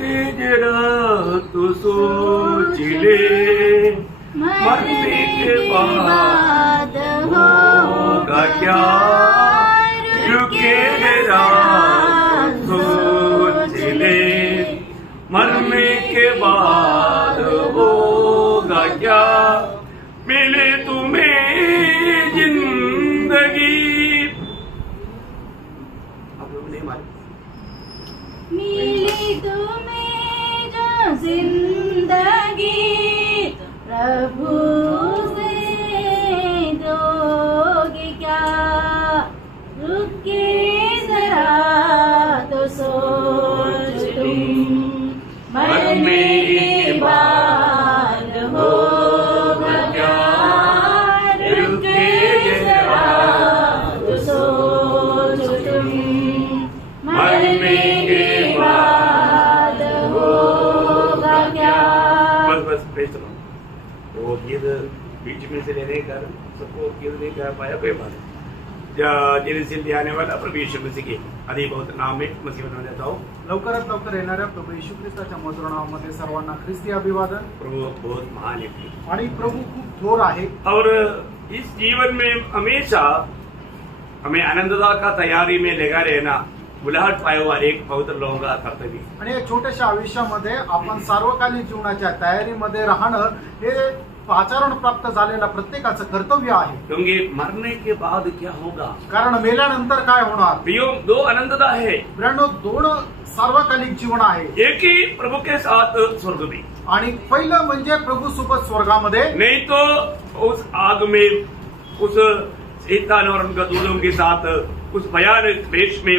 के जरा तो सोच ले, मरने के बाद होगा क्या, रुके जरा सोच ले, मरने के बाद होगा क्या, मिले तुम्हें जिंदगी। आप लोग नहीं मारे, मिली तुम्हें जो जिंदगी प्रभु से दोगे क्या, रुके जरा तो सोच तुम, मरने के बाद होगा क्या, रुके जरा तो सोच तुम, मरने के बाद होगा क्या। बस भेज दो। वो गीत बीच में से लेने का सबको गीत नहीं कर पाया कोई बात नहीं। जिन्हें आने वाला प्रभु यीशु मसीह के आधी बहुत नाम में मसीह बना देता हूँ। लवकरात लवकर येणाऱ्या प्रभू येशू ख्रिस्ताच्या मधुर नावामध्ये सर्वांना ख्रिस्ती अभिवादन। प्रभु बहुत महान है आणि प्रभू खूप थोर आहे और इस जीवन में हमेशा हमें आनंददा का तैयारी में लगा रहना बुलाहट पाए हुआ एक पवित्र लोगों का कर्तव्य है। आणि या छोट्याशा आयुष्यामध्ये आपण सार्वकालिक जीवनाच्या तयारीमध्ये राहणं हे आचरण प्राप्त झालेला प्रत्येकाचं कर्तव्य आहे। क्योंकि मरने के बाद क्या होगा, कारण मेल्यानंतर काय होणार। प्रियो दो आनंददा है, ब्रँडो दोन सार्वकालिक जीवन आहे। एक ही प्रभु के साथ स्वर्ग में, आणि पहिलं म्हणजे प्रभू सोबत स्वर्गामध्ये, नहीं तो उस आग में उस शैतान और उनका दूतों के साथ उस भयानक देश में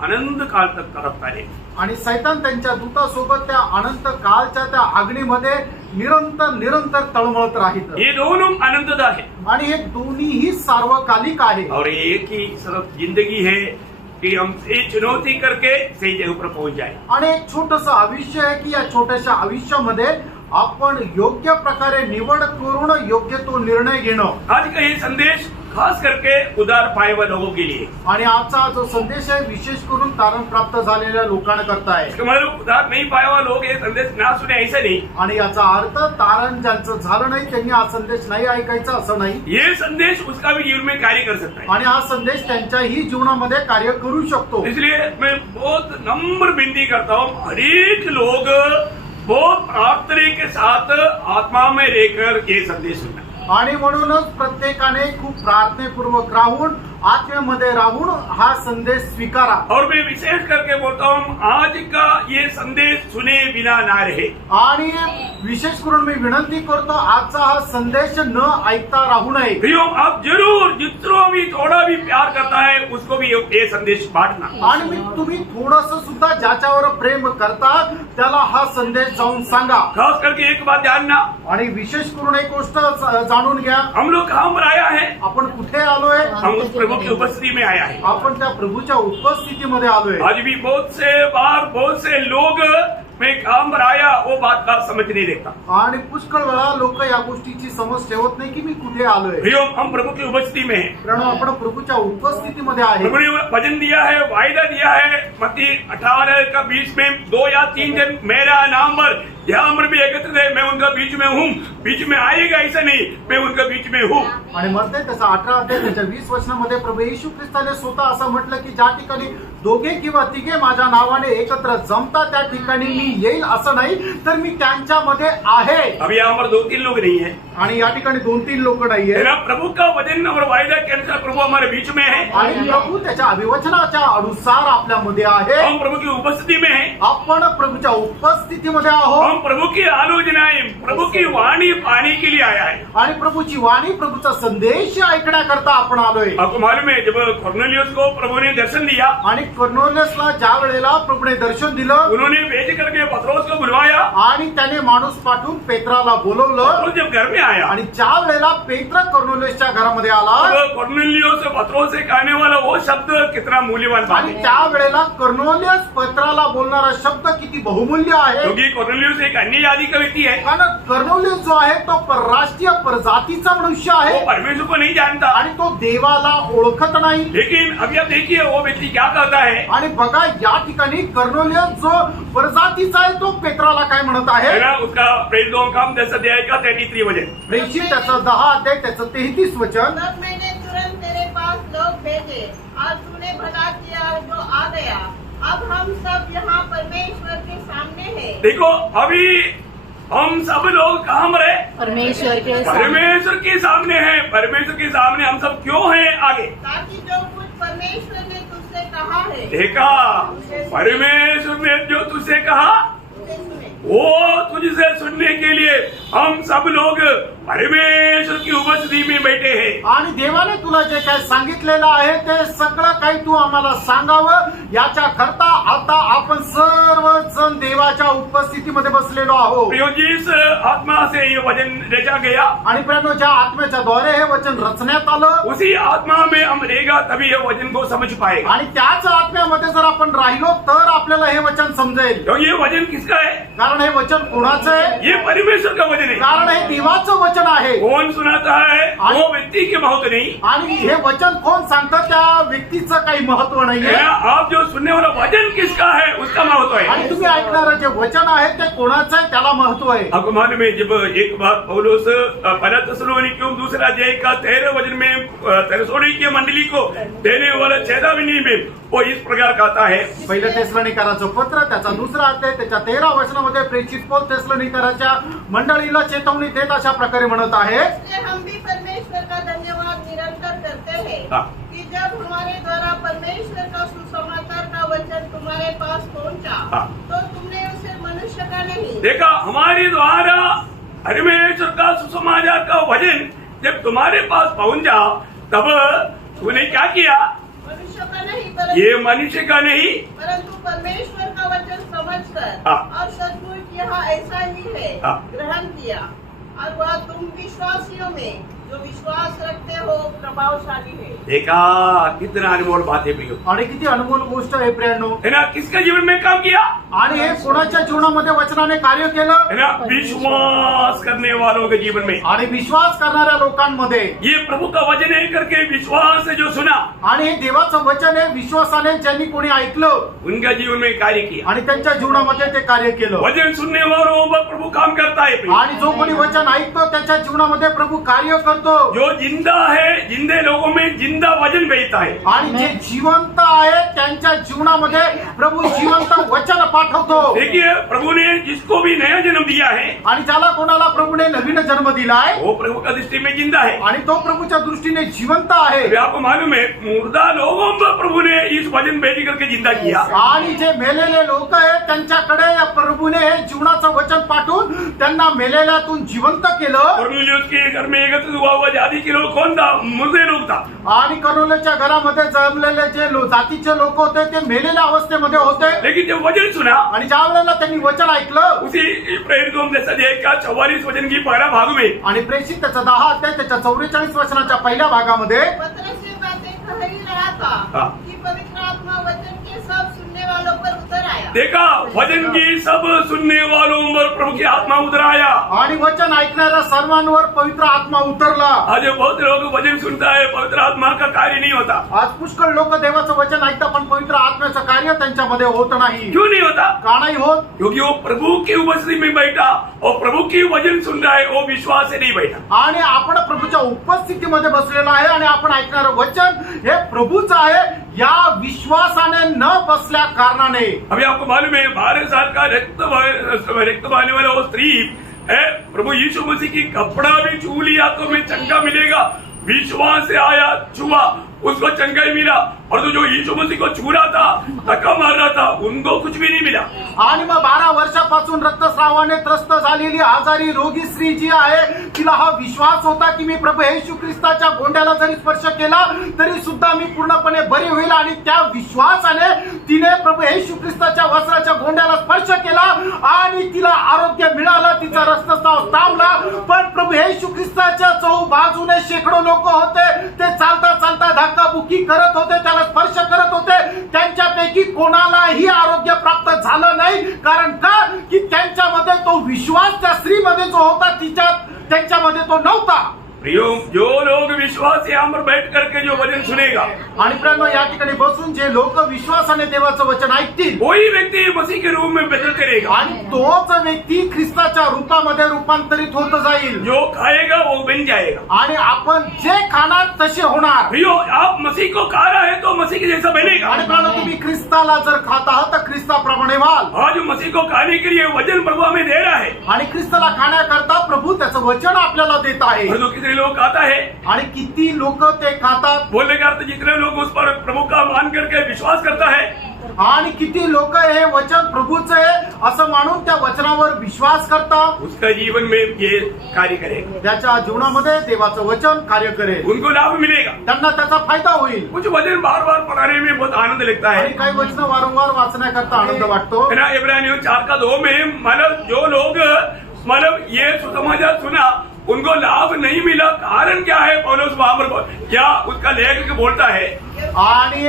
अनंत काल तक तड़पता है। आणि सैतान त्यांच्या दूतासोबत त्या अनंत कालच्या त्या अग्नीमध्ये निरंतर तळमळत राहील। ये दोनों आनंददा है आणि हे दोन्हीही सार्वकालिक आहे। और एक ही सिर्फ जिंदगी है कि हम ये चुनौती करके सही जगह पर पहुंच जाए। आणि एक छोटंसं आयुष्य आहे की या छोट्याशा आयुष्यामध्ये आपण योग्य प्रकारे निवड करून योग्य तो निर्णय घेणं। आज का ये संदेश खास करके उदार पाए हुए लोगों के लिए, आणि आजचा जो संदेश आहे विशेष करून तारण प्राप्त झालेल्या लोकांकरता आहे। इसका मतलब उदार नहीं पाया हुआ लोग ये संदेश ना सुने ऐसा नहीं, आणि याचा अर्थ तारण ज्यांचं झालं नाही त्यांनी हा संदेश नाही ऐकायचा असं नाही। ये संदेश उसका भी जीवन में कार्य कर सकता है। आणि हा संदेश त्यांच्याही जीवनामध्ये कार्य करू शकतो। इसलिए मैं बहुत नम्र विनती करता हूँ, हर एक लोग बहुत प्रार्थना के साथ आत्मा में रहकर ये संदेश सुनना। आणि म्हणूनच प्रत्येकाने खूप प्रार्थनेपूर्वक राहून आत्म्यामध्ये राहून हा संदेश स्वीकारा। और मैं विशेष करके बोलता हूँ, आज का ये संदेश सुने बिना ना रहे। आणि विशेष करून मी विनंती करतो आजचा हा संदेश न ऐकता राहू नये। प्रियो आप जरूर जितना भी थोड़ा भी प्यार करता है उसको भी ये संदेश बांटना। आणि तुम्ही थोडंसं सुद्धा ज्याच्यावर प्रेम करता त्याला हा संदेश जाऊन सांगा। खास करके एक बात जानना, आणि विशेष करून एक गोष्ट जाणून घ्या, हम लोग कहाँ पर आया है, आपण कुठे आलोय। हम उस प्रभु की उपस्थिति में आया है। आपण त्या प्रभूच्या उपस्थितीमध्ये आलोय। आज भी बहुत से बार बहुत से लोग मैं काम पर आया वो बात का समझ नहीं देखता। आणि पुष्कळ वेळा लोक या गोष्टीची समज ठेवत नाही की मी कुठे आलोय। प्रियो हम प्रभु की उपस्थिति में हैं। कारण आपण प्रभूच्या उपस्थितीमध्ये आहे। प्रभु ने वचन दिया है, वायदा दिया है, मत्ती 18:20 में 2 या 3 जन मेरा नाम पर यहाँ पर भी एकत्रित है, मैं उनका बीच में हूँ। बीच में आएगा ऐसा नहीं, मैं उनका बीच में हूँ। आणि मत्ती त्याचा 18 अध्याय त्याच्या 20 वचनामध्ये प्रभू येशू ख्रिस्ताने स्वतः असं म्हटलं की ज्या ठिकाणी दोघे किंवा तिघे माझ्या नावाने एकत्र जमता त्या ठिकाणी मी येईल, असं नाही तर मी त्यांच्यामध्ये आहे। अब यहाँ पर 2-3 लोग नहीं है, आणि या ठिकाणी 2-3 लोक नाहीये। मेरा प्रभु का वचन और वायदा के अनुसार प्रभु हमारे बीच में है। आणि प्रभू त्याच्या अभिवचनाच्या अनुसार आपल्यामध्ये आहे। हम प्रभु की उपस्थिति में है, आपण प्रभूच्या उपस्थितीमध्ये आहोत। हम प्रभु की आलोचनाएं, प्रभु की वाणी पाने के लिए आया है। आणि प्रभूची वाणी प्रभूचा संदेश ऐकण्याकरता आपण आलोय। आपको मालूम है जब कॉर्नेलियस को प्रभु ने दर्शन दिया, आणि कॉर्नेलियसला ज्या वेळेला प्रभूने दर्शन दिलं, उन्होंने भेज करके पत्रोस को बुलवाया आणि त्याने माणूस पाठवून पेत्राला बोलवलं। और जब घर में आया, आणि ज्या वेळेला पेत्र कॉर्नेलियसच्या घरामध्ये आला, कॉर्नेलियस पत्रोस से कहने वाला वो शब्द कितना मूल्यवान बात आणि है। त्या वेळेला कॉर्नेलियस पत्राला बोलणारा सांगणारा शब्द किती बहुमूल्य आहे. क्योंकि कॉर्नेलियस एक अन्य जाति का व्यक्ति है, कारण कर्नोलियस जो आहे तो परराष्ट्रीय प्रजातीचा मनुष्य वो आहे परमेश्वर को नहीं जानता. आणि तो देवाला ओळखत नाही. लेकिन अभी आप देखिए वो व्यक्ति क्या करता है, आणि बघा या ठिकाणी कर्नोलियस जो प्रजातीचा आहे तो पेत्राला काय म्हणत आहे. है ना. उसका प्रेरितों का 10 अध्याय का 33 वचन. प्रेषित त्याचं 10 अध्याय त्याचं 33 वचन. तब मैंने तुरंत तेरे पास लोग भेजे और तूने भला किया जो आ गया. अब हम सब यहाँ परमेश्वर के सामने हैं. देखो अभी हम सब लोग कहाँ रहे, परमेश्वर के सामने, परमेश्वर के सामने हैं. परमेश्वर के सामने हम सब क्यों हैं आगे, ताकि जो कुछ परमेश्वर ने तुझसे कहा है देखा परमेश्वर ने जो तुझसे कहा उसे सुने. वो तुझसे सुनने के लिए हम सब लोग परमेश्वर की उपस्थिति में बैठे हैं. आणि देवाने तुला जे काय सांगितलेलं आहे ते सगळं काही तू आम्हाला सांगावं याच्या करता आता आपण सर्वजण देवाच्या उपस्थितीमध्ये बसलेलो आहोत. प्रियो, जिस आत्मा से ये वचन रचा गया, आणि प्रियानो, ज्या आत्म्याच्या द्वारे हे वचन रचण्यात आलं उसी आत्मा में हम रहेगा तभी ये वचन को समझ पाएगा. आणि त्याच आत्म्यामध्ये जर आपण राहिलो तर आपल्याला हे वचन समजेल. क्योंकि ये वचन किसका है, कारण हे वचन कोणाचं आहे, ये परमेश्वर का वचन है. कारण हे देवाचं वचन आहे. कौन सुनाता है, वो व्यक्ति के महत्व नहीं आणि हे वचन कोण सांगतं त्या व्यक्तीचं काही महत्व है नाहीये. ना. आप जो सुनने वाला वचन किसका है उसका महत्व आणि है. तुम्ही ऐकणारं जे वचन आहे ते कोणाचं आहे त्याला महत्व आहे. आपको मालूम है, जब एक बार पौलुस पहला थिस्सलुनीकियों दूसरा अध्याय का 13 वचन में थिस्सलुनीकी मंडली को देने वाला चेतावनी में वो इस प्रकार कहता है. पहिलं थिस्सलुनीकराचं पत्र त्याचा 2रा अध्याय त्याच्या 13 वचनामध्ये प्रेषित पौल थिस्सलुनीकराच्या मंडळीला चेतावणी देत अशा प्रकारे म्हणत आहे. इसलिए हम भी परमेश्वर का धन्यवाद निरंतर करते हैं हाँ. कि जब हमारे द्वारा परमेश्वर का सुसमाचार का वचन तुम्हारे पास पहुंचा हाँ. तो तुमने उसे मनुष्य का नहीं, देखा, हमारे द्वारा परमेश्वर का सुसमाचार का वचन जब तुम्हारे पास पहुंचा तब तूने क्या किया, मनुष्य का नहीं ये मनुष्य का नहीं, परंतु परमेश्वर का वचन समझकर हाँ. और सचमुच यहाँ ऐसा ही है हाँ. ग्रहण किया. और वह तुम विश्वासियों में जो विश्वास रखते हो प्रभावशाली है. देखा कितना अनमोल बात है प्रियो, आणि किती अनमोल गोष्ट आहे प्रियांनो. है ना. किसका जीवन में काम किया, आणि हे कोणाच्या जीवनामध्ये वचनाने कार्य केलं, है ना. विश्वास करने वालों के जीवन में. आणि विश्वास करणाऱ्या लोकांमध्ये. ये प्रभु का वचन है करके विश्वास से जो सुना, आणि हे देवाचं वचन आहे विश्वासाने ज्यांनी कोणी ऐकलं उनका जीवन में कार्य किया. आणि त्यांच्या जीवनामध्ये ते कार्य केलं. वचन सुनने वालों पर प्रभु काम करता है प्रियो. आणि जो कोणी वचन ऐकतो त्याच्या जीवनामध्ये प्रभू कार्य करतो. जो जिंदा है, जिंदे लोगों में जिंदा वचन भेजता है. आणि जे जिवंत आहे त्यांच्या जीवनामध्ये प्रभू जिवंत वचन पाठवतो. देखिए, प्रभु ने जिसको भी नया जन्म दिया है, आणि ज्याला कोणाला प्रभूने नवीन जन्म दिलाय वो प्रभु का दृष्टि में जिंदा है. आणि तो प्रभूच्या दृष्टीने जिवंत आहे. अभी आपको मालूम है, मुर्दा लोगों पर प्रभु ने इस वचन भेज करके जिंदा किया. आणि जे मेलेले लोक आहेत त्यांच्याकडे या प्रभूने हे जीवनाचं वचन पाठवून त्यांना मेलेल्यातून जिवंत केलं. कॉर्नेलियस के घर में एकत्रित हुआ हुआ जाति के लोग कौन था, मुर्दे लोग था. आणि कर्नोलियसच्या घरामध्ये जमलेले जे जातीचे लोक होते ते मेलेल्या अवस्थेमध्ये होते. लेकिन जब वचन सुना, आणि ज्या वेळेला त्यांनी वचन ऐकलं उसी प्रेरितों में अध्याय का 44 वचन की पहला भाग में, आणि प्रेषित त्याचा 10 अध्याय त्याच्या 44 वचनाच्या पहिल्या भागामध्ये पत्र से बातें कह ही रहा था हाँ. कि पवित्र आत्मा वचन के सब सुनने वालों पर उतर आया. देखा, वचन की सब सुनने वालों पर प्रभु की आत्मा उतर आया. आणि वचन ऐकणाऱ्या सर्वांवर पवित्र आत्मा उतरला. आज बहुत लोग वचन सुनता है, पवित्र आत्मा का कार्य नहीं होता. आज पुष्कळ लोक देवाचं वचन ऐकतात पण पवित्र आत्म्याचं कार्य त्यांच्यामध्ये होत नाही. क्यों नहीं होता? का नाही होत? क्योंकि वो प्रभु की उपस्थिति में बैठा और प्रभु की वचन सुन रहा है, वो विश्वास से नहीं बैठा. आणि आपण प्रभूच्या उपस्थितीमध्ये बसलेलो आहे आणि आपण ऐकणारं वचन हे प्रभूचं आहे या विश्वासाने न बसल्या कारणाने. अभी आपको मालूम है, 12 साल का रक्त बहाने वाला वो स्त्री है, प्रभु यीशु मसीह की कपड़ा भी छू लिया तो मैं चंगा मिलेगा, विश्वास से आया, छुआ, उसको चंगाई मिला. और तो जो यीशु मसीह को छू रहा था, धक्का मार रहा था, उनको कुछ भी नहीं मिला. आणि मग 12 वर्षापासून रक्तस्रावाने त्रस्त झालेली आजारी रोगी स्त्री जी आहे तिला हा विश्वास होता की मी प्रभू येशू ख्रिस्ताच्या गोंड्याला जरी स्पर्श केला तरी सुद्धा मी पूर्णपणे बरी होईल. आणि त्या विश्वासाने तिने प्रभू येशू ख्रिस्ताच्या वस्त्राच्या गोंड्याला स्पर्श केला आणि तिला आरोग्य मिळालं, तिचा रक्तस्राव थांबला. पण प्रभू येशू ख्रिस्ताच्या बाजूने शेकडो लोक होते, ते चालता चालता धक्काबुक्की करत होते, त्याला स्पर्श करत होते. त्यांच्यापैकी कोणालाही आरोग्य प्राप्त झालं नाही. कारण का की त्यांच्यामध्ये तो विश्वास त्या स्त्रीमध्ये जो होता त्यांच्यामध्ये तो नव्हता. प्रियो, जो लोग विश्वास यहाँ पर बैठ करके जो वचन सुनेगा, आणि प्रियांनो, या ठिकाणी बसून जे लोक विश्वासाने देवाचं वचन ऐकतील, वही व्यक्ति मसीह के रूप में बदल करेगा. आणि तोच व्यक्ती ख्रिस्ताच्या रूपामध्ये रूपांतरित होत जाईल. जो खाएगा वो बन जाएगा. आणि आपण जे खाणार तसे होणार. प्रियो, आप मसीह को खा रहे हैं तो मसीह के जैसा बनेगा. आणि प्रियांनो, तुम्ही ख्रिस्ताला जर खात आहात तर ख्रिस्ताप्रमाणे व्हाल. आज मसीह को खाने के लिए वचन प्रभु हमें दे रहा है. आणि ख्रिस्ताला खाण्याकरता प्रभू त्याचं वचन आपल्याला देत आहे. और जो कितने लोग खाता है, आणि किती लोक ते खातात. बोलने का अर्थ जितने लोग उस पर प्रभु का मान करके विश्वास करता है, आणि किती लोक हे वचन प्रभूचं आहे असं मानून त्या वचनावर विश्वास करतात, उसका जीवन में ये कार्य करेगा. त्याच्या जीवनामध्ये देवाचं वचन कार्य करेल. उनको लाभ मिलेगा. त्यांना त्याचा फायदा होईल. कुछ वचन बार बार पढ़ाने में बहुत आनंद लगता है. आणि काही वचन वारंवार वाचण्याकरता आनंद वाटतो. है ना. इब्रानियों 4:2 में मतलब जो लोग मतलब ये सुसमाचार सुना उनको लाभ नहीं मिला. कारण क्या है? पौलुस वहां पर क्या उसका लेखक बोलता है, आणि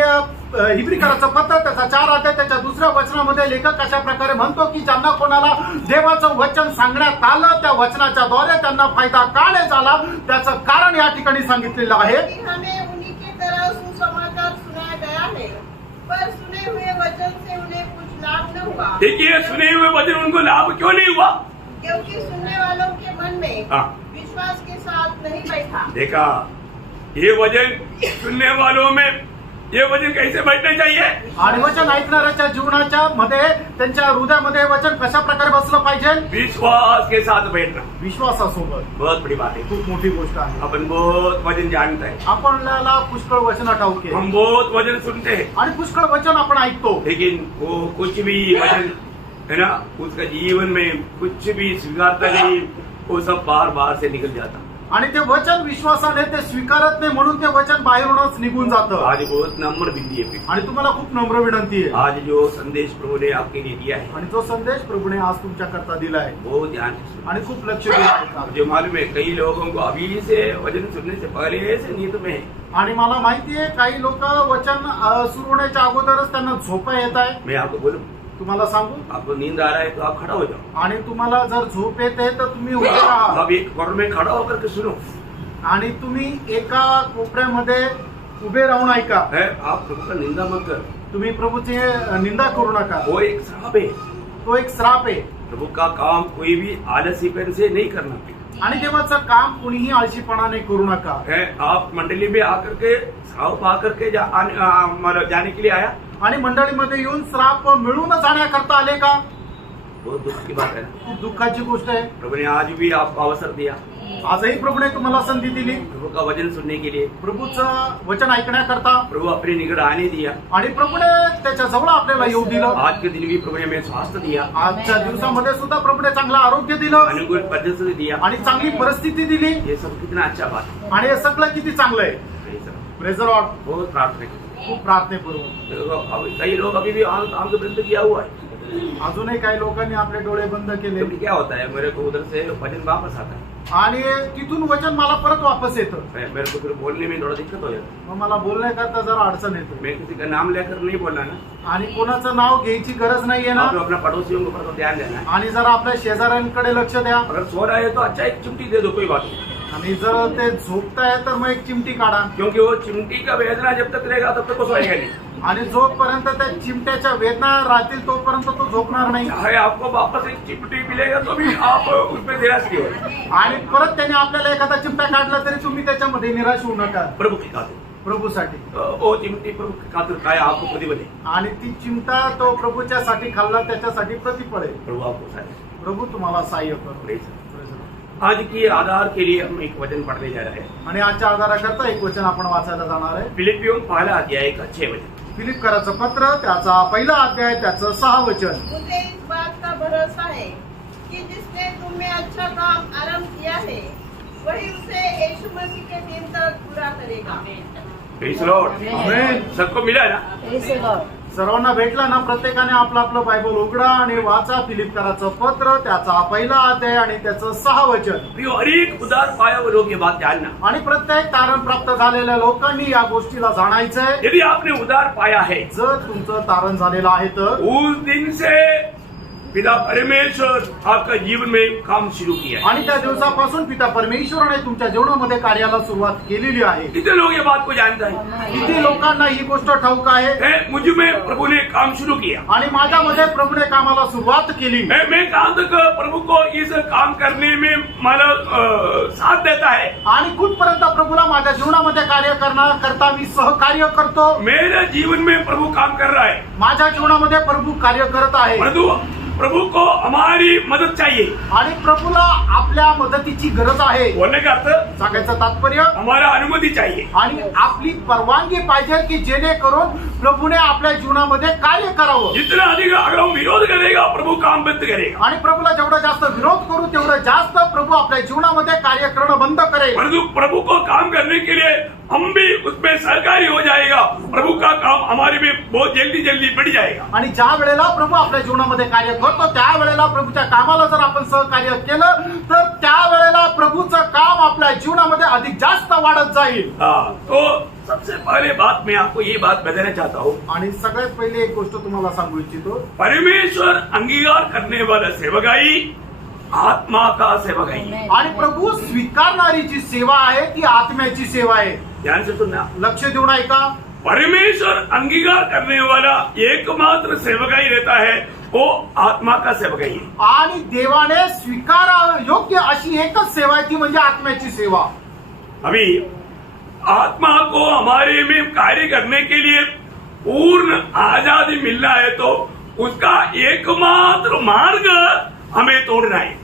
इब्रिकराचं पत्र त्याचा 4 अध्याय त्याच्या 2ऱ्या वचनामध्ये लेखक अशा प्रकारे म्हणतो की ज्यांना कोणाला देवाचं वचन सांगण्यात आलं, त्या वचनाच्या द्वारे त्यांना फायदा का नाही झाला, त्याचं कारण या ठिकाणी सांगितलेलं आहे. हमें उन्हीं की तरह सुसमाचार सुनाया गया है, पर सुने हुए वचन से उन्हें कुछ लाभ न हुआ. देखिए, सुने हुए वचन उनको लाभ क्यों नहीं हुआ? क्योंकि सुनने वालों के मन में हाँ. विश्वास के साथ नहीं बैठा. देखा, ये वचन सुनने वालों में ये वचन कैसे बैठने चाहिए? आणि वचन ऐकणाऱ्याच्या जीवनाच्या मध्ये त्यांच्या हृदयामध्ये वचन कशा प्रकारे बसलं पाहिजे? विश्वास के साथ बैठना. विश्वासासोबत. बहुत बड़ी बात है. खूप मोठी गोष्ट आहे. अपन बहुत वचन जानते हैं, आपल्याला पुष्कळ वचन ठाऊक आहे हम बहुत वचन सुनते हैं, आणि पुष्कळ वचन आपण ऐकतो, लेकिन वो कुछ भी वचन है ना उसका जीवन में कुछ भी स्वीकारता नहीं. वो सब बार बार से निकल जाता. आणि ते वचन विश्वासाने ते स्वीकारत नाही म्हणून ते वचन बाहेरूनच निघून जातं. आज बहुत नम्र विनती है. आणि तुम्हाला खूप नम्र विनंती आहे. आज जो संदेश प्रभु ने आपके लिए दिया है, आणि जो संदेश प्रभूने आज तुमच्या करता दिला आहे, वो ध्यान से सुनो. आणि खूप लक्ष दिलं आहे. मुझे मालूम है कई लोगों को अभी से वचन सुनने से पहले से नींद में है. आणि मला माहिती आहे काही लोक वचन सुरू होण्याच्या अगोदरच त्यांना झोपा येत आहे. मैं आपको बोलूं, तुम्हाला सांगू, आपको नींद आ रहा है तो आप खड़ा हो जाओ. आणि तुम्हाला जर झोप येते तर तुम्ही उभे राहा अब एक कॉर्नर में खड़ा होकर के सुनो. आणि तुम्ही एका कोपऱ्यामध्ये उभे राहून ऐका. है आप प्रभु का निंदा मत कर. तुम्ही प्रभूची निंदा करू नका. वो एक श्राप है. तो एक श्राप आहे. प्रभु का काम कोई भी आलसीपन से नहीं करना चाहिए. आणि देवाचं काम कुणीही आळशीपणाने करू नका. है आप मंडली में आकर के श्राप आकर के जाने के लिए आया. आणि मंडळीमध्ये येऊन श्राप मिळून जाण्याकरता आले का? बहुत दुख की बात है. खूप दुःखाची गोष्ट आहे. प्रभु ने आज भी आपको अवसर दिया. आजही प्रभूने तुम्हाला संधी दिली प्रभु का वचन सुनने के लिए. प्रभूचं वचन ऐकण्याकरता. प्रभु अपने निकट आने दिया. आणि प्रभूने त्याच्या जवळ आपल्याला येऊ दिलं. आज के दिन भी प्रभु ने हमें स्वास्थ्य दिया. आजच्या दिवसामध्ये सुद्धा प्रभूने चांगलं आरोग्य दिलं अनुकूल पद्धति दिया. आणि चांगली परिस्थिती दिली. ये सब कितना अच्छा बात है. आणि हे सगळं किती चांगलं आहे. Praise the Lord. बहुत प्रार्थना की. खूप प्रार्थनेपूर्वक. कई लोग अभी भी आंख बंद किया हुआ है. अजूनही काही लोकांनी आपले डोळे बंद केले. तो क्या होता है, मेरे को उधर से वचन वापस आता है. आणि तिथून वचन मला परत वापस येतं. मेरे को फिर बोलने में थोड़ा दिक्कत हो जाती. मग मला बोलण्याकरता जरा अडचण येते. मैं किसी का नाम लेकर नहीं बोलना ना. आणि कोणाचं नाव घ्यायची गरज नाहीये ना. आप अपना पड़ोसियों के ऊपर तो ध्यान देना है. आणि जरा आपल्या शेजाऱ्यांकडे लक्ष द्या. अगर सो रहा है तो अच्छा एक चिमटी दे दो, कोई बात नहीं. आणि जर ते झोपताय तर मग एक चिमटी काढा. क्योंकि वो चिमटी का वेदना जब तक रहेगा तब तक वो सोएगा नहीं. आणि जोपर्यंत त्या चिमट्याच्या वेदना राहतील तोपर्यंत तो झोपणार नाही. चाहे आपको वापस एक चिमटी मिलेगा तो भी आप उसमें निराश नहीं हो. आणि परत त्याने आपल्याला एखादा चिमटा काढला तरी तुम्ही त्याच्यामध्ये निराश होऊ नका. प्रभु की खातिर. प्रभूसाठी. वो चिमटी प्रभु की खातिर काय आपको प्रतिफल है. आणि ती चिमटा तो प्रभूच्यासाठी खाल्ला त्याच्यासाठी प्रतिफळ आहे. प्रभु आपको सहाय. प्रभू तुम्हाला सहाय्य करू. आज की आधार के लिए हम एक वचन पढ़ने जा रहे हैं. आणि आजच्या आधाराकरता एक वचन आपण वाचायला जाणार आहे. फिलिपियों पहला अध्याय का 6 वचन. फिलिपकराचं पत्र त्याचा पहिला अध्याय त्याचं 6 वचन. मुझे इस बात का भरोसा है कि जिसने तुम में अच्छा काम आरंभ किया है वही उसे यीशु मसीह के दिन तक पूरा करेगा. Praise the lord. आमेन. सबको मिला ना. सर्वांना भेटला ना, प्रत्येकाने आपलं आपलं बायबल उघडा आणि वाचा फिलिप्पियराचं पत्र, त्याचा 1 अध्याय आणि त्याचं 6 वचन. प्रियो, हर एक उदार पाया हुआ लोग ये बात जानना, आणि प्रत्येक तारण प्राप्त झालेल्या लोकांनी या गोष्टीला जाणायचंय. यदि आपने उदार पाया है, जर तुमचं तारण झालेलं आहे तर उस दिन से पिता परमेश्वर आपका जीवन में काम शुरू किया है. आणि त्या दिवसापासून पिता परमेश्वराने तुमच्या जीवनामध्ये कार्याला सुरुवात केलेली आहे. कितने लोग ये बात को जानते हैं? किती लोकांना ही गोष्ट ठाऊक आहे? मुझ में प्रभु ने काम शुरू किया. आणि माझ्यामध्ये प्रभूने कामाला सुरुवात केली. मैं कहाँ तक प्रभु को इस काम करने में मला साथ देता है, आणि कुठपर्यंत प्रभूला माझ्या जीवनामध्ये कार्य करता मी सहकार्य करतो. मेरे जीवन में प्रभु काम कर रहा है. माझ्या जीवनामध्ये प्रभू कार्य करत आहे. परंतु प्रभु को हमारी मदत चाहिए. आणि प्रभूला आपल्या मदतीची गरज आहे. बोलने का अर्थ, सांगायचं तात्पर्य, हमारा अनुमति चाहिए. आणि आपली परवानगी पाहिजे की जेणेकरून प्रभूने आपल्या जीवनामध्ये कार्य करावं. जितना अधिक अगर हम विरोध करेगा, प्रभु काम बंद करेगा. आणि प्रभूला जेवढा जास्त विरोध करू तेवढं जास्त प्रभू आपल्या जीवनामध्ये कार्य करणं बंद करेल. परंतु प्रभु को काम करने के लिए हम भी उसमें सहकारी हो जाएगा. प्रभु का काम हमारे में बहुत जल्दी जल्दी बढ़ जाएगा. आणि ज्या वेळेला प्रभू आपल्या जीवनामध्ये कार्य करतो त्यावेळेला प्रभूच्या कामाला जर आपण सहकार्य केलं तर त्यावेळेला प्रभूचं काम आपल्या जीवनामध्ये अधिक जास्त वाढत जाईल. तो सबसे पहले बात मैं आपको ये बात बताना चाहता हूँ. आणि सगळ्यात पहिली एक गोष्ट तुम्हाला सांगू इच्छितो, परमेश्वर अंगीकार करने वाला सेवकाई आत्मा का सेवकाई. आणि प्रभू स्वीकारणारी जी सेवा आहे ती आत्म्याची सेवा आहे. ध्यान से सुनना, लक्ष देऊन ऐका. परमेश्वर अंगीकार करने वाला एकमात्र सेवकाई रहता है, वो आत्मा का सेवकाई है. आणि देवाने स्वीकारा योग्य अशी एकच सेवा आहे ती म्हणजे आत्म्याची सेवा. अभी आत्मा को हमारे में कार्य करने के लिए पूर्ण आजादी मिलना है, तो उसका एकमात्र मार्ग हमें तोड़ना है.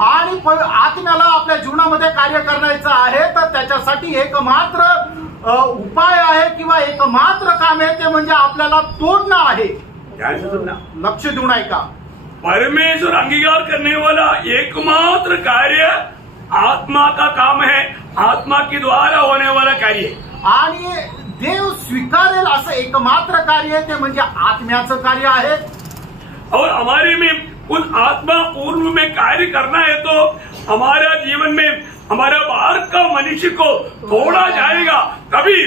आणि आत्म्याला आपल्या जीवनामध्ये कार्य करायचं आहे तर त्याच्यासाठी एकमात्र उपाय आहे किंवा एकमात्र काम आहे ते म्हणजे आपल्याला तोडणं आहे. ध्यान से सुनना, लक्ष देऊन ऐका. परमेश्वर अंगीकार करने वाला एकमात्र कार्य आत्मा का काम है, आत्मा के द्वारा होने वाला कार्य. आणि देव स्वीकारेल असं एकमात्र कार्य ते म्हणजे आत्म्याचं कार्य आहे. और हमारे में उस आत्मा पूर्व में कार्य करना है तो हमारा जीवन में हमारा बाहर का मनुष्य को तोड़ा जाएगा, तभी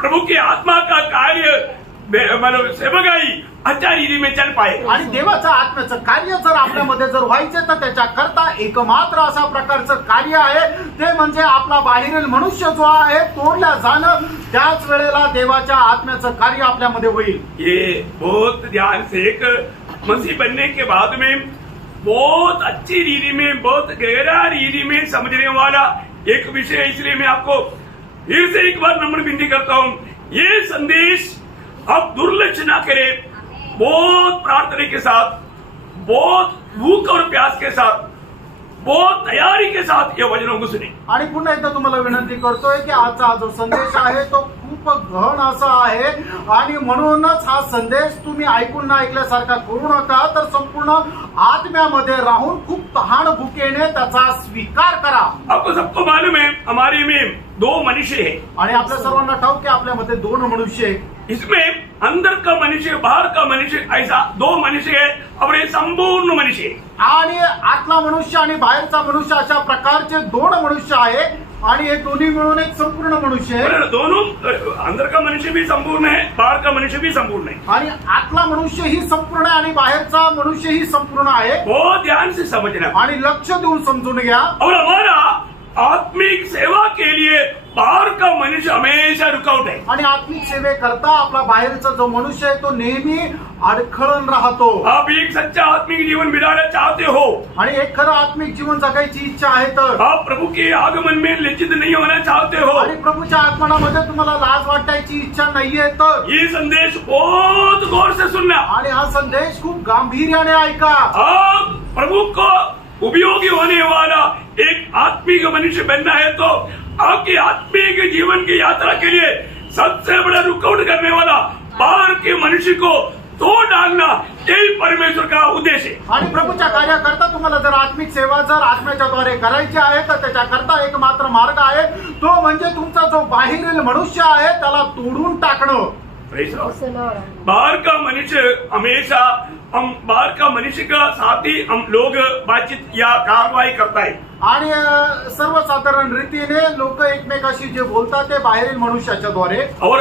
प्रभू की आत्मा का कार्य मतलब सेवकाई अच्छा रीति में चल पाएगा. आणि देवाचं आत्म्याचं कार्य जर आपल्यामध्ये जर व्हायचं तर त्याच्याकरता एकमात्र अशा प्रकारचं कार्य आहे ते म्हणजे आपला बाहेरील मनुष्य जो आहे तोडल्या जाणं. त्याच वेळेला देवाच्या आत्म्याचं कार्य आपल्यामध्ये होईल. ये बहुत ध्यान से एक मसीह बनने के बाद में बहुत अच्छी रीति में, बहुत गहरा रीति में समझने वाला एक विषय है. इसलिए मैं आपको फिर से एक बार नम्र विनती करता हूँ, ये संदेश आप दुर्लक्ष्य ना करें. बहुत प्रार्थना के साथ, बहुत भूख और प्यास के साथ, बहुत तयारी के साथ ये वचनों को सुने. आणि पुन्हा एकदा तुम्हाला विनंती करतोय की आजचा हा जो संदेश आहे तो खूप गहन असा आहे आणि म्हणूनच हा संदेश तुम्ही ऐकून न ऐकल्यासारखा करू नका, तर संपूर्ण आत्म्यामध्ये राहून खूप तहान भुकेने त्याचा स्वीकार करा. आपको सबको मालूम है हमारे में 2 मनुष्य है. आणि आपल्या सर्वांना ठाऊक आहे आपल्यामध्ये 2 मनुष्य आहेत. इसमें अंदर का मनुष्य, बाहर का मनुष्य, ऐसा 2 मनुष्य है और ये संपूर्ण मनुष्य है. आणि आतला मनुष्य आणि बाहेरचा मनुष्य अशा प्रकारचे 2 मनुष्य आहे आणि हे दोन्ही मिळून एक संपूर्ण मनुष्य आहे. दोनों अंदर का मनुष्य भी संपूर्ण है, बाहर का मनुष्य भी संपूर्ण है. आणि आतला मनुष्य ही संपूर्ण आहे आणि बाहेरचा मनुष्य ही संपूर्ण आहे. बहुत ध्यान से समझना आणि लक्ष देऊन समजून घ्या. और हमारा आत्मिक सेवा के लिए बाहर का मनुष्य हमेशा रुकावट है. आणि आत्मिक सेवेकरता आपला बाहेरचा जो मनुष्य आहे तो नेहमी अडखळून राहतो. आप एक सच्चा आत्मिक जीवन बिताना चाहते हो आणि एक खरं आत्मिक जीवन जगायची इच्छा आहे तर आप प्रभु के आगमन में लज्जित नहीं होना चाहते हो आणि प्रभूच्या आगमनामध्ये तुम्हाला लाज वाटायची इच्छा नाहीये तर ये संदेश बहुत गौर से सुनना. आणि हा संदेश खूप गांभीर्याने ऐका. आप प्रभु को उपयोगी होने वाला एक आत्मिक मनुष्य बनना है तो आपकी आत्मिक जीवन की यात्रा के लिए सबसे बड़ा रुकावट करने वाला बाहर के मनुष्य को तोड़ डालना, यही परमेश्वर का उद्देश्य है. आणि प्रभूच्या कार्याकरता तुम्हाला जर आत्मिक सेवा जर आत्म्याच्या द्वारे करायची आहे तर त्याच्याकरता एक मात्र मार्ग आहे, तो म्हणजे तुमचा जो बाहेरील मनुष्य आहे त्याला तोडून टाकणं. Praise the Lord. Praise the Lord. बाहर का मनुष्य हमेशा हम बाहर का मनुष्य का साथ ही हम लोग बातचीत या कारवाई करता है. आणि सर्वसाधारण रीतीने लोक एकमेकाशी जे बोलतात ते बाहेरील मनुष्याच्या द्वारे, और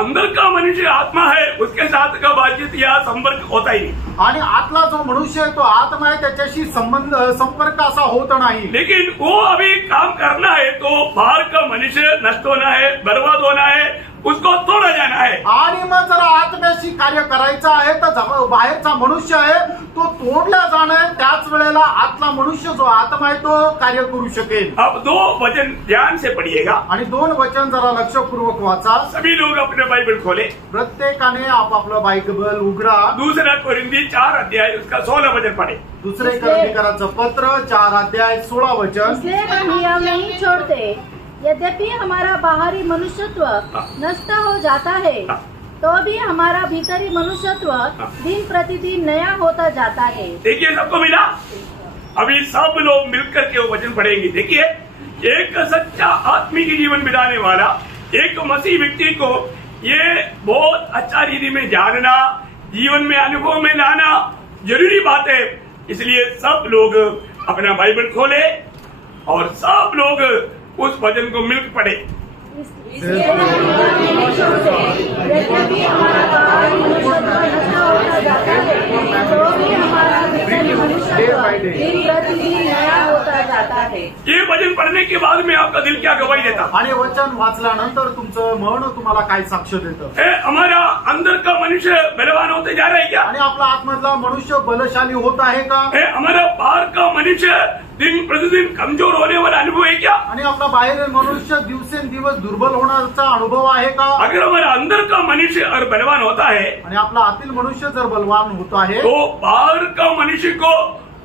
अंदर का मनुष्य आत्मा है उसके साथ का बातचीत या संपर्क होता ही नहीं. आणि आतला जो मनुष्य आहे तो आत्मा आहे त्याच्याशी संपर्क असा होत नाही. लेकिन वो अभी काम करना है तो बाहर का मनुष्य नष्ट होना है, बर्बाद होना है, उसको तोड़ा जाना है. आणि मग जर आत्म्याशी कार्य करायचं आहे तर बाहेरचा मनुष्य आहे तो तोडला जाणं आहे, त्याच वेळेला आतला मनुष्य जो आत्मा आहे तो कार्य करू शकेल. अब 2 वचन ध्यान से पढ़िएगा. आणि 2 वचन जरा लक्षपूर्वक वाचा. सभी लोग अपने बाइबल खोले. प्रत्येकाने आपापलं बायबल उघडा. 2 कोरिंथी 4 अध्याय उसका 16 वचन पढ़े. दुसरे करंदीकराचं पत्र 4 अध्याय 16 वचन. इसलिए हम नियम नहीं छोड़ते, यद्यपि हमारा बाहरी मनुष्यत्व नष्ट हो जाता है, तो भी हमारा भीतरी मनुष्यत्व दिन प्रतिदिन नया होता जाता है. देखिए सबको मिला. अभी सब लोग मिलकर के वो वचन पढ़ेंगे. देखिए एक सच्चा आत्मिक जीवन बिताने वाला एक मसीह व्यक्ति को ये बहुत अच्छा रीति में जानना, जीवन में अनुभव में लाना जरूरी बात है. इसलिए सब लोग अपना बाइबल खोले और सब लोग उस वचन को मिलकर पढ़े. इसलिए हम नियम नहीं छोड़ते, यद्यपि हमारा बाहरी मनुष्यत्व नष्ट होता जाता है, तो भी हमारा भीतरी मनुष्यत्व दिन प्रतिदिन नया होता जाता है. ये वचन पढ़ने के बाद में आपका दिल क्या गवाही देता? आणि वचन वाचल्यानंतर तुमचं मन तुम्हाला काय साक्ष देतं. है हमारा अंदर का मनुष्य बलवान होते जा रहा है क्या? आणि आपला आतमधला मनुष्य बलशाली होत आहे का. है हमारा बाहर का मनुष्य दिन प्रतिदिन कमजोर होने वाला अनुभव है क्या? आणि आपला बाहेरील मनुष्य दिवसेंदिवस दुर्बल होण्याचा अनुभव आहे का. अगर हमारा अंदर का मनुष्य और बलवान होता है आणि आपला आतील मनुष्य जर बलवान होत आहे तो बाहर का मनुष्य को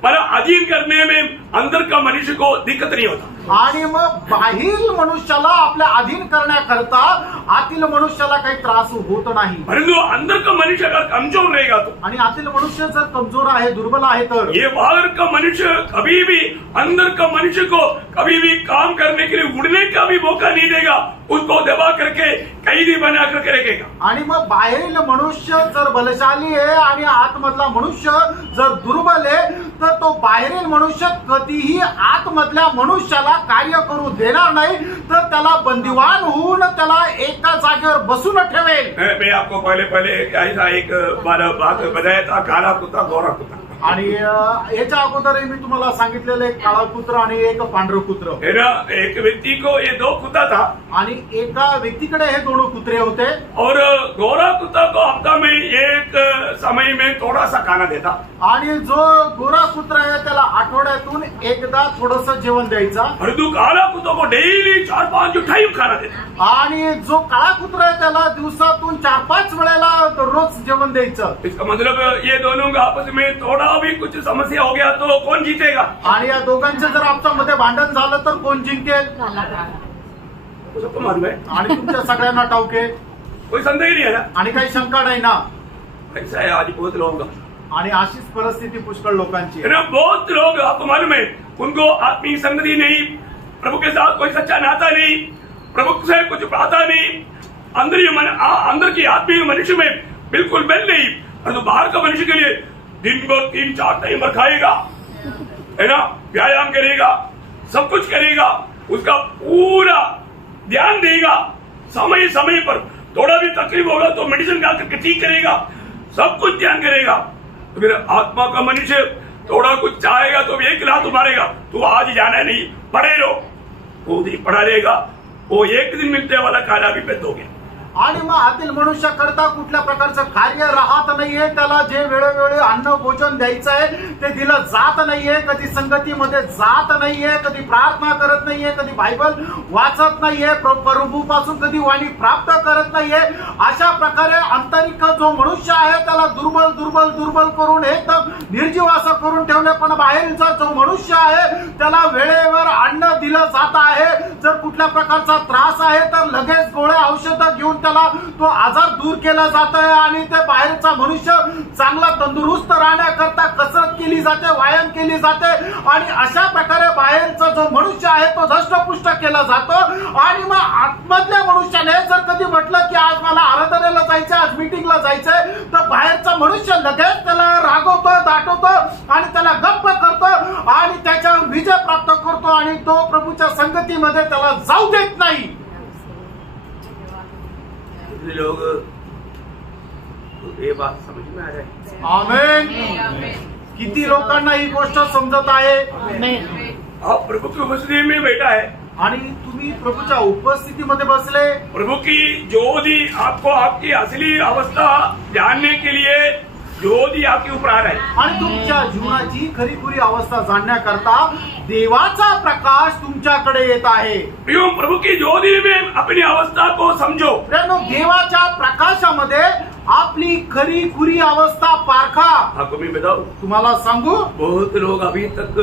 पर अधीन करने में अंदर का मनुष्य को दिक्कत नहीं होता. आणि मग बाहेरील मनुष्याला आपल्या अधीन करण्याकरता आतील मनुष्याला काही त्रास होत नाही. परंतु अंदर का मनुष्य अगर कमजोर रहेगा तो आणि आतील मनुष्य जर कमजोर आहे, दुर्बल आहे तर ये बाहर का मनुष्य कभी भी अंदर का मनुष्य को कभी भी काम करने के लिए उड़ने का भी मौका नहीं देगा. उसको दबा करके कैदी बना करके रखेगा. आणि मग बाहेरील मनुष्य जर बलशाली आहे आणि आतमधला मनुष्य जर दुर्बल आहे तर तो बाहेरील मनुष्य कधीही आतमधल्या मनुष्याला कार्य करू देणार नाही, तर त्याला बंदिवान होऊन त्याला एका जागेवर बसून ठेवेल. मैं आपको पहले ऐसा एक बात बताया था, काला कुत्ता गोरा कुत्ता. आणि याच्या अगोदरही मी तुम्हाला सांगितलेलं एक काळा कुत्र आणि एक पांढरं कुत्र. है ना. एक व्यक्ति को ये 2 कुत्ता था आणि एका व्यक्तीकडे हे 2 कुत्रे होते. और गोरा कुत्ता को हफ्ता में एक समय में थोड़ा सा खाना देता. आणि जो गोरा कुत्रा आहे त्याला आठवड्यातून एकदा थोडंसं जेवण द्यायचा. और तू काला कुत्ता को डेली 4-5 टाइम खाना देता. आणि जो काळा कुत्रा आहे त्याला दिवसातून 4-5 वेळेला रोज जेवण द्यायचं. इसका मतलब ये दोनों का आपस में थोड़ा भी कुछ समस्या हो गया तो कौन जीतेगा? आणि या दोघांचं जर आपल्यामध्ये भांडण झालं तर कोण जिंकेल? सबको मालूम है. आणि तुमच्या सगळ्यांना ठाऊक आहे कोई संदेह नहीं है ना. आणि काही शंका नाही ना. ऐसा है आज बहुत लोगों का. आणि अशीच परिस्थिती पुष्कळ लोकांची है ना. बहुत लोग आपको मालूम है उनको आत्मिक संगति नहीं, प्रभु के साथ कोई सच्चा नाता नहीं, प्रभु से कुछ पाता नहीं, अंदर की आत्मिक मनुष्य में बिल्कुल बल नहीं. और तो बाहर का मनुष्य के लिए दिन भर 3-4 टाइम पर खाएगा, है ना, व्यायाम करेगा, सब कुछ करेगा, उसका पूरा ध्यान देगा, समय समय पर थोड़ा भी तकलीफ होगा तो मेडिसिन खा करके ठीक करेगा, सब कुछ ध्यान करेगा. तो फिर आत्मा का मनुष्य थोड़ा कुछ चाहेगा तो एक लात मारेगा, तू आज जाना नहीं, पढ़े रहो. वो नहीं पढ़ा रहेगा, वो एक दिन मिलने वाला खाना भी बंद हो गया. आणि मग आतील मनुष्याकरता कुठल्या प्रकारचं कार्य राहत नाहीये. त्याला जे वेळोवेळी अन्न भोजन द्यायचं आहे ते दिलं जात नाहीये. कधी संगतीमध्ये जात नाहीये, कधी प्रार्थना करत नाहीये, कधी बायबल वाचत नाहीये, प्रभूपासून कधी वाणी प्राप्त करत नाहीये. अशा प्रकारे आंतरिक जो मनुष्य आहे त्याला दुर्बल दुर्बल दुर्बल करून एकदम निर्जीव असं करून ठेवले. पण बाहेरचा जो मनुष्य आहे त्याला वेळेवर अन्न दिलं जात आहे. जर कुठल्या प्रकारचा त्रास आहे तर लगेच गोळ्या औषधं घेऊन त्याला तो आजार दूर केला जात आहे. आणि ते बाहेरचा मनुष्य चांगला तंदुरुस्त राहण्याकरता कसरत केली जाते, व्यायाम केली जाते आणि अशा प्रकारे बाहेरचा जो मनुष्य आहे तो धष्टपुष्ट केला जातो. आणि मग आतमधल्या मनुष्याने जर कधी म्हटलं की आज मला आराधनेला जायचं, आज मीटिंगला जायचंय, तर बाहेरचा मनुष्य लगेच त्याला रागवतो, दाटवतो आणि त्याला गप्प करतो आणि त्याच्यावर विजय प्राप्त करतो आणि तो प्रभूच्या संगतीमध्ये त्याला जाऊ देत नाही. लोग ये बात समझ में आ रहा है? आमेन. किती लोकांना ही गोष्ट समजत आहे? आप प्रभु की उपस्थिति में बैठा है, आणि तुम्ही प्रभूच्या उपस्थितीमध्ये बसले. प्रभु की ज्योति आपको आपकी असली अवस्था जानने के लिए ज्योति आपके ऊपर आ रहा है. आणि तुमच्या जीवनाची खरीखुरी अवस्था जाणण्याकरता देवाचा प्रकाश तुमच्याकडे येत आहे. प्रियो, प्रभु की ज्योति में अपनी अवस्था को समझो. प्रियो, देवाच्या प्रकाशामध्ये आपली खरीखुरी अवस्था पारखा. आपको मैं बताऊं, तुम्हाला सांगू, बहुत लोग अभी तक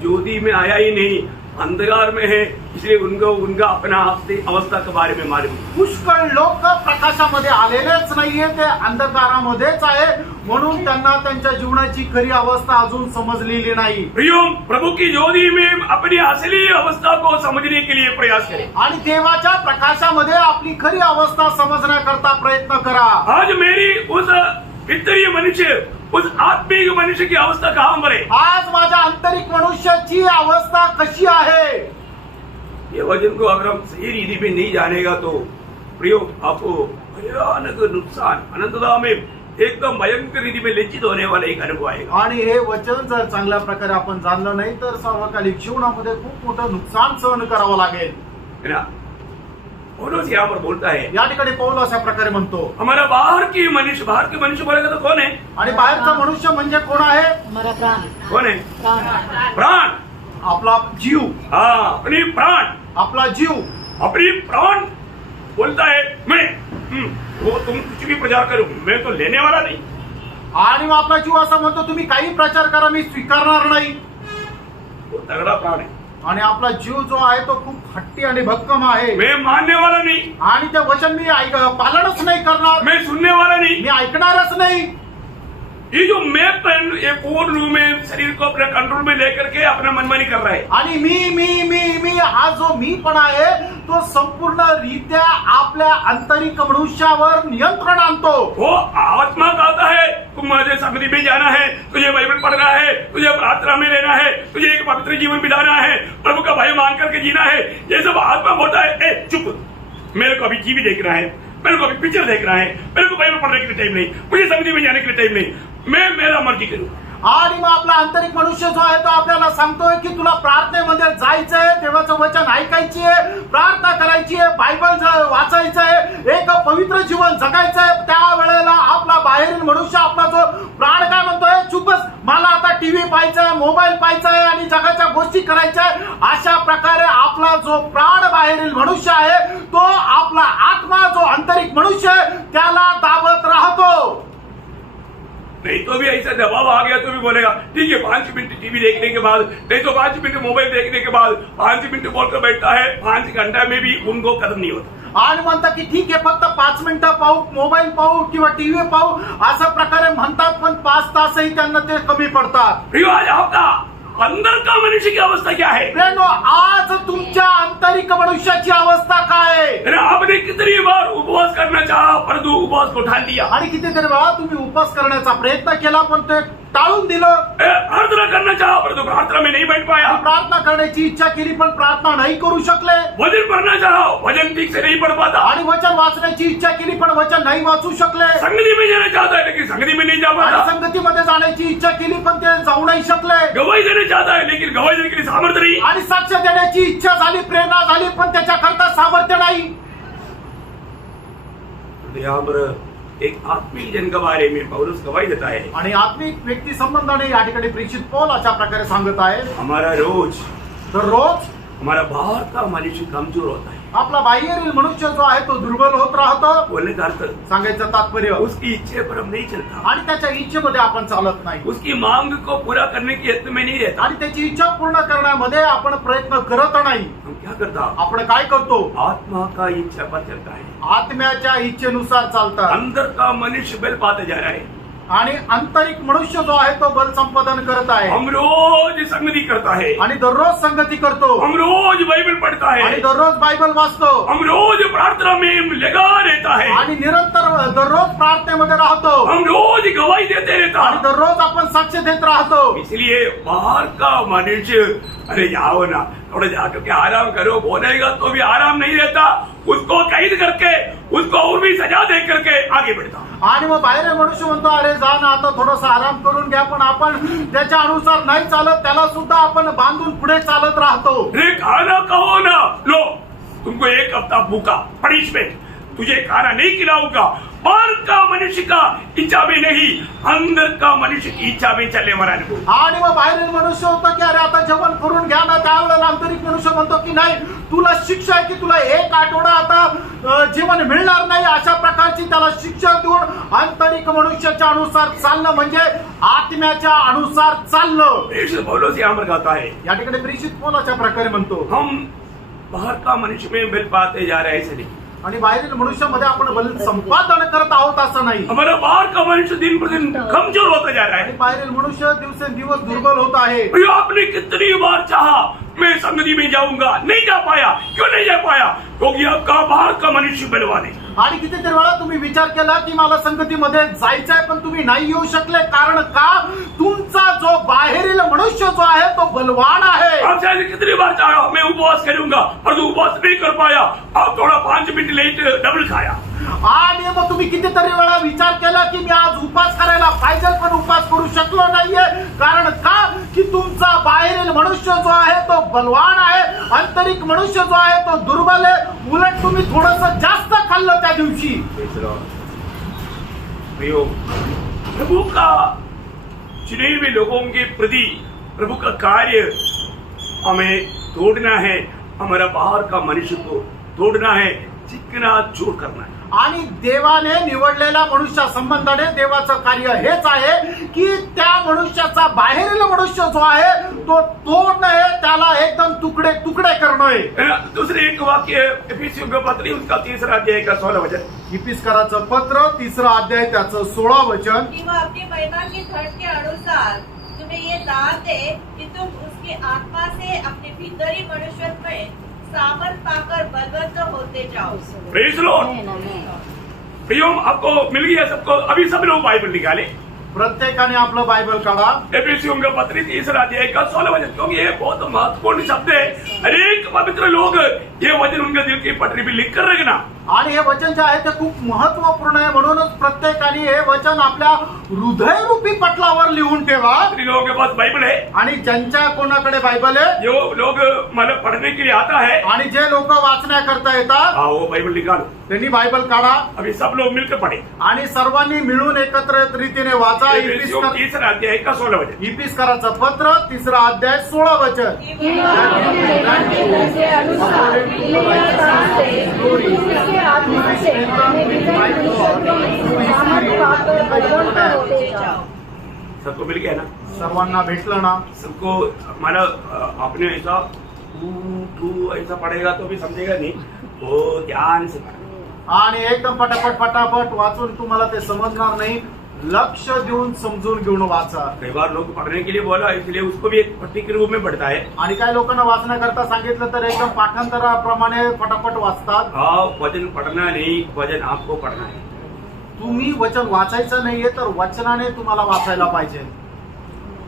ज्योति में आया ही नहीं, अंधकार में है, इसलिए उनका अपना अवस्था के बारे में मालूम. पुष्कळ लोक प्रकाशामध्ये आलेलेच नाहीये, ते अंधकारामध्येच आहे, म्हणून त्यांना त्यांच्या जीवनाची खरी अवस्था अजून समजलेली नाही. प्रियो, प्रभु की ज्योति में अपनी असली अवस्था को समझने के लिए प्रयास करें. आणि देवाच्या प्रकाशामध्ये आपली खरी अवस्था समजण्याकरता प्रयत्न करा. आज मेरी उस भीतरीय मनुष्य, उस आत्मिक मनुष्य की अवस्था कहां पर है? आज माझ्या आंतरिक मनुष्याची अवस्था कशी आहे? ये वचन को अगर हम सही रीति में नहीं जानेगा तो प्रियो, आपको भयानक नुकसान, अनंतता में एकदम भयंकर रीति में लज्जित होने वाला एक अनुभव आएगा. आणि हे वचन जर चांगल्या प्रकारे आपण जाणलं नाही तर सार्वकालिक जीवनामध्ये खूप मोठं नुकसान सहन करावं लागेल. है ना? पौलुस यहाँ पर बोलता है, या ठिकाणी पौल अशा प्रकारे म्हणतो, हमारा बाहर के मनुष्य बोलेगा तो कौन है? आणि बाहेरचा मनुष्य म्हणजे कोण आहे? हमारा प्राण. कौन है? प्राण. प्राण. आपला जीव. हाँ, अपनी प्राण, आपला जीव. अपनी प्राण बोलता है मैं, वो तुम कुछ भी प्रचार करो, मैं तो लेने वाला नहीं. आणि मग आपला जीव असं म्हणतो, तुम्ही काही प्रचार करा, मी स्वीकारणार नाही. वो तगड़ा प्राण है. आणि आपला जीव जो आहे तो खूप हट्टी आणि भक्कम आहे. मैं मानने वाला नहीं, आणि ते वचन मी पालनच नाही करणार, मैं सुनने वाला नहीं. मी ऐकणारच नाही. ये जो मैं ये पूर्ण रूप में शरीर को अपने कंट्रोल में लेकर के अपना मनमानी कर रहा है. आणि मी हा जो मीपणा आहे तो संपूर्ण रीत्या आपल्या आंतरिक मनुष्यावर नियंत्रण आणतो. वो आत्मा कहता है तुम मुझे संगति में जाना है, तुझे बाइबल पढ़ना है, तुझे प्रार्थना में लेना है, तुझे एक पवित्र जीवन बिताना है, प्रभु का भय मान करके जीना है. ये सब आत्मा बोलता है ए चुप, मेरे को अभी टीवी देखना है, मेरे को अभी पिक्चर देखना है, मेरे को बाइबल पढ़ने के लिए टाइम नहीं, मुझे संगति में जाने के लिए टाइम नहीं, मैं मेरा मर्जी करूं. आणि मग आपला आंतरिक मनुष्य जो आहे तो आपल्याला सांगतोय की तुला प्रार्थनेमध्ये जायचंय, देवाचं वचन ऐकायची आहे, प्रार्थना करायची आहे, बायबल वाचायचंय, एक पवित्र जीवन जगायचंय. त्यावेळेला आपला बाहेरील मनुष्य, आपला जो प्राण काय म्हणतोय, चुपच, मला आता टीव्ही पाहायचाय, मोबाईल पाहायचाय आणि जगाच्या गोष्टी करायच्या. अशा प्रकारे आपला जो प्राण बाहेरील मनुष्य आहे तो आपला आत्मा जो आंतरिक मनुष्य आहे त्याला दाबत राहतो. नहीं तो भी ऐसा दबाव आ गया तो भी बोलेगा ठीक है, 5 मिनट टीवी देखने के बाद, नहीं तो 5 मिनट मोबाइल देखने के बाद 5 मिनट बोलकर बैठता है, 5 घंटा में भी उनको खत्म नहीं होता. आणि म्हणतात की ठीक आहे, फक्त 5 मिनिटं पाहू, मोबाईल पाहू किंवा टीव्ही पाहू, अशा प्रकारे म्हणतात, पण 5 तासही त्यांना ते कमी पडतात. प्रियो, आज आपका अंदर का मनुष्य की अवस्था क्या है? प्रियो, आज तुमच्या आंतरिक मनुष्याची अवस्था काय आहे? आपने कितनी बार उपवास करना चाहा परंतु उपवास को ठान लिया. आणि कितीतरी वेळा तुम्ही उपवास करण्याचा प्रयत्न केला पण ते टाळून दिलं. प्रार्थना करना चाहा परंतु प्रार्थना में नहीं बैठ पाया. प्रार्थना करण्याची इच्छा केली पण प्रार्थना नाही करू शकले. वचन पढ़ना चाहा, वचन ठीक से नहीं पढ़ पाता. आणि वचन वाचण्याची इच्छा केली पण वचन नाही वाचू शकले. संगति में जाना चाहता है लेकिन संगति में नहीं जा पाता. आणि संगतीमध्ये जाण्याची इच्छा केली पण ते जाऊ नाही शकले. गवाही देना चाहता है लेकिन गवाही देने के लिए सामर्थ्य नहीं. आणि साक्ष देण्याची इच्छा झाली, प्रेरणा झाली, पण त्याच्याकरता सामर्थ्य नाही. यहाँ पर एक आत्मिक जन के बारे में पौलुस गवाही देता है. आणि आत्मिक व्यक्ती संबंधाने या ठिकाणी प्रेषित पौल अशा प्रकारे सांगत आहे, हमारा रोज हमारा बाहर का मनुष्य कमजोर होता है. आपला बाह्यरील मनुष्य जो आहे तो दुर्बल होत राहतो. बोलने का अर्थ, सांगायचं तात्पर्य, उसकी इच्छे पर हम नहीं चलता आणि त्याच्या इच्छेमध्ये आपण चालत नाही. उसकी मांग को पूरा करने की यत्न में नहीं रहता. आणि त्याची इच्छा पूर्ण करण्यामध्ये आपण प्रयत्न करत नाही. हम क्या करता? आपण काय करतो? आत्मा का इच्छा पर चलता है. आत्म्याच्या इच्छेनुसार चालतात. अंदर का मनुष्य बल पाता जा रहा है. आणि आंतरिक मनुष्य जो आहे तो बल संपादन करत आहे हम रोज संगति करता है, आणि दररोज संगती करतो हम रोज बाइबल पढ़ता आणि है, दररोज बायबल वाचतो हम रोज प्रार्थना में लगा रहता है, आणि निरंतर दररोज प्रार्थनेमध्ये राहतो हम रोज गवाही देते रहता आणि है। दररोज आपण साक्ष देत राहतो। इसलिए बाहर का मनुष्य, अरे जाओ ना थोड़ा जाकर के आराम करो, बोलेगा तो भी आराम नहीं रहता, उसको कैद करके उसको और भी सजा दे करके आगे बढ़ता। आणि मग बाहेर मनुष्य म्हणतो अरे जा ना आता थोडासा आराम करून घ्या, पण आपण त्याच्या अनुसार नाही चालत, त्याला सुद्धा आपण बांधून पुढे चालत राहतो। अरे खाना कहो ना, लो तुमको 1 हफ्ता भूखा पनिशमेंट, तुझे खाना नहीं खिलाऊंगा। बाहर का मनुष्य का इच्छा में नहीं, अंदर का मनुष्य की इच्छा में चले मराने को। आणि मग बाहेरील मनुष्य होतं की अरे आता जेवण करून घ्या ना, त्यावेळेला आंतरिक मनुष्य म्हणतो की नाही तुला शिक्षा आहे की तुला 1 आठवडा आता जेवण मिळणार नाही, अशा प्रकारची त्याला शिक्षा देऊन आंतरिक मनुष्याच्या अनुसार चालणं म्हणजे आत्म्याच्या अनुसार चालणं। प्रेषित पौलुस यहाँ पर कहता है, या ठिकाणी प्रेषित पौलाच्या प्रकारे म्हणतो हम बाहर का मनुष्य में बल पाते जा रहे हैं, ऐसे नहीं। आणि बाहेरील मनुष्यामध्ये आपण बल संपादन करत आहोत असं नाही। हमारा बाहर का मनुष्य दिन प्रतिदिन कमजोर होता जा रहा आणि है। बाहेरील मनुष्य दिवसेंदिवस दुर्बल होत आहे। भैया आपने कितनी बार चाहा मैं संगति में जाऊंगा, नहीं जा पाया। क्यों नहीं जा पाया? क्योंकि आपका बाहर का मनुष्य बलवान है। आणि कितीतरी वेळा तुम्ही विचार केला की मला संगतीमध्ये जायचंय, पण तुम्ही नाही येऊ शकले, कारण का तुमचा जो बाहेरील मनुष्य जो आहे तो बलवान आहे। आप शायद कितनी बार चाहा मैं उपवास करूंगा, पर तू उपवास नहीं कर पाया, आप थोड़ा 5 मिनट लेट डबल खाया। आणि मग तुम्ही कितीतरी वेळा विचार केला की मी आज उपास करायला पाहिजे, पण उपास करू शकलो नाहीये, कारण का की तुमचा बाहेरील मनुष्य जो आहे तो बलवान आहे, आंतरिक मनुष्य जो आहे तो दुर्बल आहे। उलट तुम्ही थोडंसं जास्त खाल्लं त्या दिवशी। प्रभु का चुने हुए लोगों के प्रति प्रभु का कार्य हमें तोड़ना है, हमारा बाहर का मनुष्य को तोड़ना है, चिकना चूर करना है। आणि देवाने निवडलेल्या मनुष्या संबंधाने देवाचं कार्य हेच आहे की त्या मनुष्याचा बाहेरील मनुष्य जो आहे तो तोडणं आहे, त्याला एकदम तुकडे तुकडे करणं आहे। दूसरे एक वाक्य इफिसियों का पत्र उसका 3रा अध्याय का 16 वचन। इफिसकराचं पत्र 3रा अध्याय त्याचं 16 वचन। कि वह अपनी महिमा की धड़ के अनुसार तुम्हें ये दान दे कि तुम उसकी आत्मा से अपने भीतरी मनुष्यत्व में सामर्थ पाकर बलवंत होते जाओ। Praise Lord. प्रियो आपको मिल गया सबको, अभी सब लोग बाइबल निकाले, प्रत्येकाने आपलं बायबल काढा। इफिसियों का पत्र 3रा अध्याय का 16 वचन, क्योंकि ये बहुत महत्वपूर्ण शब्द है। अनेक पवित्र लोग ये वचन उनके दिल की पटरी पे लिख कर रखना। आणि हे वचन जे आहे ते खूप महत्वपूर्ण आहे, म्हणूनच प्रत्येकाने हे वचन आपल्या हृदयरूपी पटलावर लिहून ठेवा। जिन लोगों के पास बाइबल है, आणि ज्यांच्या कोणाकडे बायबल आहे, जो लोग मतलब पढ़ने के लिए आता है, आणि जे लोक वाचण्याकरता येतात हाँ वो बाइबल निकालो, त्यांनी बायबल काढा अभी सब लोग मिलकर पढ़े। आणि सर्वांनी मिळून एकत्रित रीतीने वाचा। इफिसियों 3रा अध्याय का 16 वचन। इफिसकराचं पत्र 3रा अध्याय 16 वचन। आत्मा से सबको मिल गया ना? सर्वांना भेटलं ना? सबको हमारा आपने ऐसा तू ऐसा पढ़ेगा तो भी समझेगा नहीं, वो ध्यान से पढ़ेगा। आणि एकदम पटापट पटापट वाचून तुम्हाला ते समजणार नाही, लक्ष देऊन समजून घेऊन वाचा। कई बार लोग पढ़ने के लिए बोला, इसलिए उसको भी एक पट्टी के रूप में पढ़ता है। आणि काही लोकांना वाचण्याकरता सांगितलं तर एकदम पाठांतराप्रमाणे पटापट वाचतात। हाँ, वचन पढ़ना नहीं, वचन आपको पढ़ना है। तुम्ही वचन वाचायचं नाहीये तर वचनाने तुम्हाला वाचायला पाहिजे।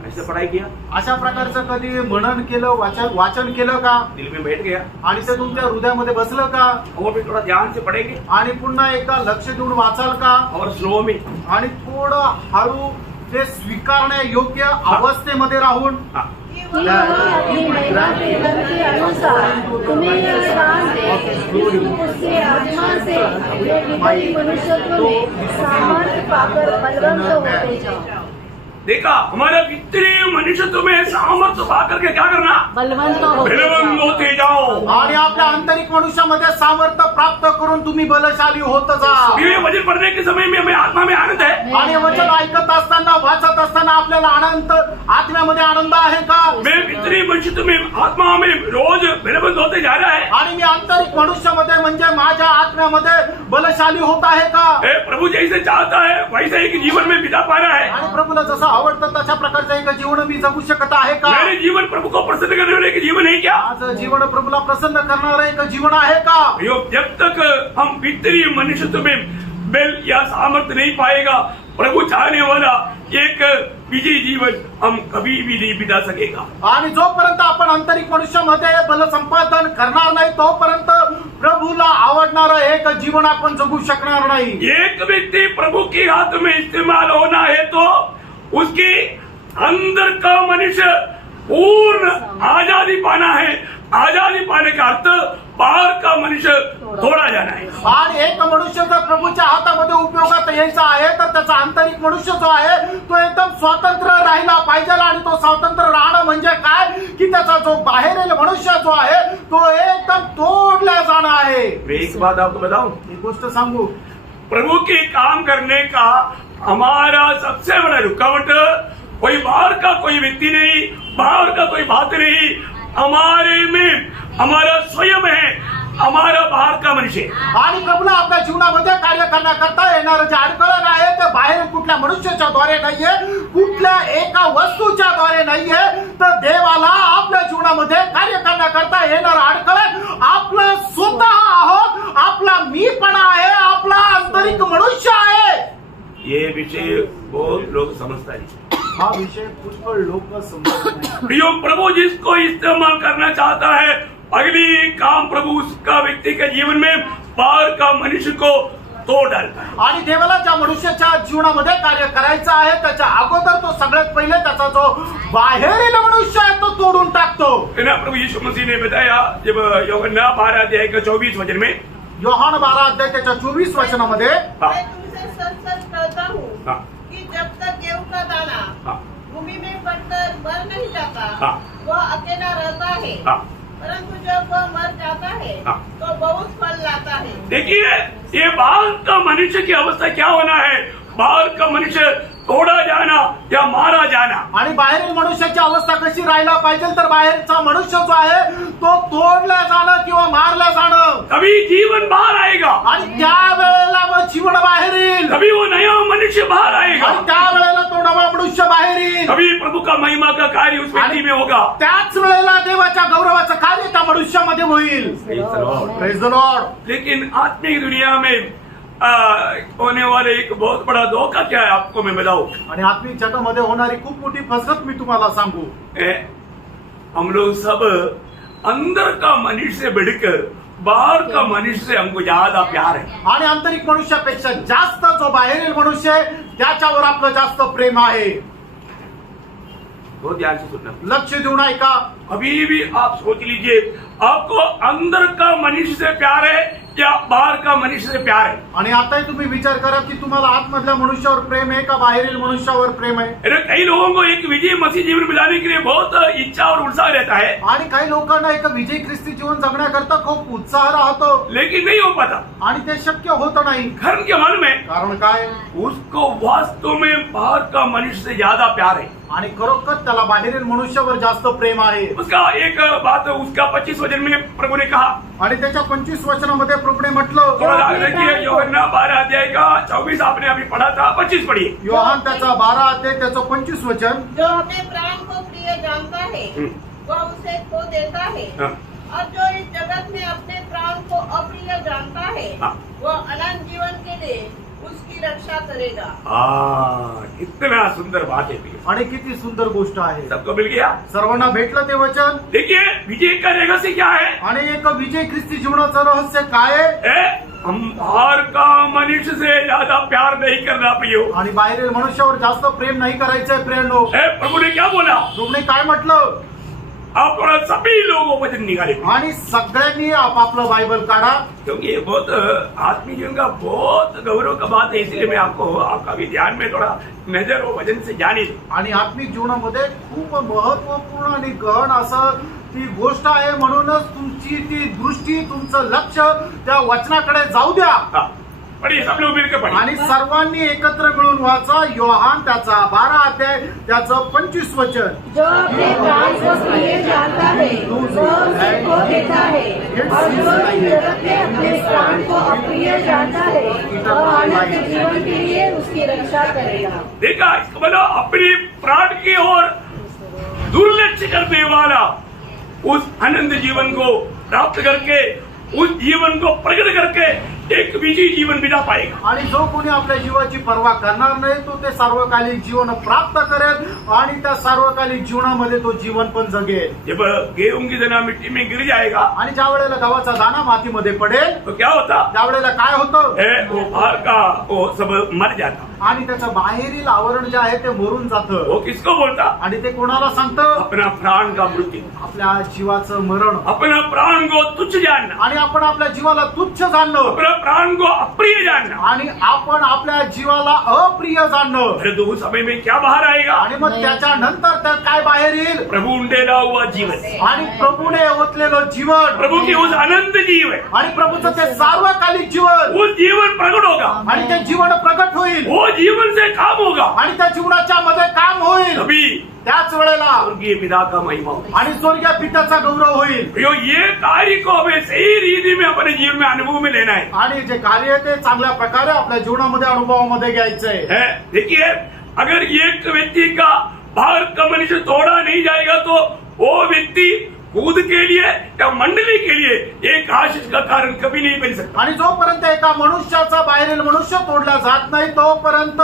ऐसे पढ़ाई किया, अशा प्रकारचं कधी मनन केलं, वाचन केलं का? दिल में बैठ गया, आणि ते तुमच्या हृदयामध्ये बसलं का? और भी थोड़ा ध्यान से पढ़ेंगे आणि पुन्हा एकदा लक्ष देऊन वाचाल का? और स्लो में। आणि थोडं हळू ते स्वीकारण्या योग्य अवस्थेमध्ये राहून हाँ, अपनी महिमा के धन के अनुसार तुम्हें यह दान दे कि तुम उसके आत्मा से अपने भीतरी मनुष्यत्व में सामर्थ्य पाकर बलवंत होते जाओ। देखा हमारा भीतरी मनुष्य तुम्हें सामर्थ्य पा करके क्या करना, बलवंत हो बलवंत होते जाओ। आणि आपल्या आंतरिक मनुष्यामध्ये सामर्थ्य प्राप्त करून तुम्ही बलशाली होत जा। ये वचन पढ़ने के समय में हमें आत्मा में आनंद है। आणि वचन ऐकत असताना वाचत असताना आपल्याला आनंद आत्म्यामध्ये आनंद आहे का? मैं भीतरी मनुष्य तुम्हें आत्मा में रोज बलवंत होते जा रहा है। आणि मी आंतरिक मनुष्यामध्ये म्हणजे माझ्या आत्म्यामध्ये बलशाली होत आहे का? प्रभु जैसे चाहता है वैसे एक जीवन में बिता पा रहा है। आणि प्रभूला जसं आवडतं तशा प्रकारचं एक जीवन मी जगू शकत आहे का? मेरे जीवन प्रभु को प्रसन्न करने वाले एक जीवन है क्या? माझं जीवन प्रभूला प्रसन्न करणारं एक जीवन आहे का? जब तक हम भीतरी मनुष्य में बल या सामर्थ्य नहीं पाएगा, प्रभु चाहने वाला एक विजयी जीवन हम कभी भी नहीं बिता सकेगा। आणि जोपर्यंत आपण आंतरिक मनुष्यामध्ये बल संपादन करणार नाही तोपर्यंत प्रभूला आवडणारं एक जीवन आपण जगू शकणार नाही। एक व्यक्ति प्रभु के हाथ में इस्तेमाल होना है तो उसके अंदर का मनुष्य पूर्ण आजादी पाना है। आजादी पाने का अर्थ बाहर का मनुष्य तोड़ा जाना है। आणि एक मनुष्य जर प्रभूच्या हातामध्ये उपयोगात यायचा आहे तर त्याचा आंतरिक मनुष्य जो आहे तो एकदम स्वतंत्र राहिला पाहिजे। आणि तो स्वतंत्र राहणं म्हणजे काय की त्याचा जो बाहेरील मनुष्य जो आहे तो एकदम तोडला जाणं आहे। मैं एक बात आपको बताऊं, एक गोष्ट सांगू, प्रभु के काम करने का हमारा सबसे बड़ा रुकावट कोई बाहर का कोई व्यक्ति नहीं, बाहर का कोई बात नहीं, हमारे में हमारा स्वयं है, हमारा बाहर का मनुष्य। आणि प्रभूला आपल्या जीवनामध्ये कार्य करण्याकरता येणारं जे अडकळण आहे ते बाहेर कुठल्या मनुष्याच्या द्वारे नाहीये, कुठल्या एका वस्तूच्या द्वारे नाहीये, तर देवाला आपल्या जीवनामध्ये कार्य करण्याकरता येणारं अडकळण आपलं स्वतः आहोत, आपला मीपणा आहे, आपला आंतरिक मनुष्य आहे। ये विषय बहुत लोग समझता नहीं। हा विषय पुष्कळ लोक समजत नाही। प्रियो, प्रभु जिसको इस्तेमाल करना चाहता है, अगली काम प्रभु उसका व्यक्ति के जीवन में बाहर का मनुष्य को तोड़ डालता है। आणि देवाला ज्या मनुष्याच्या जीवनामध्ये कार्य करायचं आहे त्याच्या अगोदर तो सगळ्यात पहिले त्याचा जो बाहेरील मनुष्य आहे तो तोडून टाकतो। प्रभु यीशु मसीह ने बताया जब यूहन्ना 12 अध्याय का 24 वचन में, योहान 12 अध्याय त्याच्या 24 वचनामध्ये, मैं तुमसे सच सच कहता हूँ हाँ। कि जब तक गेहूं का दाना हाँ। भूमि में पड़कर मर नहीं जाता हाँ। वह अकेला रहता है, हाँ। परंतु जब वह मर जाता है हाँ। तो बहुत फल लाता है। देखिए ये बाहर का मनुष्य की अवस्था क्या होना है, बाहर का मनुष्य तोड़ा जाना या मारा जाना। आणि बाहेरील मनुष्याची अवस्था कशी राहायला पाहिजे तर बाहेरचा मनुष्य जो आहे तो तोडला जाणं किंवा मारला जाणं। कभी जीवन बाहर आएगा आणि त्यावेळेला मग जीवन बाहेर येईल, कभी वो नया मनुष्य बाहर आएगा, आणि त्यावेळेला तो नवा मनुष्य बाहेर येईल, कभी प्रभु का महिमा का कार्य उस व्यक्ति में होगा। त्याच वेळेला देवाच्या गौरवाचं कार्य त्या मनुष्यामध्ये होईल। Praise the Lord. लेकिन आत्मिक दुनिया में होने वाले एक बहुत बड़ा धोखा क्या है आपको मैं बताऊं। आणि आत्मिक जगामध्ये होणारी खूप मोठी फसगत मी तुम्हाला सांगू, हम लोग सब अंदर का मनुष्य से बढ़कर बाहर का मनुष्य से हमको ज्यादा प्यार है। आणि आंतरिक मनुष्यापेक्षा जास्त जो बाहेरील मनुष्य आहे त्याच्यावर आपलं जास्त प्रेम आहे। बहुत ध्यान से सुनना, लक्ष देऊन ऐका। अभी भी आप सोच लीजिए आपको अंदर का मनुष्य से प्यार है या बाहर का मनुष्य से प्यार है। आणि आताही तुम्ही विचार करा की तुम्हाला आतमधल्या मनुष्यावर प्रेम आहे का बाहेरील मनुष्यावर प्रेम आहे। कई लोगों को एक विजय मसीह जीवन बिताने के लिए बहुत इच्छा और उत्साह रहता है, आणि काही लोकांना एक विजय ख्रिस्ती जीवन जगण्याकरता खूप उत्साह राहतो, लेकिन नहीं हो पाता। आणि ते शक्य होत नाही। कारण क्या मालूम है, कारण काय, उसको वास्तव में बाहर का मनुष्य से ज्यादा प्यार है। आणि खरोखर त्याला बाहेरील मनुष्यावर जास्त प्रेम आहे। उसका एक बात उसका 25 वचन में प्रभु ने कहा, आणि त्याच्या 25 वचनामध्ये प्रभूने म्हटलं, थोड़ा याद रखिए यूहन्ना 12 अध्याय का 24 आपने अभी पढ़ा था, 25 पढ़िए। योहान त्याचा 12 अध्याय त्याचं 25 वचन, जो अपने प्राण को प्रिय जानता है वह उसे खो देता है, और जो इस जगत में अपने प्राण को अप्रिय जानता है वह अनंत जीवन के लिए उसकी रक्षा करेगा। इतना सुंदर बात है। आणि किती सुंदर गोष्ट आहे। सबको मिल गया, सर्वांना भेटलं ते वचन। देखिए विजय का रहस्य क्या है, आणि एक विजय ख्रिस्ती जीवनाचं रहस्य काय आहे? हम बाहर का मनुष्य से ज्यादा प्यार नहीं करना प्रियो, आणि बाहेरील मनुष्यावर जास्त प्रेम नाही करायचंय प्रेरणो। प्रभु ने क्या बोला, प्रभूने काय म्हटलं, आप थोड़ा सभी लोगों वचन निकाले, आणि सगळ्यांनी आपापलं बायबल काढा, क्योंकि ये बहुत आत्मीय जीवन का बहुत गौरव का बात है। इसलिए मैं आपका भी ध्यान में थोड़ा नजर और वचन से जाने दूं। आणि आत्मिक जीवनामध्ये खूप महत्वपूर्ण आणि गहन असं ती गोष्ट आहे, म्हणूनच तुमची ती दृष्टी, तुमचं लक्ष त्या वचनाकडे जाऊ द्या। पढ़िए, सब लोग मिलकर पढ़िए। आणि सर्वांनी एकत्र मिळून वाचा योहान त्याचा 12 अध्याय त्याचं 25 वचन। जो अपने प्राण को प्रिय जानता है वो उसे खो देता है, और जो इस जगत में अपने प्राण को अप्रिय जानता है वह अनंत जीवन के लिए उसकी रक्षा करेगा। देखा, इसको बोलो अपने प्राण की ओर दुर्लक्ष्य करने वाला उस अनंत जीवन को प्राप्त करके, उस जीवन को प्रकट करके एक विजयी जीवन बिता पाएगा। आणि जो कोणी आपल्या जीवाची पर्वा करणार नाही तो ते सार्वकालिक जीवन प्राप्त करेल आणि त्या सार्वकालिक जीवनामध्ये तो जीवन पण जगेल। जब गेहूं की दाना मिट्टी में गिर जाएगा, आणि ज्या वेळेला गव्हाचा दाणा मातीमध्ये पडेल तो क्या होता? त्यावेळेला काय होतं? वो बाहर का वो सब मर जाता। आणि त्याचं बाहेरील आवरण जे आहे ते मरून जातं। वो किसको बोलता? आणि ते कोणाला सांगतं? अपना प्राण का मृत्यू, आपल्या जीवाचं मरण। अपना प्राण को तुच्छ जानना, आणि आपण आपल्या जीवाला तुच्छ जाणलं, अपना प्राण को अप्रिय जानना। आणि आपण आपल्या जीवाला अप्रिय जाणलं। अरे तो उस समय में क्या बाहर आएगा? आणि मग त्याच्यानंतर त्यात काय बाहेर येईल? प्रभु उंडेला हुआ जीवन, आणि प्रभूने ओतलेलं जीवन, प्रभु की उस अनंत जीवन, आणि प्रभूचं ते सार्वकालिक जीवन, वो जीवन प्रकट होगा, आणि ते जीवन प्रकट होईल, वो जीवन से काम होगा। आणि त्या जीवनाच्या मध्ये काम होईल। तभी त्याच वेळेला स्वर्गीय पिता का महिमा होगा। आणि स्वर्गीय पित्याचा गौरव होईल। ये कार्य को हमें सही रीति में अपने जीवन में अनुभव में लेना है। आणि जे कार्य आहे ते चांगल्या प्रकारे आपल्या जीवनामध्ये अनुभवामध्ये घ्यायचंय। देखिए, अगर एक व्यक्ति का बाहर का मनुष्य तोड़ा नहीं जाएगा तो वो व्यक्ति खुद के लिए या मंडली के लिए एक आशीष का कारण कभी नहीं बन सकता। आणि जोपर्यंत एका मनुष्याचा बाहेरील मनुष्य तोडला जात नाही तोपर्यंत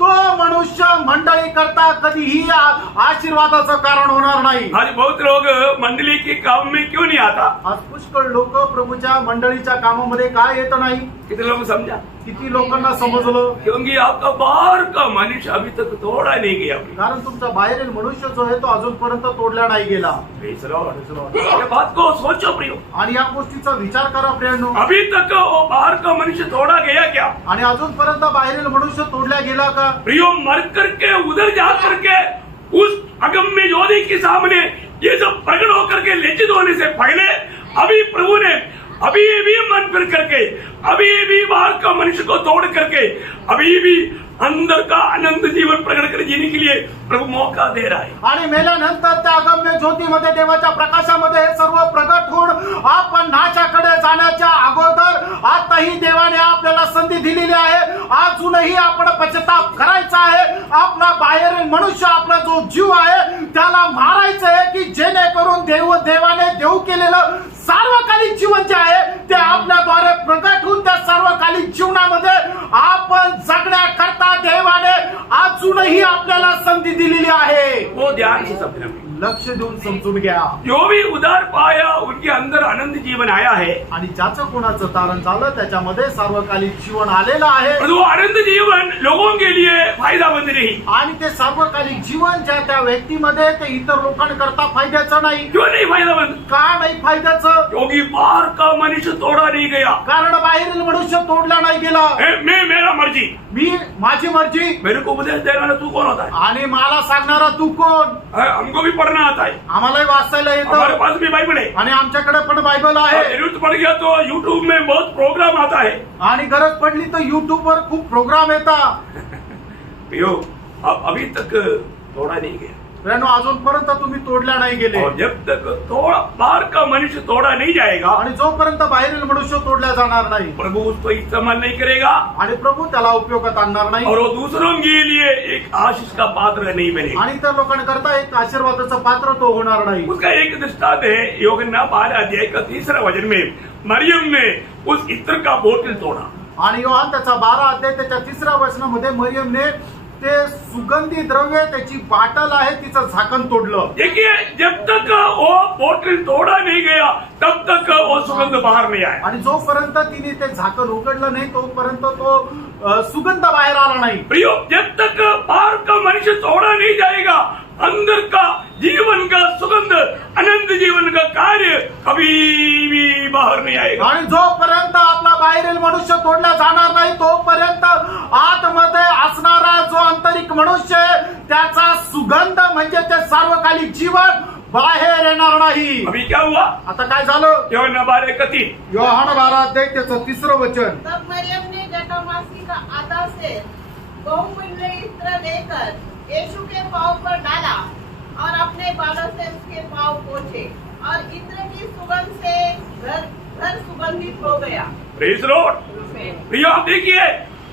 तो मनुष्य मंडळी करता कधीही आशीर्वादाचं कारण होणार नाही। आज बहुत लोग मंडली के काम में क्यों नहीं आता? आज पुष्कळ लोक प्रभूच्या मंडळीच्या कामामध्ये काय येत नाही? कितने लोग समझा? किती लोकांना समजलं? क्योंकि आपका बाहर का मनुष्य अभी तक तोड़ा नहीं गया। कारण तुमचा बाहेरील मनुष्य जो आहे तो अजूनपर्यंत तोडला नाही गेला। ये बात को सोचो प्रियो, आणि या गोष्टीचा विचार करा प्रियांनो। अभी तक वो बाहर का मनुष्य तोड़ा गया क्या? आणि अजूनपर्यंत बाहेरील मनुष्य तोडला गेला का? प्रियो, मर करके उधर जा करके उस अगम्य ज्योति के सामने ये सब प्रकट होकर के लज्जित होने से पहले अभी प्रभु ने अभी भी मन फिर करके, अभी भी बाहर का मनुष्य को तोड़ करके, अभी भी अंदर का अनंत जीवन प्रकट कर जीने के लिए प्रभु मौका दे रहा है। आणि मेल्यानंतर त्या अगम्य ज्योतीमध्ये देवाच्या प्रकाशामध्ये हे सर्व प्रगट होऊन आपण नाच्याकडे जाण्याच्या अगोदर आताही देवाने आपल्याला संधी दिलेली आहे। अजूनही आपण पश्चाताप करायचा आहे। आपला बाहेरील मनुष्य, आपला जो जीव आहे त्याला मारायचं आहे की जेणेकरून देवाने देऊ केलेलं सार्वकालिक जीवन जे आहे ते आपल्याद्वारे प्रगट होऊन त्या सार्वकालिक जीवनामध्ये आपण जगण्याकरता देवाने अजूनही आपल्याला संधी दिलेली आहे। वो ध्यान से समझना, लक्ष देऊन समजून घ्या। जो भी उधार पाया उनके अंदर अनंत जीवन आया है, आणि ज्याचं कोणाचं तारण झालं त्याच्यामध्ये सार्वकालिक जीवन आलेलं आहे। और वो अनंत जीवन लोगों के लिए फायदामंद नहीं। आणि ते सार्वकालिक जीवन ज्या त्या व्यक्तीमध्ये ते इतर लोकांकरता फायद्याचं नाही। क्यों नहीं फायदामंद? का नाही फायद्याचं? क्योंकि बाहर का मनुष्य तोड़ा नहीं गया। कारण बाहेरील मनुष्य तोडला नाही गेला। मैं मेरा मर्जी, मी माझी मर्जी, मेरे को उपदेश देने वाला तू कौन होता है? आणि मला सांगणारा तू कोण? हमको भी पढ़ना आता है, आम्हालाही वाचायला हमारे येतं पास भी बाइबल है, आणि आमच्याकडे पण बायबल आहे। जरूरत पड़ गया तो यूट्यूब में बहुत प्रोग्राम आता है। आणि गरज पडली तर युट्यूब वर खूप प्रोग्राम येतात। अभी तक तोड़ा नहीं गया। प्रियांनो, अजूनपर्यंत तुम्ही तोडल्या नाही गेले। और जब तक थोड़ा बाहर का मनुष्य तोड़ा नहीं जाएगा, आणि जोपर्यंत बाहेरील मनुष्य तोडल्या जाणार नाही प्रभु उसको इस्तेमाल नहीं करेगा आणि प्रभू त्याला उपयोगात आणणार नाही, और वो दूसरों के लिए एक आशीष का पात्र नहीं बनेगा। आणि इतर लोकांकरता एक आशीर्वादाचं पात्र तो होणार नाही। उसका एक दृष्टांत है यूहन्ना 12 अध्याय का 3 वचन में, मरियम ने उस इत्र का बोतल तोड़ा। आणि योहान त्याचा 12 अध्याय त्याच्या 3 वचनामध्ये मरियमने ते सुगंधी द्रव्य त्याची बाटल आहे तिचं झाकण तोडलं। देखिए, जब तक वो बोतल तोड़ा नहीं गया तब तक वो सुगंध बाहर नहीं आया। आणि जोपर्यंत तिने ते झाकण उघडलं नाही तोपर्यंत तो सुगंध बाहेर आला नाही। प्रियो, जब तक बाहर का मनुष्य तोड़ा नहीं जाएगा अंदर का जीवन का सुगंध कभी भी बाहर नहीं आएगा। आणि जोपर्यंत आपला बाहेरील मनुष्य तोडला जाणार नाही तोपर्यंत आतमध्ये असणारा जो आंतरिक मनुष्य आहे त्याचा सुगंध म्हणजे ते सार्वकालिक जीवन बाहेर येणार नाही। अभी क्या हुआ? आता काय झालं? यूहन्ना 12:31 योहान 12 त्याचं 3रं वचन। तब मरियम ने जटामासी का आधा से बहुमूल्य इत्र लेकर यीशु के पांव पर डाला और अपने बालों से उसके पांव पोंछे और इत्र की सुगंध से घर सुगंधित हो गया। Praise Lord. प्रियो आप देखिए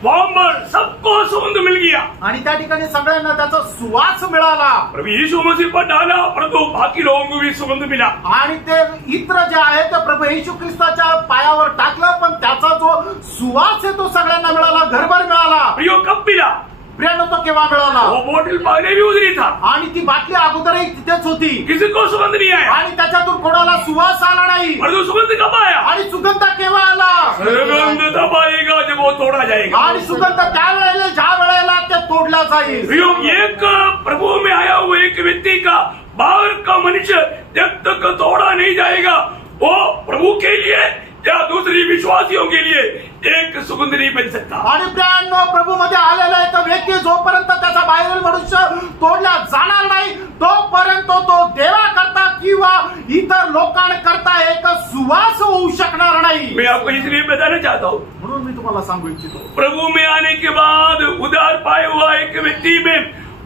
वहां पर सबको सुगंध मिल गया आणि त्या ठिकाणी सगळ्यांना त्याचा सुवास मिळाला। प्रभु यीशु मसीह पर डाला परंतु बाकी लोगों को भी सुगंध मिला। आणि ते इत्र जे आहे ते प्रभू येशू ख्रिस्ताच्या पायावर टाकलं पण त्याचा जो सुवास आहे तो सगळ्यांना मिळाला, घरभर मिळाला। प्रियो कब मिला? प्रियानो तो केव्हा मिळाला? वो बोतल पहले भी उधरी था आणि ती बाटली अगोदरही तिथेच होती किसी को सुगंध नहीं आया आणि त्याच्यातून कोणाला सुवास आला नाही। परंतु सुगंध कब आया? आणि सुगंध केव्हा आला? सुगंध तब आएगा जब वो तोड़ा जाएगा। आणि सुगंध त्या वेळेला ज्या वेळेला ते तोडला जाईल। प्रियो एक प्रभु में आया हुआ एक व्यक्ति का बाहर का मनुष्य जब तक तोड़ा नहीं जाएगा वो प्रभु के लिए या दूसरी विश्वासियों के लिए एक सुगंध नहीं बन सकता। आणि प्रियांनो प्रभू मध्ये आलेला एक व्यक्ती जोपर्यंत त्याचा बाहेरील मनुष्य तोडला जाणार नाही तोपर्यंत तो देवाकरता किंवा इतर लोकांकरता एक सुवास होऊ शकणार नाही। मैं आपको इसलिए बताना चाहता हूँ म्हणून मी तुम्हाला सांगू इच्छितो प्रभु में आने के बाद उद्धार पाए हुआ एक व्यक्ति में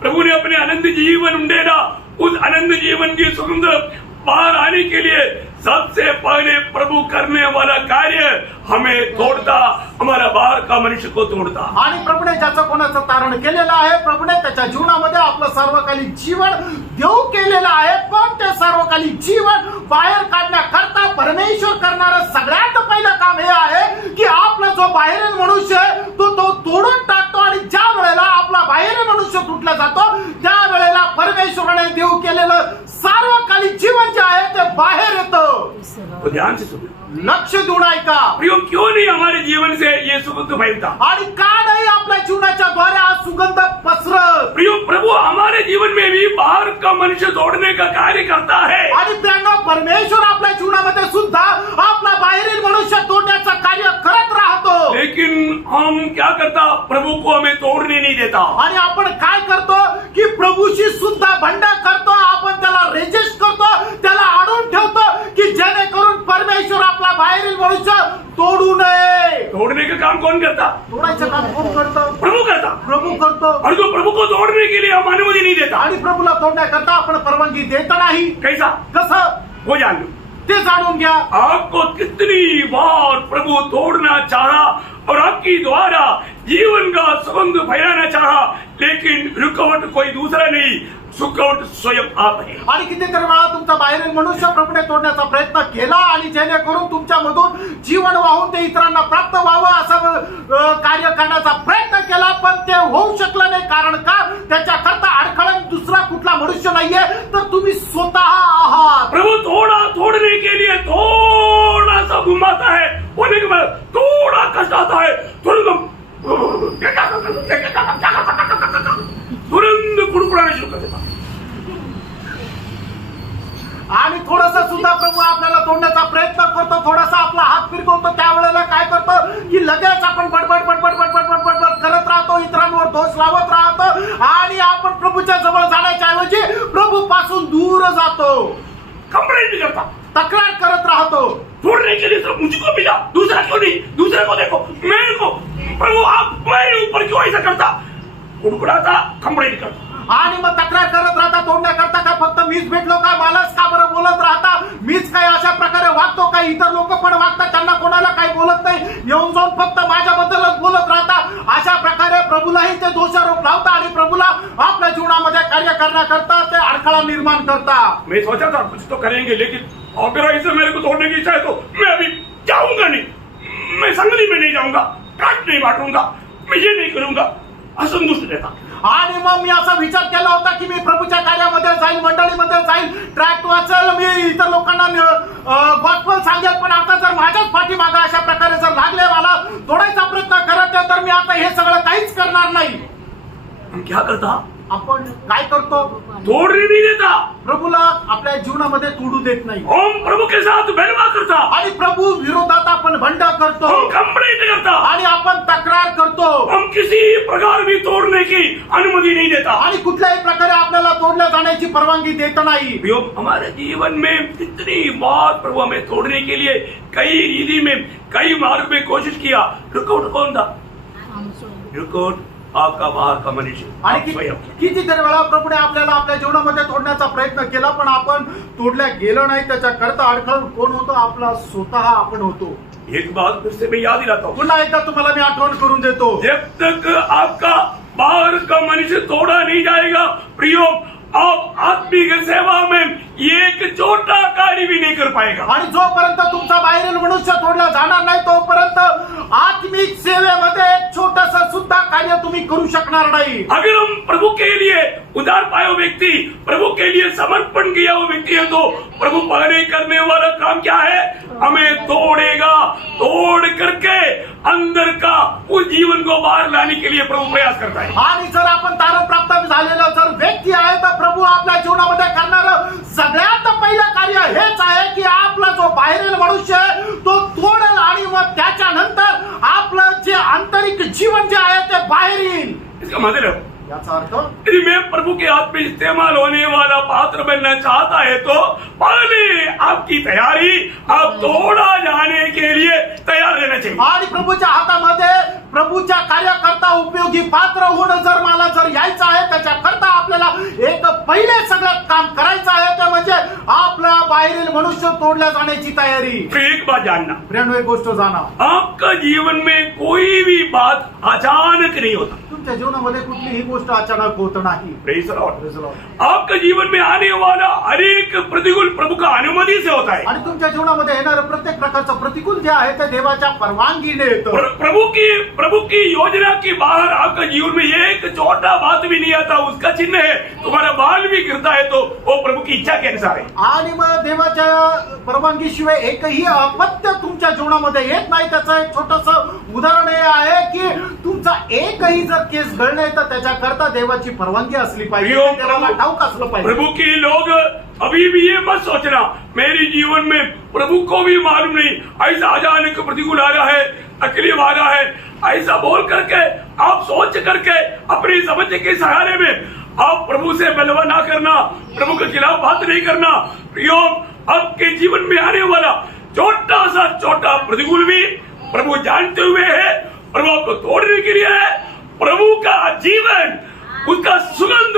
प्रभु ने अपने अनंत जीवन उंडेला। उस अनंत जीवन की सुगंध बाहर आने के लिए सबसे पहले प्रभु करने वाला कार्य हमें तोड़ता, हमारा बाहर का मनुष्य को तोड़ता। आणि प्रभूने ज्याचं कोणाचं तारण केलेलं आहे प्रभूने त्याच्या जीवनामध्ये आपलं सार्वकालिक जीवन देऊ केलेलं आहे पण ते सार्वकालिक जीवन बाहेर काढण्याकरता परमेश्वर करणारं सगळ्यात पहिलं काम हे आहे की आपला जो बाहेरील मनुष्य आहे तो तोडून टाकतो आणि ज्या वेळेला आपला बाहेरील मनुष्य तुटला जातो त्या वेळेला परमेश्वराने देऊ केलेलं सार्वकालिक जीवन जे आहे ते बाहेर येतं। तो ध्यान से सुनो, लक्ष देऊन ऐका। प्रियो क्यों नहीं हमारे जीवन से ये सुगंध फैलता? आणि का नाही आपल्या जीवनाच्या द्वारे हा सुगंध पसरत? प्रियो प्रभु हमारे जीवन में भी बाहर का मनुष्य तोड़ने का कार्य करता है आणि प्रियांनो परमेश्वर आपल्या जीवनामध्ये सुद्धा आपला बाहेरील मनुष्य तोडण्याचं कार्य करत राहतो। लेकिन हम क्या करता? प्रभु को हमें तोड़ने नहीं देता। आणि आपण काय करतो की प्रभूशी सुद्धा भांडण करतो, आपण त्याला रेजिस्ट करतो, त्याला अडवून ठेवतो की जेणेकरून परमेश्वर आपला बाहेरील मनुष्य तोडू नये। तोड़ने का काम कौन करता? तोडायचं काम कोण करतं? प्रभु करता। प्रभू करतो। और तो प्रभु को तोड़ने के लिए हम अनुमति नहीं देता। आणि प्रभूला तोडण्याकरता आपण परवानगी देत नाही। कैसा? कसं? वो जान लो। ते जाणून घ्या। आपको कितनी बार प्रभु तोड़ना चाहा और आपकी द्वारा जीवन का सुगंध फैलाना चाहा लेकिन रुकावट कोई दूसरा नहीं, सुकावट स्वयं आप है। आणि कितीतरी वेळा तुमचा बाहेरील मनुष्य प्रभूने तोडण्याचा प्रयत्न केला आणि जेणेकरून तुमच्यामधून जीवन वाहून ते इतरांना प्राप्त व्हावं असं कार्य करण्याचा प्रयत्न केला पण ते होऊ शकलं नाही। कारण का? त्याच्याकरता अडखळण दुसरा कुठला मनुष्य नाहीये तर तुम्ही स्वतः आहात। प्रभु तोड़ने के लिए थोड़ा सा घुमाता है, होने के बाद थोड़ा कष्ट आता है, तुरंत कुड़कुड़ाना शुरू कर देता। आणि थोडासा सुद्धा प्रभू आपल्याला तोडण्याचा प्रयत्न करतो, थोडासा आपला हात फिरवतो, त्यावेळेला काय करतो की लगेच आपण बडबड बडबड बडबड बडबड बडबड करत राहतो, इतरांवर दोष लावत राहतो आणि आपण प्रभूच्या जवळ जाण्याच्या ऐवजी प्रभू पासून दूर जातो, कंप्लेंट करता, तक्रार करत राहतो। तोड़ने के लिए सिर्फ मुझको मिला, दूसरा क्यों नहीं? दूसरे को देखो, मेरे को प्रभु आप मेरे ऊपर क्यों ऐसा करता? कुड़कुड़ाता, कंप्लेंट करता आणि मग तक्रार करत राहता तोडण्याकरता का फक्त मीच भेटलो का, मलाच का बरं बोलत राहता, मीच काय अशा प्रकारे वागतो का, इतर लोक पण वागतात त्यांना कोणाला काही बोलत नाही, येऊन जाऊन फक्त माझ्याबद्दलच बोलत राहता। अशा प्रकारे प्रभूलाही ते दोषारोप लावता आणि प्रभूला आपल्या जीवनामध्ये कार्य करण्याकरता ते अडथळा निर्माण करता। मैं सोचा था कुछ तो करेंगे लेकिन अगर ऐसे मेरे को तोड़ने की इच्छा है तो मैं अभी जाऊंगा नहीं, मैं संगति में नहीं जाऊंगा, काट नहीं बांटूंगा, मैं ये नहीं करूंगा, असंतुष्ट रहता। आणि मग मी असा विचार केला होता की मी प्रभूच्या कार्यामध्ये जाईल, मंडळीमध्ये जाईल, ट्रॅक्ट वाचेल, मी इतर लोकांना गॉस्पेल सांगेल, पण आता जर माझ्याच पाठीमागे अशा प्रकारे जर लागले मला तोडायचा प्रयत्न करत आहे तर मी आता हे सगळं काहीच करणार नाही। हम क्या करता? आपण काय करतो? तोड़ने नहीं देता। प्रभूला आपल्या जीवनामध्ये जीवनामध्ये तोडू देत नाही हम प्रभु के साथ बहलवा करता, आणि प्रभू विरोधात आपण भंड करतो हम कंप्लेंट करता, आणि आपण तक्रार करतो हम किसी प्रकार भी तोड़ने की अनुमति नहीं देता। आणि कुठल्याही प्रकारे आपल्याला तोडल्या जाण्याची परवानगी देत नाही। हमारे जीवन में इतनी बात प्रभु हमें तोड़ने के लिए कई रीति में कई मार्ग में कोशिश किया। रुकआउट कौन था? रुकआउट आपका बाहर का मनुष्य आणि कितीतरी वेळा प्रभूने आपल्याला आपल्या जीवनामध्ये तोडण्याचा प्रयत्न केला, पण आपण तोडल्या गेलो नाही। त्याच्याकरता अडखळ कोण होतो? आपला स्वतः आपण होतो। एक बात फिर से मैं याद दिलाता हूँ, पुन्हा एकदा तुम्हाला मी आठवण करून देतो, जब तक आपका बाहर का मनुष्य तोड़ा नहीं जाएगा प्रियो, आप आत्मिक सेवा में एक छोटा कार्य भी नहीं कर पाएगा। आणि जोपर्यंत तुमचा बाहेरील मनुष्य तोडला जाणार नाही तोपर्यंत आत्मिक सेवेमध्ये एक छोटस सुद्धा कार्य तुम्ही करू शकणार नाही। अगर हम प्रभु के लिए उधार पाया हुआ व्यक्ति, प्रभु के लिए समर्पण किया हुआ व्यक्ति है, तो प्रभु पहले करने वाला काम क्या है? हमें तोड़ेगा, तोड़ करके अंदर का उस जीवन को बाहर लाने के लिए प्रभु प्रयास करता है। आणि जर आपण तारण प्राप्त झालेला जर व्यक्ती आहे तर प्रभू आपल्या जीवनामध्ये करणार सगळ्यात पहिलं कार्य हेच आहे की आपला जो बाहेरील मनुष्य आहे तो तोडेल आणि मग त्याच्यानंतर आपलं जे आंतरिक जीवन जे आहे ते बाहेर येईल। इसका मतलब याचा अर्थ यदि मैं प्रभु के हाथ में इस्तेमाल होने वाला पात्र बनना चाहता है तो पहले आपकी तैयारी आप तोड़ा जाने के लिए तैयार रहना चाहिए। आणि प्रभूच्या हातामध्ये प्रभूच्या कार्यकर्ता उपयोगी पात्र होणं जर मला जर यायचं आहे त्याच्याकरता आपल्याला एक पहिले सगळं काम करायचं आहे ते म्हणजे आपला बाहेरील मनुष्य तोडल्या जाण्याची तयारी। फिर एक बात जानना, प्रियांनो एक गोष्ट जाणा, आपका जीवन में कोई भी बात अचानक नहीं होता। तुमच्या जीवनामध्ये कुठलीही गोष्ट अचानक होत नाही। Praise the Lord. आपका जीवन में आने वाला हर एक प्रतिकूल प्रभु का अनुमति से होता है। आणि तुमच्या जीवनामध्ये येणारं प्रत्येक प्रकारचं प्रतिकूल जे आहे ते देवाच्या परवानगीने येतं। प्रभु की योजना के बाहर आपका जीवन में एक छोटा बात भी नहीं आता, उसका चिन्ह है तुम्हारा बाल भी गिरता है तो वो प्रभु की इच्छा के अनुसार है। आणि मग देवाच्या परवानगीशिवाय एकही अपत्य तुमच्या जीवनामध्ये येत नाही। त्याचं एक छोटस उदाहरण हे आहे की तुमचा एकही जर केस गळणे तर त्याच्याकरता देवाची परवानगी असली पाहिजे, देवाला ठाऊक असलं पाहिजे। प्रभु के लोग अभी भी ये मत सोचना मेरे जीवन में प्रभु को भी मालूम नहीं, ऐसा अचानक प्रतिकूल आ रहा है, तकलीफ आ रहा है, ऐसा बोल करके आप सोच करके अपनी समझ के सहारे में आप प्रभु से बलवा ना करना, प्रभु के खिलाफ बात नहीं करना। प्रयोग आपके जीवन में आने वाला छोटा सा छोटा प्रतिकूल भी प्रभु जानते हुए है, प्रभु आपको तोड़ने के लिए है, प्रभु का जीवन उसका सुगंध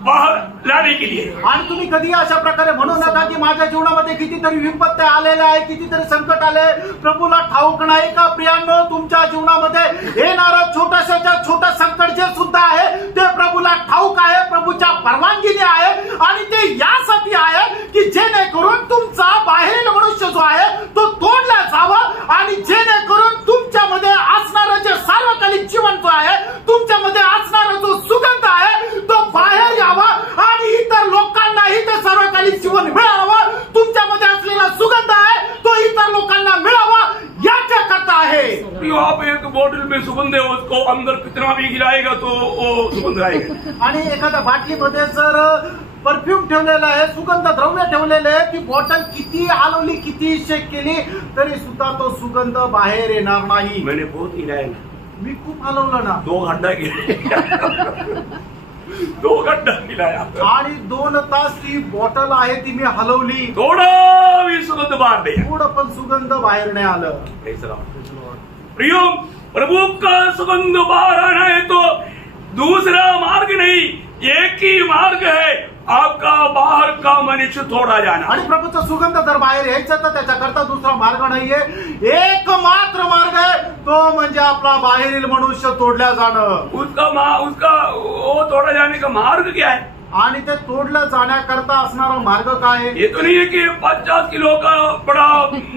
बाहर लाने के लिए। आणि तुम्ही कधी अशा प्रकारे म्हणू नका की माझ्या जीवनामध्ये कितीतरी विपत्ती आलेल्या आहे, कितीतरी संकट आले, प्रभूला ठाऊक नाही का? प्रियांनो, तुमच्या जीवनामध्ये येणारं छोटंसं छोटं संकट जे सुद्धा आहे ते प्रभूला ठाऊक आहे, प्रभूच्या परवानगीने आहे आणि ते यासाठी आहे की जेणेकरून तुमचा बाहेरील मनुष्य जो आहे तो तोडला जावा आणि जेणेकरून तुमच्यामध्ये असणारं जे सार्वकालिक जीवन जो आहे, तुमच्यामध्ये असणारा जो सुगंध आहे तो बाहेर यावा आणि इतर लोकांनाही ते सार्वकालिक जीवन मिळावं। तुमच्यामध्ये असलेला सुगंध आहे तो इतर लोकांना मिळावा याच्याकरता आहे। आप एक बोतल में सुगंध है, उसको अंदर कितना भी गिराएगा तो वो सुगंध आएगा। आणि एखाद्या बाटलीमध्ये जर परफ्यूम ठेवलेला आहे, सुगंध द्रव्य ठेवलेले आहे, ती बॉटल किती हलवली किती शेक केली तरी सुद्धा तो सुगंध बाहेर येणार नाही। मैंने बहुत हिलाया ना, मी खूप हलवलं ना, 2 घंटा दो घंटा हिलाया आणि 2 तास ती बॉटल आहे ती मी हलवली, थोड़ा भी सुगंध बाहर नहीं आया। थोडं पण सुगंध बाहेर नाही आलं। प्रियो, प्रभु का सुगंध बाहर आना है तो दूसरा मार्ग नहीं, एक ही मार्ग है, आपका बाहर का मनुष्य तोड़ा जाना। आणि प्रभूचा सुगंध जर बाहेर यायचं तर त्याच्याकरता दुसरा मार्ग नाहीये, एकमात्र मार्ग आहे तो म्हणजे आपला बाहेरील मनुष्य तोडल्या जाणं। उसका वो तोड़ा जाने का मार्ग क्या है? आणि ते तोडलं जाण्याकरता असणारा मार्ग काय आहे? ये तो नहीं है कि 50 किलो का बड़ा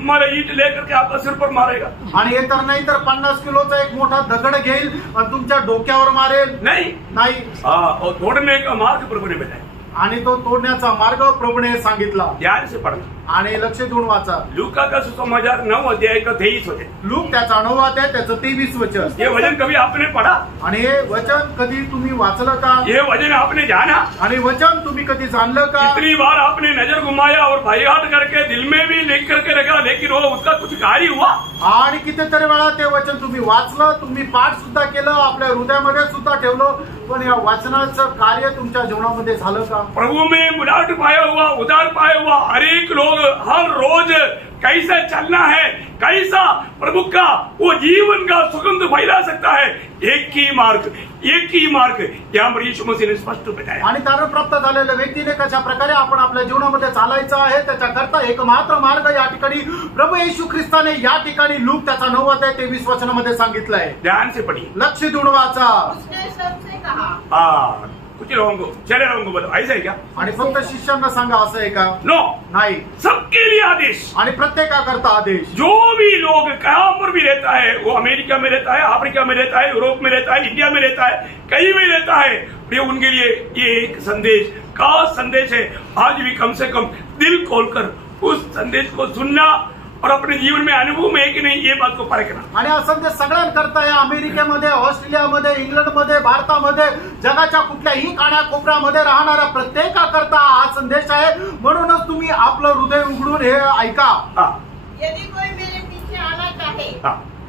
मारा ईट लेकर के आपका सिर पर मारेगा। आणि हे तर नाही तर 50 किलोचा एक मोठा दगड घेईल आणि तुमच्या डोक्यावर मारेल, नाही। और तोड़ने का मार्ग प्रभु ने बताया आणि तो तोडण्याचा मार्ग प्रभूने सांगितला। ध्यान से पढ़ना। आणि लक्ष देऊन वाचा. लूका का सुसमाचार 9 अध्याय का 23 होते. लूक त्याचा 9 अध्याय त्याचं 23 वचन. ये वचन कभी आपने पढ़ा? आणि हे वचन कधी तुम्ही वाचलं का? ये वचन आपने जाना? आणि वचन तुम्ही कधी जाणलं का? कितनी बार आपने नजर घुमाया और बाईहाट करके दिल में भी लिख करके रखा, लेकिन वो उसका कुछ कार्य हुआ? आणि कितीतरी वेळा ते वचन तुम्ही वाचलं, तुम्ही पाठ सुद्धा केलं, आपल्या हृदयामध्ये सुद्धा ठेवलं, पण या वाचनाचं कार्य तुमच्या जीवनामध्ये झालं का? प्रभु में मुलाकात पाया हुआ, उदार पाया हुआ हर एक लोग हर रोज कैसा चलना है, कैसा प्रभु का वो जीवन का सुगंध फैला सकता है, एक ही मार्ग यहाँ पर यीशु मसीह ने स्पष्ट बताया. आणि तारण प्राप्त झालेल्या व्यक्तीने कशा प्रकारे आपण आपल्या जीवनामध्ये चालायचं आहे त्याच्याकरता एकमात्र मार्ग या ठिकाणी प्रभू येशू ख्रिस्ताने या ठिकाणी लूक त्याचा 9 अध्याय 23 वचनामध्ये सांगितलंय. ध्यान से पढ़िए. लक्ष देऊन वाचा. उसने सबसे कहा. हाँ, कुछ लोगों को, चले लोगों को बताओ, ऐसा है क्या? आणि फक्त शिष्यांना सांगा असं आहे का? नो, नाही. सबके लिए आदेश. आणि प्रत्येकाकरता आदेश. जो भी लोग कहाँ पर भी रहता है, वो अमेरिका में रहता है, अफ्रीका में रहता है, यूरोप में रहता है, इंडिया में रहता है, कहीं भी रहता है, ये उनके लिए ये एक संदेश का संदेश है. आज भी कम से कम दिल खोलकर उस संदेश को सुनना और अपने जीवन में अनुभव में है कि नहीं, ये बात को परखना. आणि हा संदेश सगळ्यांकरता या अमेरिकेमध्ये, ऑस्ट्रेलियामध्ये, इंग्लंडमध्ये, भारतामध्ये, जगाच्या कुठल्याही कानाकोपऱ्यामध्ये राहणाऱ्या प्रत्येकाकरता हा संदेश आहे. म्हणूनच तुम्ही आपलं हृदय उघडून हे ऐका. यदि कोई मेरे पीछे आना चाहे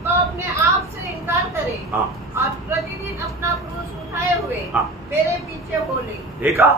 तो अपने आप से इनकार करे और प्रतिदिन अपना क्रूस उठाए हुए मेरे पीछे बोले. देखा,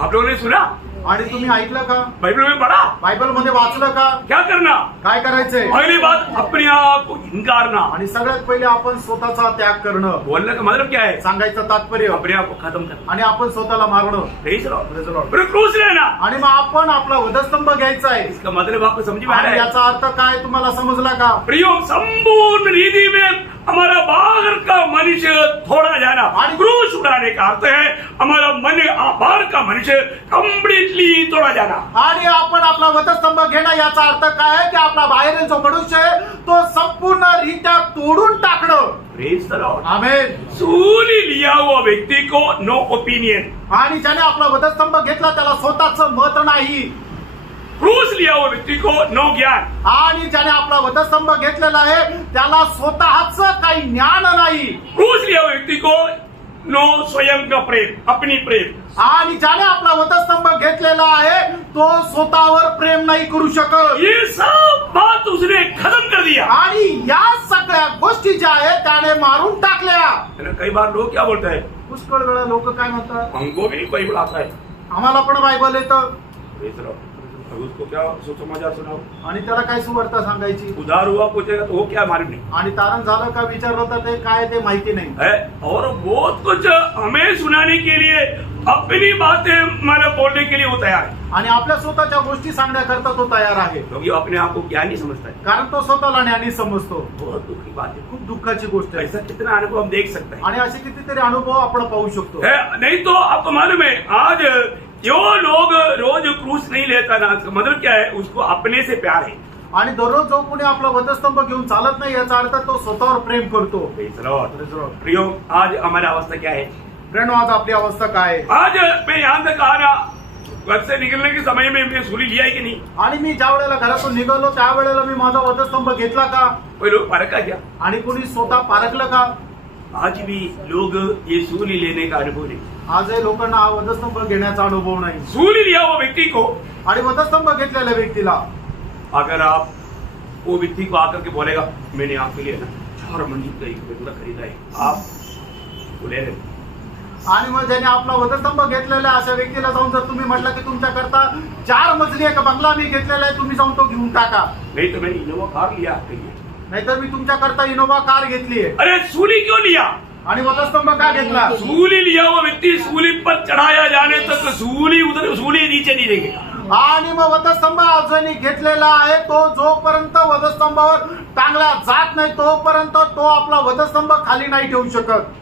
आप लोगों ने सुना? आणि तुम्ही ऐकलं का? बाइबल में पढ़ा? बायबल मध्ये वाचलं का? क्या करना? काय करायचंय? पहली बात, अपने आप को इनकारना. आणि सगळ्यात पहिले आपण स्वतःचा त्याग करणं. बोलने का मतलब क्या है? सांगायचं तात्पर्य अपने आप को खत्म करना. आणि आपण स्वतःला मारणं. Praise the Lord. फिर क्रूस लेना. आणि मग आपण आपला वधस्तंभ घ्यायचा आहे. इसका मतलब आपको समझ में आ रहा आणि है? याचा अर्थ काय तुम्हाला समजला का? प्रियो, संपूर्ण रीति में हमारा बाहर का मनुष्य थोड़ा जाना, क्रूस उड़ाने का अर्थ है हमारा मन बाहर का मनुष्य कम्प्लीटली थोड़ा जाना. आणि आपण आपला वधस्तंभ घेणं याचा अर्थ काय आहे की आपला बाहेरील जो मनुष्य आहे तो संपूर्ण रित्या तोडून टाकणं. Praise the Lord. आमेन. सूली लिया हुआ व्यक्ति को नो ओपिनियन. आणि ज्याने आपला वधस्तंभ घेतला त्याला स्वतःचं मत नाही. क्रूस लिया हुआ व्यक्ति को नो ज्ञान. आणि ज्याने आपला वधस्तंभ घेतलेला आहे त्याला स्वतःच काही ज्ञान नाही. क्रूस लिया हुआ व्यक्ति को नो स्वयं का प्रेम, अपनी प्रेम. आणि ज्याने आपला वधस्तंभ घेतलेला आहे तो स्वतःवर प्रेम नाही करू शकत. ये सब बात उसने खत्म कर दिया. आणि या सगळ्या गोष्टी ज्या आहेत त्याने मारून टाकल्या. कई बार लोग क्या बोलते हैं? पुष्कळ वेळा लोक काय म्हणतात? हमको भी बाइबल आता है. आम्हाला पण बायबल येतं. Praise the Lord. अब उसको क्या सुसमाचार सुनाओ? आणि त्याला काय सुवार्ता सांगायची? उधार हुआ पूछेगा तो वो क्या मालूम नहीं आणि तारण झालं का विचारलं तर ते काय ते माहिती नाही. है. और बहुत कुछ हमें सुनाने के लिए, अपनी बातें मैंने बोलने के लिए वो तैयार है. आणि आपल्या स्वतःच्या गोष्टी सांगण्याकरता तो तयार आहे. क्योंकि वो अपने आप को ज्ञानी समझता है. कारण तो स्वतःला ज्ञानी समजतो. बहुत दुख की बात है. खूप दुःखाची गोष्ट आहे. ऐसा कितना अनुभव हम देख सकते हैं. आणि असे कितीतरी अनुभव आपण पाहू शकतो. है नहीं तो आपको मालूम है, आज जो लोग रोज क्रूस नहीं लेता ना, उसका मतलब क्या है? उसको अपने से प्यार है. आणि दररोज जो कोणी आपला वधस्तंभ घेऊन चालत नाही याचा अर्थ तो स्वतःवर प्रेम करतो. Praise the Lord. प्रियो, आज हमारी अवस्था क्या है? फ्रेंड, आज आपली अवस्था काय आहे? आज मैं यहाँ तक आ रहा, घर से निकलने के समय में मैं सूली लिया है कि नहीं? आणि मी ज्या वेळेला घरातून निघालो त्यावेळेला मी माझा वधस्तंभ घेतला का? कोई लोग परखा क्या? आणि कोणी स्वतः पारखलं का? आज भी लोग ये सूली लेने का अनुभव नहीं. आजही लोकांना हा वधस्तंभ घेण्याचा अनुभव नाही. सूली लिया हुआ व्यक्ति को, आणि वधस्तंभ घेतलेल्या व्यक्तीला अगर आप वो व्यक्ति को आकर के बोलेगा मैंने आपके लिए ना 4 मंजिल का एक बंगला खरीदा है, आप वो ले रहे. आणि मग ज्याने आपला वधस्तंभ घेतलेला अशा व्यक्तीला जाऊन जर तुम्ही म्हटलं की तुमच्याकरता 4 मजली एक बंगला मी घेतलेला आहे, तुम्ही जाऊन तो घेऊन टाका. नहीं तो मैंने इनोवा कार लिया आपके लिए. नाहीतर मी तुमच्याकरता इनोवा कार घेतली आहे. अरे सूली क्यों लिया? आणि वधस्तंभ का घेतला? सूली लिया हुआ व्यक्ति सूली पर चढ़ाया जाने तक सूली उधर, सूली नीचे नहीं रहेगी. आणि मग वधस्तंभ ज्याने घेतलेला आहे तो जोपर्यंत वधस्तंभावर टांगला जात नाही तोपर्यंत तो आपला वधस्तंभ खाली नाही ठेवू शकत.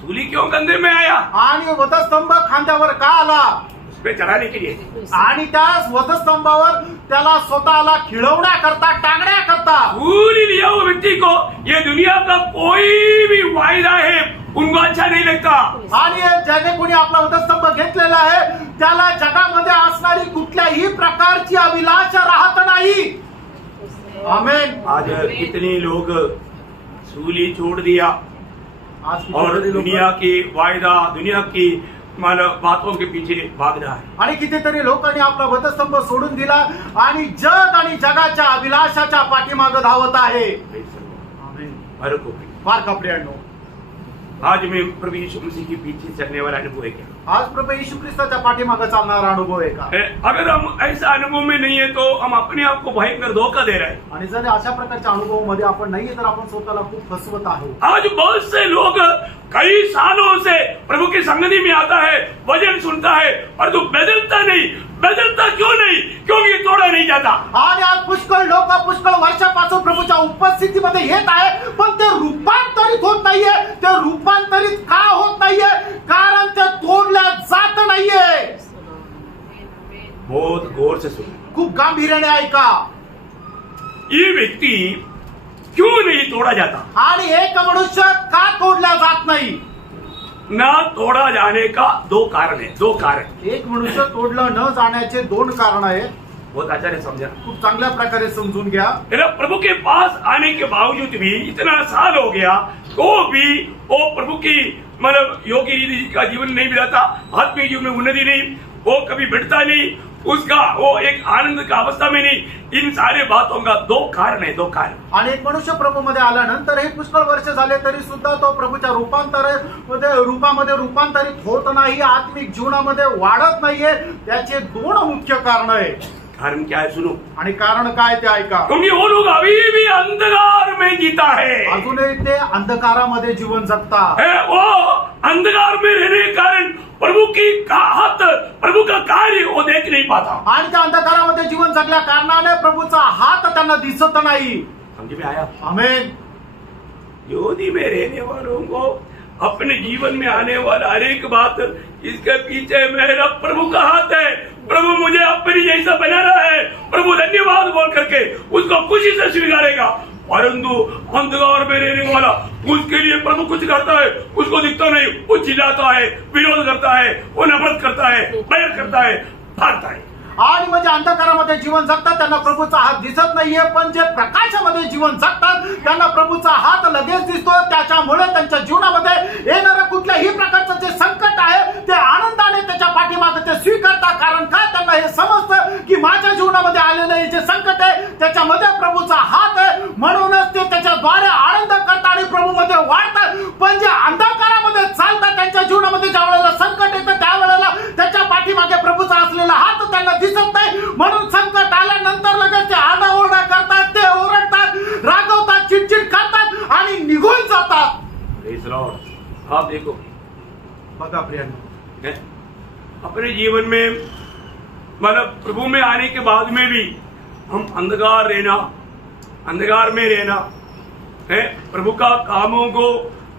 सूली क्यों कंधे में आया? आणि वधस्तंभ खांद्यावर का आला? उस पे चढ़ाने के लिए. आणि त्या वधस्तंभावर त्याला स्वतःला खिळवण्याकरता, टांगण्याकरता. सूली लिया हुआ व्यक्ति को ये दुनिया का कोई भी वायदा है उनको अच्छा नहीं लगता. आणि ज्याने कोणी आपला वधस्तंभ घेतलेला आहे त्याला जगामध्ये असणारी कुठल्याही कुठल्याही प्रकारची अभिलाषा राहत नाही. आमेन. आज कितने लोग सूली छोड़ दिया आज और दुनिया की वायदा, दुनिया की मानव बातों के पीछे भाग रहा है. आणि कितीतरी लोकांनी आपला वधस्तंभ सोडून दिला आणि जग आणि जगाच्या अभिलाषाच्या पाठीमागे धावत आहे. आमेन. हर को फार कपड्यांनो, आज मैं प्रभु यीशु मसीह के पीछे चलने वाला अनुभव है क्या? आज प्रभू येशू ख्रिस्ताच्या पाठीमागे चालणारा अनुभव आहे का? अगर हम ऐसा अनुभव में नहीं है तो हम अपने आप को भयंकर धोखा दे रहे हैं. आणि जर अशा प्रकारच्या अनुभवामध्ये आपण नाहीये तर आपण स्वतःला खूप फसवत आहोत. आज बहुत से लोग कई सालों से प्रभु की संगति में आता है, वचन सुनता है, और तू बदलता नहीं. बदलता क्यों नहीं? क्योंकि तोड़ा नहीं जाता. आणि आज पुष्कळ लोक पुष्कळ वर्षापासून प्रभूच्या उपस्थितीमध्ये येत आहे, पण ते रूपांतरित होत नाहीये. ते रूपांतरित का होत नाहीये? कारण ते तोडल्या जात नाहीये. बहुत गौर से सुन. खूप गांभीर्याने ऐका. ये व्यक्ति क्यों नहीं तोड़ा जाता? आणि एक मनुष्य का तोडला जात नाही? ना तोड़ा जाने का दो कारण है. दो कारण. एक मनुष्य तोडलं न जाण्याचे दोन कारण आहेत. बहुत अच्छा ने समझा. खूप चांगल्या प्रकारे समजून घ्या. मेरा प्रभु के पास आने के बावजूद भी इतना साल हो गया तो भी वो प्रभु की मतलब योगी रीति का जीवन नहीं मिला था. आत्मिक जीवन में उन्नति नहीं, वो कभी बढ़ता नहीं, उसका वो एक आनंद का अवस्था में नहीं. इन सारे बातों का दो कारण है. दो कारण. आणि एक मनुष्य प्रभूमध्ये आल्यानंतर हे पुष्कळ वर्ष झाले तरी सुद्धा तो प्रभूच्या रूपामध्ये रूपांतरित होत नाही, आत्मिक जीवनामध्ये वाढत नाहीये. त्याचे दोन मुख्य कारण आहे. कारण क्या है सुनो. आणि कारण काय ते ऐका. क्योंकि वो लोग अभी भी अंधकार में जीता है. अजूनही ते अंधकारामध्ये जीवन जगतात. वो अंधकार में रहने के कारण प्रभु की हाथ, प्रभु का कार्य वो देख नहीं पाता. आणि त्या अंधकारामध्ये जीवन जगल्या कारणाने प्रभूचा हात त्यांना दिसत नाही. समझ में आया? आमेन. ज्योति में रहने वालों को अपने जीवन में आने वाला हर एक बात, इसके पीछे मेरा प्रभु का हाथ है. प्रभु मुझे अपनी जैसा बना रहा है. प्रभु धन्यवाद बोल करके उसको खुशी से स्वीकारेगा. परंतु अंधकार में रहने वाला उसके लिए प्रभु कुछ करता है, उसको दिखता नहीं. वो चिल्लाता है, विरोध करता है, वो नफरत करता है, बैर करता है, भागता है. आणि म्हणजे अंधकारामध्ये जीवन जगतात त्यांना प्रभूचा हात दिसत नाहीये, पण जे प्रकाशामध्ये जीवन जगतात त्यांना प्रभूचा हात लगेच दिसतो. त्याच्यामुळे त्यांच्या जीवनामध्ये येणारं कुठल्याही प्रकारचं जे संकट आहे ते आनंदाने त्याच्या पाठीमागे ते स्वीकारतात. कारण काय? त्यांना हे समजतं की माझ्या जीवनामध्ये आलेलं हे जे संकट आहे त्याच्यामध्ये प्रभूचा हात आहे, म्हणूनच ते त्याच्याद्वारे आनंद करतात आणि प्रभूमध्ये वाढतात. पण जे अंधकारामध्ये चालतात त्यांच्या जीवनामध्ये ज्या वेळेला संकट येतं त्यावेळेला त्याच्या पाठीमागे प्रभूचा असलेला हात त्यांना दिसत नाही. म्हणून संकट आल्यानंतर लगेच ते आरडाओरडा करतात, ते ओरडतात, रागवतात, चिडचिड करतात आणि निघून जातात. Praise the Lord. आप देखो बघा प्रियांनो, अपने जीवन में मतलब प्रभु में आने के बाद में भी हम अंधकार में रहना है. प्रभु का कामों को,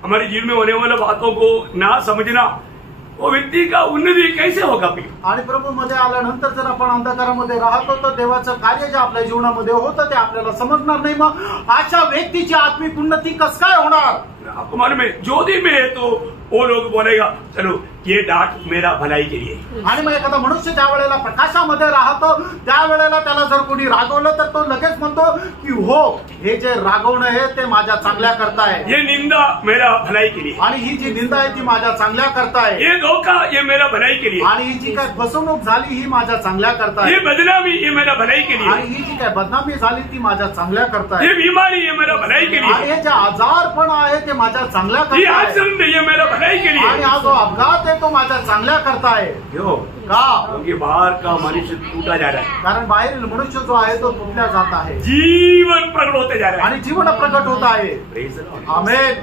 हमारे जीवन में होने वाले बातों को ना समझना, वो व्यक्ति का उन्नति कैसे होगा? आणि प्रभू मध्ये आल्यानंतर जर आपण अंधकारामध्ये राहतो तर देवाचं कार्य जे आपल्या जीवनामध्ये होतं ते आपल्याला समजणार नाही. मग अशा व्यक्तीची आत्मिक उन्नती कस काय होणार? आपको मालूम है ज्योति में है तो वो लोग बोलेगा चलो ये डांट मेरा भलाई के लिए. आणि मग एखादा मनुष्य ज्या वेळेला प्रकाशामध्ये राहतो त्यावेळेला त्याला जर कोणी रागवलं तर तो लगेच म्हणतो की हो, हे जे रागवणं आहे ते माझ्या चांगल्या करता आहे. ये निंदा मेरा भलाई के लिए. आणि ही जी निंदा आहे ती माझ्या चांगल्या करता आहे. ये धोखा ये मेरा भलाई के लिए. आणि ही जी काय फसवणूक झाली ही माझ्या चांगल्या करता ये आहे. बदनामी ये मेरा भलाई के लिए. आणि ही जी काय बदनामी झाली ती माझ्या चांगल्या करता आहे. ये बीमारी ये मेरा भलाई के आणि लिए. हे जे आजारपण आहे ते माझ्या चांगल्या ये करता आहे. एक्सीडेंट ये मेरा भलाई के आणि लिए. हा जो अपघात आहे तो माझ्या चांगल्या करता आहे. क्यों? का? क्योंकि बाहर का मनुष्य टूटा जा रहा है, कारण बाहेरील मनुष्य जो आहे तो तुटल्या जात आहे जीवन प्रकट होते जा रहा है. आणि जीवन प्रकट होत आहे. Praise the Lord. आमेन.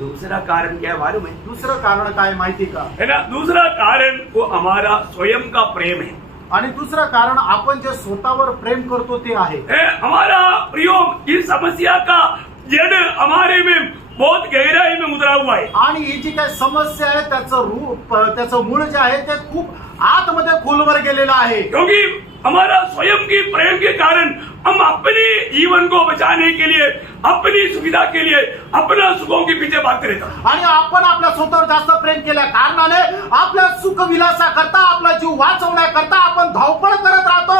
दूसरा कारण क्या है मालूम है? दुसरं कारण काय माहिती का? है ना, दूसरा कारण वो हमारा स्वयं का प्रेम है. आणि दुसरं कारण आपण जे स्वतःवर प्रेम करतो ते आहे. हमारा प्रियोग इस समस्या का जड़ हमारे में बहुत गहराई में उतरा हुआ है. आणि ही जी काय समस्या आहे त्याचं रूप, त्याचं मूळ जे आहे ते खूप आतमध्ये खोलवर गेलेलं आहे. क्योंकि हमारा स्वयं की प्रेम के कारण हम अपने जीवन को बचाने के लिए, अपनी सुविधा के लिए, अपना सुखों के पीछे भागते रहता. आणि आपण आपल्या स्वतःवर जास्त प्रेम केल्या कारणाने आपल्या सुख विलासा करता, आपला जीव वाचवण्याकरता आपण धावपळ करत राहतो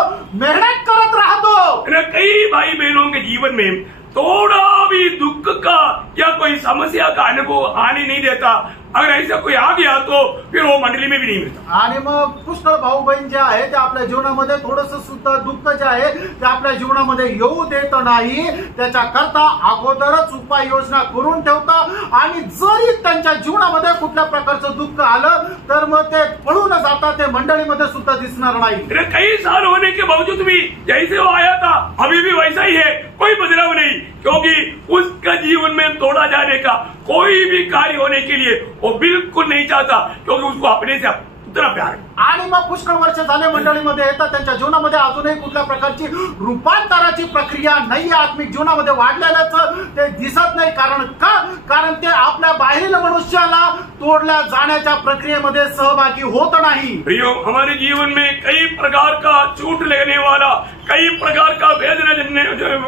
जीवन में थोड़ा भी दुख का या कोई समस्या का अनुभव आने नहीं देता, अगर ऐसा कोई आ गया तो फिर वो मंडली में भी नहीं मिळता. आणि मग पुष्कळ भाऊ बहीण जे आहे ते आपल्या जीवनामध्ये थोडस सुद्धा दुःख जे आहे ते आपल्या जीवनामध्ये येऊ देत नाही. त्याच्या करता अगोदरच उपाययोजना करून ठेवता आणि जरी त्यांच्या जीवनामध्ये कुठल्या प्रकारचं दुःख आलं तर मग ते पळून जातात, ते मंडळीमध्ये सुद्धा दिसणार नाही. फिर कई साल होने के बावजूद भी जैसे वो आया था अभी भी वैसा ही है, कोई बदलाव नहीं, क्योंकि उसका जीवन में तोड़ा जाने का कोई भी कार्य होने के लिए वो बिल्कुल नहीं चाहता, क्योंकि उसको अपने से उतना प्यार है. आणि मग पुष्कळ वर्ष झाले मंडळीमध्ये येतात, त्यांच्या जीवनामध्ये अजूनही कुठल्या प्रकारची रूपांतराची प्रक्रिया नाहीये, आत्मिक जीवनामध्ये वाढलेल्याचं ते दिसत नाही. कारण ते आपल्या बाहेरील मनुष्याला तोडल्या जाण्याच्या प्रक्रियेमध्ये सहभागी होत नाही. प्रियो, हमारे जीवन में कई प्रकार का चोट लगने वाला, कई प्रकार का वेदना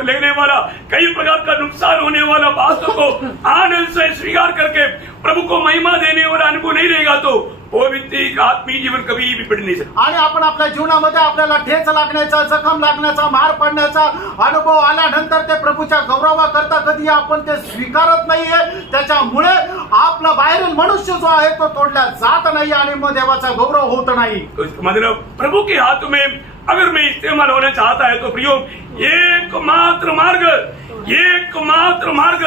लगने वाला, कई प्रकार का नुकसान होने वाला बातों को आनंद से स्वीकार करके प्रभु को महिमा देने वाला अनुभव नहीं रहेगा तो वो व्यक्ति का आत्मीय जीवन कभी भी बढ़ नहीं सकता. आणि आपण आपल्या जीवनामध्ये आपल्याला ठेच लागण्याचा, जखम लागण्याचा, मार पडण्याचा अनुभव आल्यानंतर ते प्रभूच्या गौरवाकरता कधी आपण ते स्वीकारत नाहीये. त्याच्यामुळे आपला बाहेरील मनुष्य जो आहे तो तोडला जात नाही आणि मग देवाचा गौरव होत नाही. मतलब प्रभु के हाथ में अगर मैं इस्तेमाल होना चाहता है तो प्रियो, एकमात्र मार्ग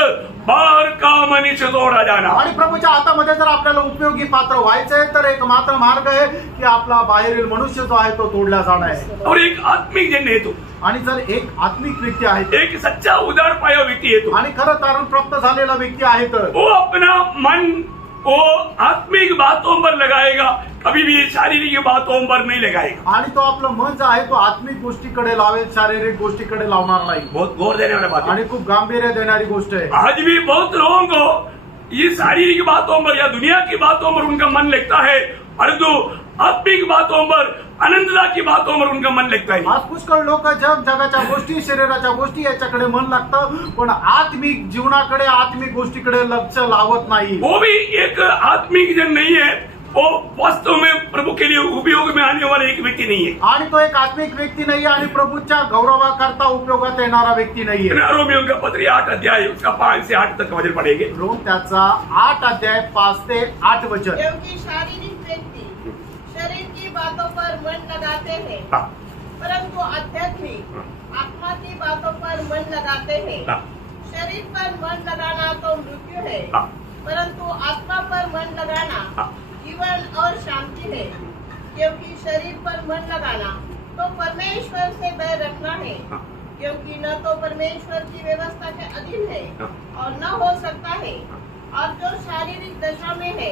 बाहर का मनुष्य तोड़ा जाना. आणि प्रभूच्या हातामध्ये जर आपल्याला उपयोगी पात्र व्हायचंय तर एक मात्र मार्ग आहे की आपला बाहेरील मनुष्य जो आहे तो तोडला जाणार आहे. और एक आत्मिक जन है तो, आणि जर एक आत्मिक व्यक्ती आहे, एक सच्चा उदार पाया व्यक्ती है तो, आणि खरं तारण प्राप्त झालेला व्यक्ती आहे तर वो अपना मन वो आत्मिक बातों पर लगाएगा, कभी भी शारीरिक बातों पर नहीं लगाएगा. आणि तो आपलं मन जो आहे तो आत्मिक गोष्टीकडे लावेल, शारीरिक गोष्टीकडे लावणार नाही. बहुत गौर देने वाला बात है. आणि खूप गांभीर्य देणारी गोष्ट आहे. आज भी बहुत लोगों को ये शारीरिक बातों पर या दुनिया की बातों पर उनका मन लगता है, परंतु आत्मिक बातों पर, आनंददा की बातों पर उनका मन लगता है. आज पुष्कळ लोक जगाच्या गोष्टी, शरीराच्या गोष्टी याच्याकडे मन लागतं, पण आत्मिक जीवनाकडे, आत्मिक गोष्टीकडे लक्ष लावत नाही. वो भी एक आत्मिक जन नहीं है, वो वास्तव में प्रभु के लिए उपयोग में आने वाला एक व्यक्ति नहीं है. आणि तो एक आत्मिक व्यक्ती नाही आणि प्रभूच्या गौरवाकरता उपयोगात येणारा व्यक्ती नाहीये. रोमियो का पत्र 8 अध्याय उसका 5 से 8 तक वचन पढ़ेंगे. रोम त्याचा 8 अध्याय 5 ते 8 वचन. क्योंकि शारीरिक व्यक्ति शरीर की बातों पर मन लगाते हैं, परंतु आध्यात्मिक आत्मा की बातों पर मन लगाते हैं. शरीर पर मन लगाना तो मृत्यु है, परंतु आत्मा पर मन लगाना जीवन और शांति है. क्योंकि शरीर पर मन लगाना तो परमेश्वर से बैर रखना है, क्योंकि न तो परमेश्वर की व्यवस्था के अधीन है और न हो सकता है. और जो शारीरिक दशा में है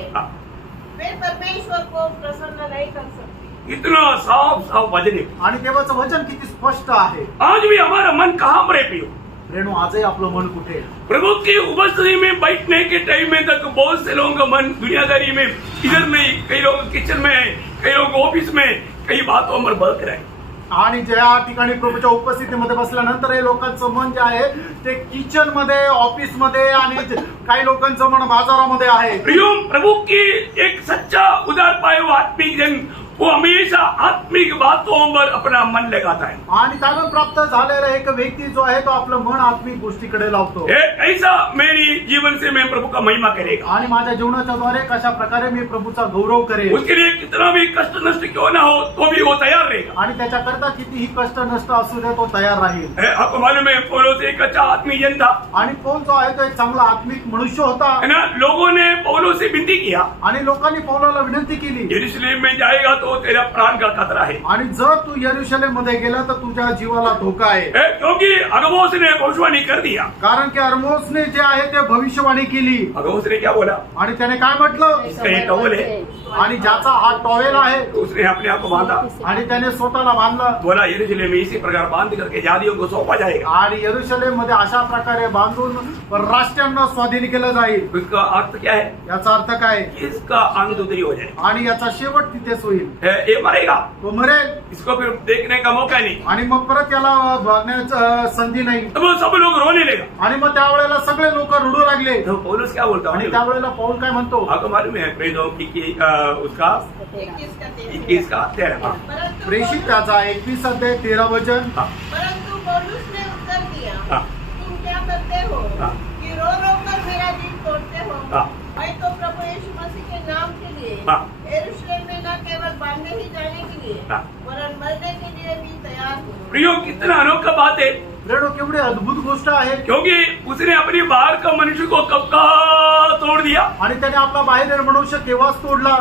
वे परमेश्वर को प्रसन्न नहीं कर सकते. इतना साफ वचन है. आणि देवाचं वचन किती स्पष्ट आहे. आज भी हमारा मन कहाँ पर है प्रियो? रेणू, आजही आपलं मन कुठे? प्रभु की उपस्थिति में बैठने के टाइम में तक बहुत से लोगों का मन दुनियादारी में इधर नहीं, कई लोग किचन में है, कई लोग ऑफिस में, कई बातों पर बहक रहे हैं. आणि ज्या ठिकाणी प्रभूच्या उपस्थितीमध्ये बसल्यानंतर हे लोकांचं मन जे आहे ते किचन मध्ये, ऑफिस मध्ये आणि काही लोकांचं मन बाजारामध्ये आहे. प्रियो, प्रभु की एक सच्चा उदार पाए हुआ आत्मिक जन वो हमेशा आत्मिक बातों पर अपना मन लगाता है. आणि तारण प्राप्त झालेला एक व्यक्ती जो आहे तो आपलं मन आत्मिक गोष्टीकडे लावतो. ऐसा मेरी जीवन से मैं प्रभु का महिमा करेगा. आणि माझ्या जीवनाच्या द्वारे कशा प्रकारे मी प्रभूचा गौरव करेन. उसके लिए कितना भी कष्ट नष्ट क्यों ना हो तो भी वो तैयार रहेगा. आणि त्याच्याकरता कितीही कष्ट नष्ट असू दे तो तयार राहील. आपको मालूम है पौलुस एक अच्छा आत्मीय जन था. आणि पौल जो आहे तो एक चांगला आत्मिक मनुष्य होता. है ना, लोगों ने पौलुस से विनती किया, आणि लोकांनी पौलाला विनंती केली, यरूशलेम में जाएगा तो तेरा प्राण का खतरा है. आणि जर तू यरूशलेम मध्ये गेला तर तुझ्या जीवाला धोका आहे. क्योंकि अगबोस ने भविष्यवाणी कर दिया. कारण की अरमोसने जे आहे ते भविष्यवाणी केली. अगबोस ने क्या बोला? आणि त्याने काय म्हटलं? इसका ये टॉवेल है, आणि ज्याचा हात टॉवेल आहे उसने अपने आप को बांधा, आणि त्याने स्वतःला बांधलं. बोला यरूशलेम में इसी प्रकार बांध करके जातियों को सौंपा जाएगा. आणि यरूशलेम मध्ये अशा प्रकारे बांधून राष्ट्रांना स्वाधीन केलं जाईल. इसका अर्थ क्या है? याचा अर्थ काय? इसका अंत उतरी हो जाए आणि याचा शेवट तिथेच होईल. ये मरेगा, तो मरेल, इसको फिर देखने का मौका नहीं. आणि मग परत याला बघण्याची संधी नाही. तब सब लोग रोने लगा. आणि मग त्यावेळेला सगळे लोक रडू लागले. तो पौलुस क्या बोलता आणि है? त्यावेळेला पौल काय म्हणतो? आपको मालूम है प्रेरितों की उसका 21 का 13. प्रेषित त्याचा 21 अध्याय 13 वचन. परंतु पौलुस ने उत्तर दिया, कहते हो हाँ। कि रो रो कर मेरा दिल तोड़ते हो, हाँ। मैं तो प्रभु यीशु मसीह के नाम के लिए हाँ। यरूशलेम में न केवल बांधने ही जाने के लिए हाँ। वरन मरने के लिए भी तैयार हूँ। प्रियो, कितना अनोखा बात है, प्रियो, केवढी अद्भुत गोष्ट आहे. क्योंकि उसने अपनी बाहर का मनुष्य को कब का तोड़ दिया. आणि त्याने आपला बाहेरील मनुष्य केव्हाच तोडला.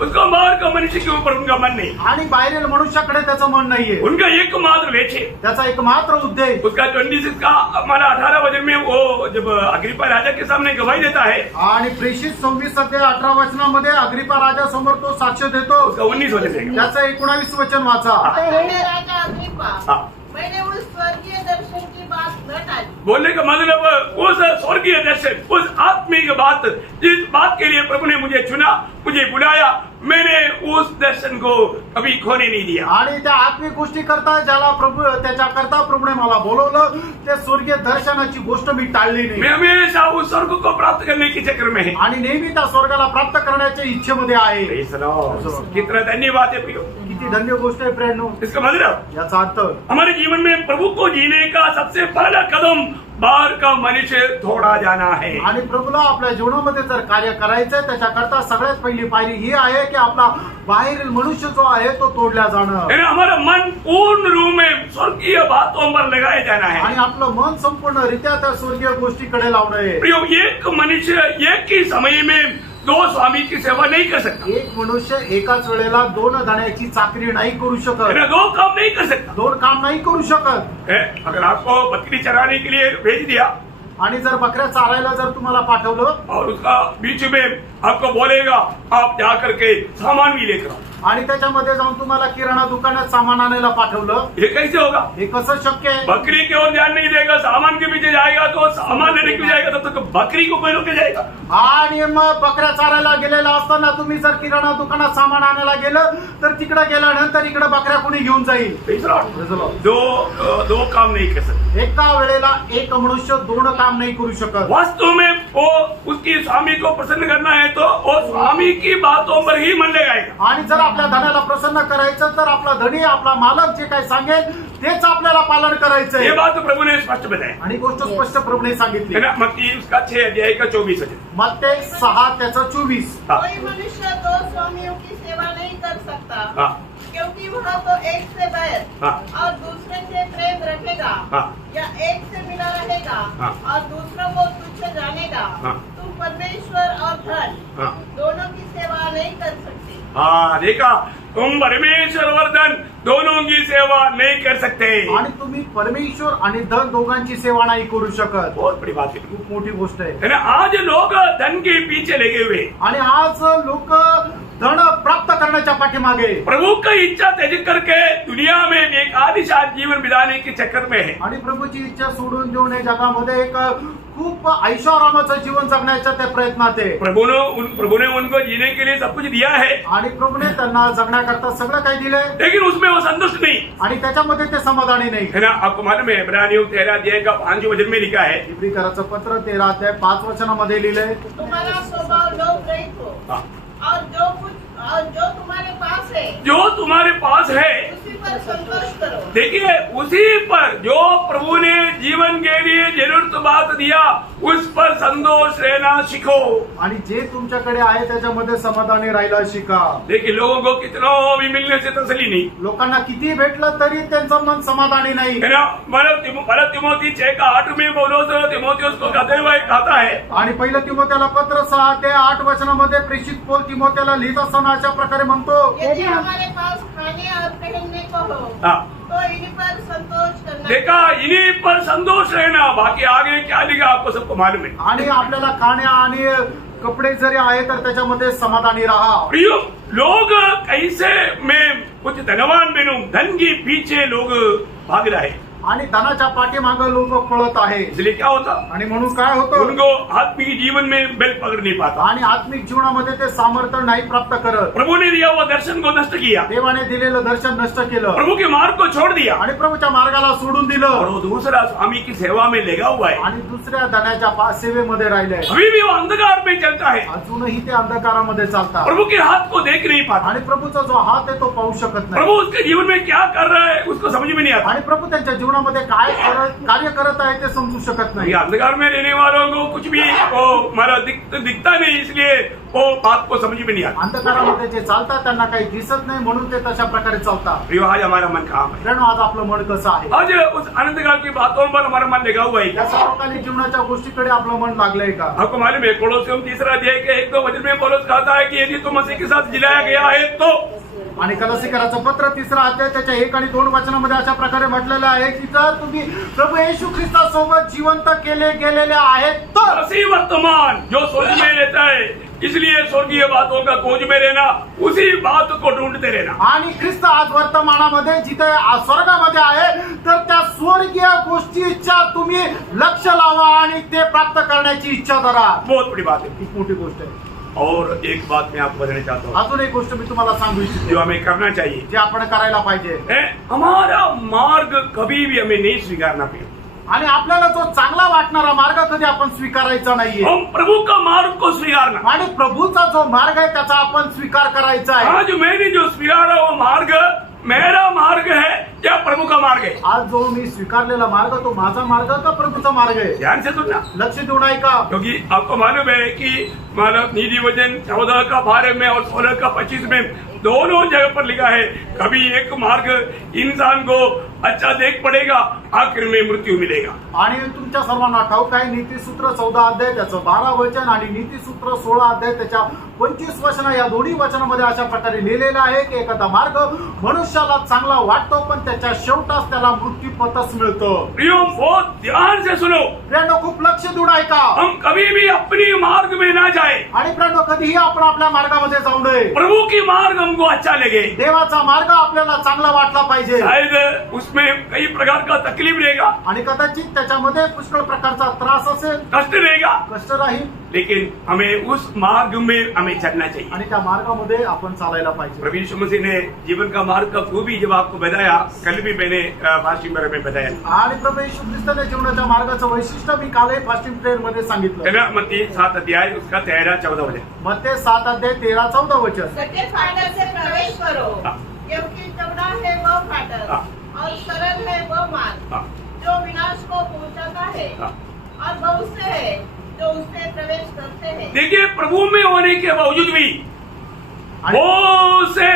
उसका बाहर का मनुष्य के ऊपर उनका मन नहीं, आणि बाहेरील मनुष्याकडे त्याचं मन नाहीये. उनका एकमात्र लक्ष्य, त्याचा एकमात्र उद्देश. उसका 26 का हमारा 18 वचन में वो जब अग्रिप्पा राजा के सामने गवाही देता है, आणि प्रेषित 26 अध्याय 18 वचनामध्ये अग्रिप्पा राजा समोर तो साक्ष देतो. उसका 19 वचन है. त्याचं 19 वचन वाचा. राजा अग्रिप्पा, हाँ. मैंने उस स्वर्गीय दर्शन की बात न टाली. बोलने का मतलब उस स्वर्गीय दर्शन, उस आत्मिक बात, जिस बात के लिए प्रभु ने मुझे चुना, मुझे बुलाया, मैंने उस दर्शन को कभी खोने नहीं दिया. आणि त्या आत्मिक गोष्टी करता ज्याला प्रभू त्याच्या करता प्रभूने मला बोलवलं, त्या स्वर्गीय दर्शनाची गोष्ट मी टाळली मैं नाही. हमेशा उस स्वर्ग को प्राप्त करने के चक्र में है. आणि नेहमी त्या स्वर्गाला प्राप्त करण्याच्या इच्छेमध्ये आहे. कितना धन्यवाद है प्रियो. किती धन्य गोष्ट आहे प्रेरणो. इसका मतलब याचा अर्थ हमारे जीवन में प्रभु को जीने का सबसे पहला कदम बाहर का मनुष्य तोड़ा जाना है. आणि प्रभूला आपल्या जीवनामध्ये जर कार्य करायचंय त्याच्याकरता सगळ्यात पहिली पायरी ही आहे की आपला बाहेरील मनुष्य जो आहे तो तोडल्या जाणं. यानी हमारा मन पूर्ण रूप में स्वर्गीय बातों पर लगाया जाना है. आणि आपलं मन संपूर्णरित्या त्या स्वर्गीय गोष्टीकडे लावणं आहे. प्रियो, एक मनुष्य एक ही समय में 2 स्वामी की सेवा नहीं कर सकता. एक मनुष्य एकाच वेळेला 2 धण्याची चाकरी नाही करू शकत. 2 काम नहीं कर सकता. 2 काम नाही करू शकत. अगर आपको बकरी चराने के लिए भेज दिया आणि जर बकऱ्या चारायला जर तुम्हाला पाठवलं और उसका बीच में आपको बोलेगा आप जा करके सामान भी लेकर आओ, आणि त्याच्यामध्ये जाऊन तुम्हाला किराणा दुकानात सामान आणायला पाठवलं, ये कैसे होगा? हे कसं शक्य आहे? बकरी की ओर ध्यान नहीं देगा, सामान के पीछे जाएगा, तो सामान लेने के लिए जाएगा, तब तक बकरी को कोई रोके जाएगा. आणि मग बकऱ्या चारायला गेलेला असताना तुम्ही जर किराणा दुकानात सामान आणायला गेलं तर तिकडे गेल्यानंतर इकडे बकऱ्या कोणी घेऊन जाईल. दो काम नहीं कर सकते. एका वेळेला एक मनुष्य 2 काम नाही करू शकत. वास्तव में वो उसकी स्वामी को प्रसन्न करना है तो वो स्वामी की बातों पर ही मन लगाएगा. आणि जर आपल्या धनाला प्रसन्न करायचं तर आपला धनी आपला मालक जे काही सांगेल तेच आपल्याला पालन ये करायचंय. बात प्रभु ने स्पष्ट बताया. आणि गोष्ट स्पष्ट प्रभूने सांगितली. है ना? मत्ती उसका 6 अध्याय का 24 वचन. मत्ते 6 त्याचं 24. हाँ. कोई मनुष्य 2 स्वामियों की सेवा नहीं कर सकता, हाँ. क्योंकि वह तो एक से बैर हाँ. और दूसरे से प्रेम रखेगा, हाँ. या एक से मिला रहेगा हाँ. और दूसरों को तुच्छ जानेगा. हाँ. तुम परमेश्वर और धन हाँ. दोनों की सेवा नहीं कर सकते. हाँ, देखा, तुम परमेश्वर और धन दोनों की सेवा नहीं कर सकते. आणि तुम्ही परमेश्वर आणि धन दोघांची सेवा नाही करू शकत. बहुत बड़ी बात है. खूप मोठी गोष्ट आहे. है ना? आज लोग धन के पीछे लगे हुए, आणि आज लोक धन प्राप्त करण्याच्या पाठीमागे प्रभु की इच्छा त्याग करके दुनिया में एक आदिशात जीवन बिताने के चक्कर में है. आणि प्रभूची इच्छा सोडून देऊन या जगामध्ये एक खूप ऐशोआरामाचं जीवन जगण्याच्या त्या प्रयत्नात आहे. प्रभु ने उनको जीने के लिए सब कुछ दिया है, आणि प्रभूने त्यांना जगण्याकरता सगळं काही दिलंय, लेकिन उसमें वो संतुष्ट नहीं. आणि त्याच्यामध्ये ते समाधानी नाही. है ना? आपको मालूम है इब्रानियों 13 अध्याय का 5 वचन में लिखा है. इब्रिकराचं पत्र 13 अध्याय 5 वचनामध्ये लिहिलंय. तुम्हारा स्वभाव लोभ रहित हो, हाँ. और जो तुम्हारे पास है जो तुम्हारे पास है, उसी पर संतोष करो. देखिए, उसी पर जो प्रभु ने जीवन के लिए जरूरत बात दिया उस पर संतोष रहना सीखो. आणि जे तुमच्याकडे आहे त्याच्यामध्ये समाधानी राहायला शिका. देखिए, लोगों को कितना भी मिलने से तसली नहीं. लोकांना किती भेटलं तरी त्यांचं मन समाधानी नाही. है ना? मला तिमोथी 6 का 8 में बोलो तो तिमोथियुस को कहते हुए कहता है. आणि पहिलं तिमोथेला पत्र 6 ते 8 वचनामध्ये प्रेषित पौल तिमोथेला लिहित असताना अशा प्रकारे म्हणतो, यदि हमारे पास खाने और पहनने को हो हाँ. तो इन पर संतोष करना. देखा, इन्हीं पर संतोष रहना. बाकी आगे क्या लिखा आपको सबको मालूम है. आणि आपल्याला खाण्या आणि कपडे जरी आहे तर त्याच्यामध्ये समाधानी राहा. प्रियो, लोग कैसे मैं कुछ धनवान बनूं, धन के पीछे लोग भाग रहे हैं. आणि धनाच्या पाठीमागे लोक पळत आहे. इसलिए क्या होता, आणि म्हणून काय होतं, उनको आत्मिक जीवन में बेल पकड़ नहीं पाता. आणि आत्मिक जीवनामध्ये ते सामर्थ्य नाही प्राप्त करत. प्रभु ने दिया हुआ दर्शन को नष्ट किया, देवाने दिलेलं दर्शन नष्ट केलं प्रभु के मार्ग को छोड़ दिया आणि प्रभूच्या मार्गाला सोडून और दिलं वो दूसरा स्वामी की सेवा में लगा हुआ है. आणि दुसऱ्या धनाच्या सेवेमध्ये राहिले. अभी भी वो अंधकार में चलता है, अजूनही ते अंधकारामध्ये चालतात प्रभु के हाथ को देख नहीं पाता. आणि प्रभूचा जो हात आहे तो पाहू शकत नाही. प्रभु उसके जीवन में क्या कर रहा है उसको समझ में नहीं आता. आणि प्रभू त्यांच्या जीवनात जीवनामध्ये काय कार्य करत आहे ते समजू शकत नाही. ये अंधकार में रहने वालों को कुछ भी वो हमारा दिखता नहीं, इसलिए वो बात को समझ में नहीं आता. अंधकारामध्ये जे चालतात त्यांना काही दिसत नाही म्हणून ते तशा प्रकारे चालतात. प्रियो, आज हमारा मन काम है. प्रेरणा, आज आपलं मन कसं आहे? आज उस अंधकार की बातों पर हमारा मन लगा हुआ है. या सर्वकालीन जीवनाच्या गोष्टीकडे आपलं मन लागलंय का? आपको मालूम है, कोलोसियम 3 अध्याय के 1-2 वचन में पौलुस कहता है कि यदि तुम मसीह के साथ जिलाया गया है तो. आणि कलसीकराचं पत्र 3 अध्याय त्याच्या 1 आणि 2 वचनामध्ये अशा प्रकारे म्हटलेलं आहे की जर तुम्ही प्रभू येशू ख्रिस्तासोबत जिवंत केले गेलेले आहेत तर. मसीह वर्तमान जो स्वर्ग में रहता है, इसलिए स्वर्गीय बातों का खोज में रहना, उसी बात को ढूंढते रहना. आणि ख्रिस्त आज वर्तमानामध्ये जिथे स्वर्गामध्ये आहे तर त्या स्वर्गीय गोष्टीच्या तुम्ही लक्ष लावा आणि ते प्राप्त करण्याची इच्छा करा. बहुत बड़ी बात है. खूप मोठी गोष्ट आहे. और एक बात मैं आपको बताना चाहता हूँ, अजून एक गोष्ट मी तुम्हाला सांगू जो इच्छितो हमें करना चाहिए. जे आपण करायला पाहिजे. हमारा मार्ग कभी भी हमें नहीं स्वीकारना चाहिए. आणि आपल्याला जो चांगला वाटणारा मार्ग कधी आपण स्वीकारायचा नाहीये. हम प्रभु का मार्ग को स्वीकारना. आणि प्रभूचा जो मार्ग आहे त्याचा आपण स्वीकार करायचा आहे. आज मैंने जो स्वीकारा वो मार्ग मेरा मार्ग है या प्रभु का मार्ग है? आज जो मी स्वीकारलेला मार्ग तो माझा मार्ग का प्रभूचा मार्ग आहे? ध्यान से सुनना, लक्ष देऊन ऐका. क्योंकि आपको मालूम है कि मानव नीति वचन 14 का 12 में और 16 का 25 में दोनों जगह पर लिखा है, कभी एक मार्ग इंसान को अच्छा देख पड़ेगा, आखिर में मृत्यू मिलेगा. आणि तुमच्या सर्वांना ठाऊक आहे नीतिसूत्र 14 अध्याय त्याचं 12 वचन आणि नीतिसूत्र 16 अध्याय त्याच्या 25 वचन या दोन्ही वचनामध्ये अशा प्रकारे लिहिलेलं आहे की एखादा मार्ग मनुष्याला चांगला वाटतो पण त्याच्या शेवटास त्याला मृत्यू पथच मिळतो. प्रियो, बहुत ध्यान से सुनो. प्रेरणा, खूप लक्ष देऊन ऐका. हम कभी भी अपनी मार्ग में ना जाए. आणि प्रेरणा, कधीही आपण आपल्या मार्गामध्ये जाऊ नये. प्रभु की मार्ग हमको अच्छा लगे, देवाचा मार्ग आपल्याला चांगला वाटला पाहिजे. शायद उसमें कई प्रकार का तकलीफ रहेगा, आणि कदाचित त्याच्यामध्ये पुष्कळ प्रकारचा त्रास असेल, कष्ट रहेगा, कष्ट राहील, लेकिन हमें उस मार्ग में हमें चलना चाहिए. आणि त्या मार्गामध्ये आपण चालायला पाहिजे. प्रभु यीशु मसीह ने जीवन का मार्ग का खूबी जब आपको बताया, कल भी मैंने फास्टिंग प्रेयर में बताया. आणि प्रभू येशू ख्रिस्ताने जीवनाच्या मार्गाचं वैशिष्ट्य मी काल फास्टिंग प्रेयर मध्ये सांगितलं. चला मत्ती 7 अध्याय उसका 13-14 वचन. मत्ते 7 अध्याय 13-14 वचन. सच्चे फाटक से प्रवेश करो, क्योंकि चौड़ा है वो फाटक और सरल है वो मार्ग जो विनाश को पहुंचाता है, और बहुत से है जो उससे प्रवेश करते हैं. देखिए, प्रभु में होने के बावजूद भी बहुत से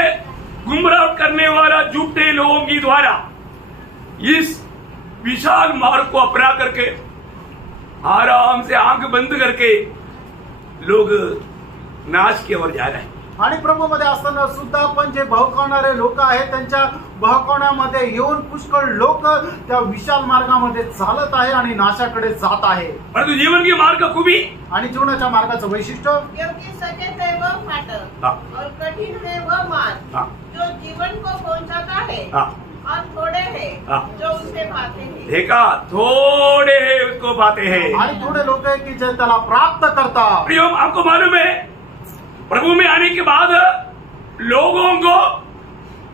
गुमराह करने वाला झूठे लोगों की द्वारा इस विशाल मार्ग को अपना करके आराम से आंख बंद करके लोग नाश की ओर जा रहे हैं. आणि प्रभूमध्ये असताना सुद्धा पण जे बहकवणारे लोक आहेत त्यांच्या बहकवण्यामध्ये येऊन पुष्कळ लोक त्या विशाल मार्गामध्ये चालत आहे आणि नाशाकडे जात आहे. परंतु जीवन की मार्ग का खूबी आणि जीवनाच्या मार्गाचं वैशिष्ट्य, क्योंकि सचेत है वो फाटक और कठिन है वो मार्ग जो जीवन को पहुंचाता है, और थोड़े हैं जो उसे पाते हैं. देखा, थोड़े हैं उसको पाते हैं. आणि थोडे लोक आहे की जे त्याला प्राप्त करतात. प्रियो, आपको मालूम है, प्रभु में आने के बाद लोगों को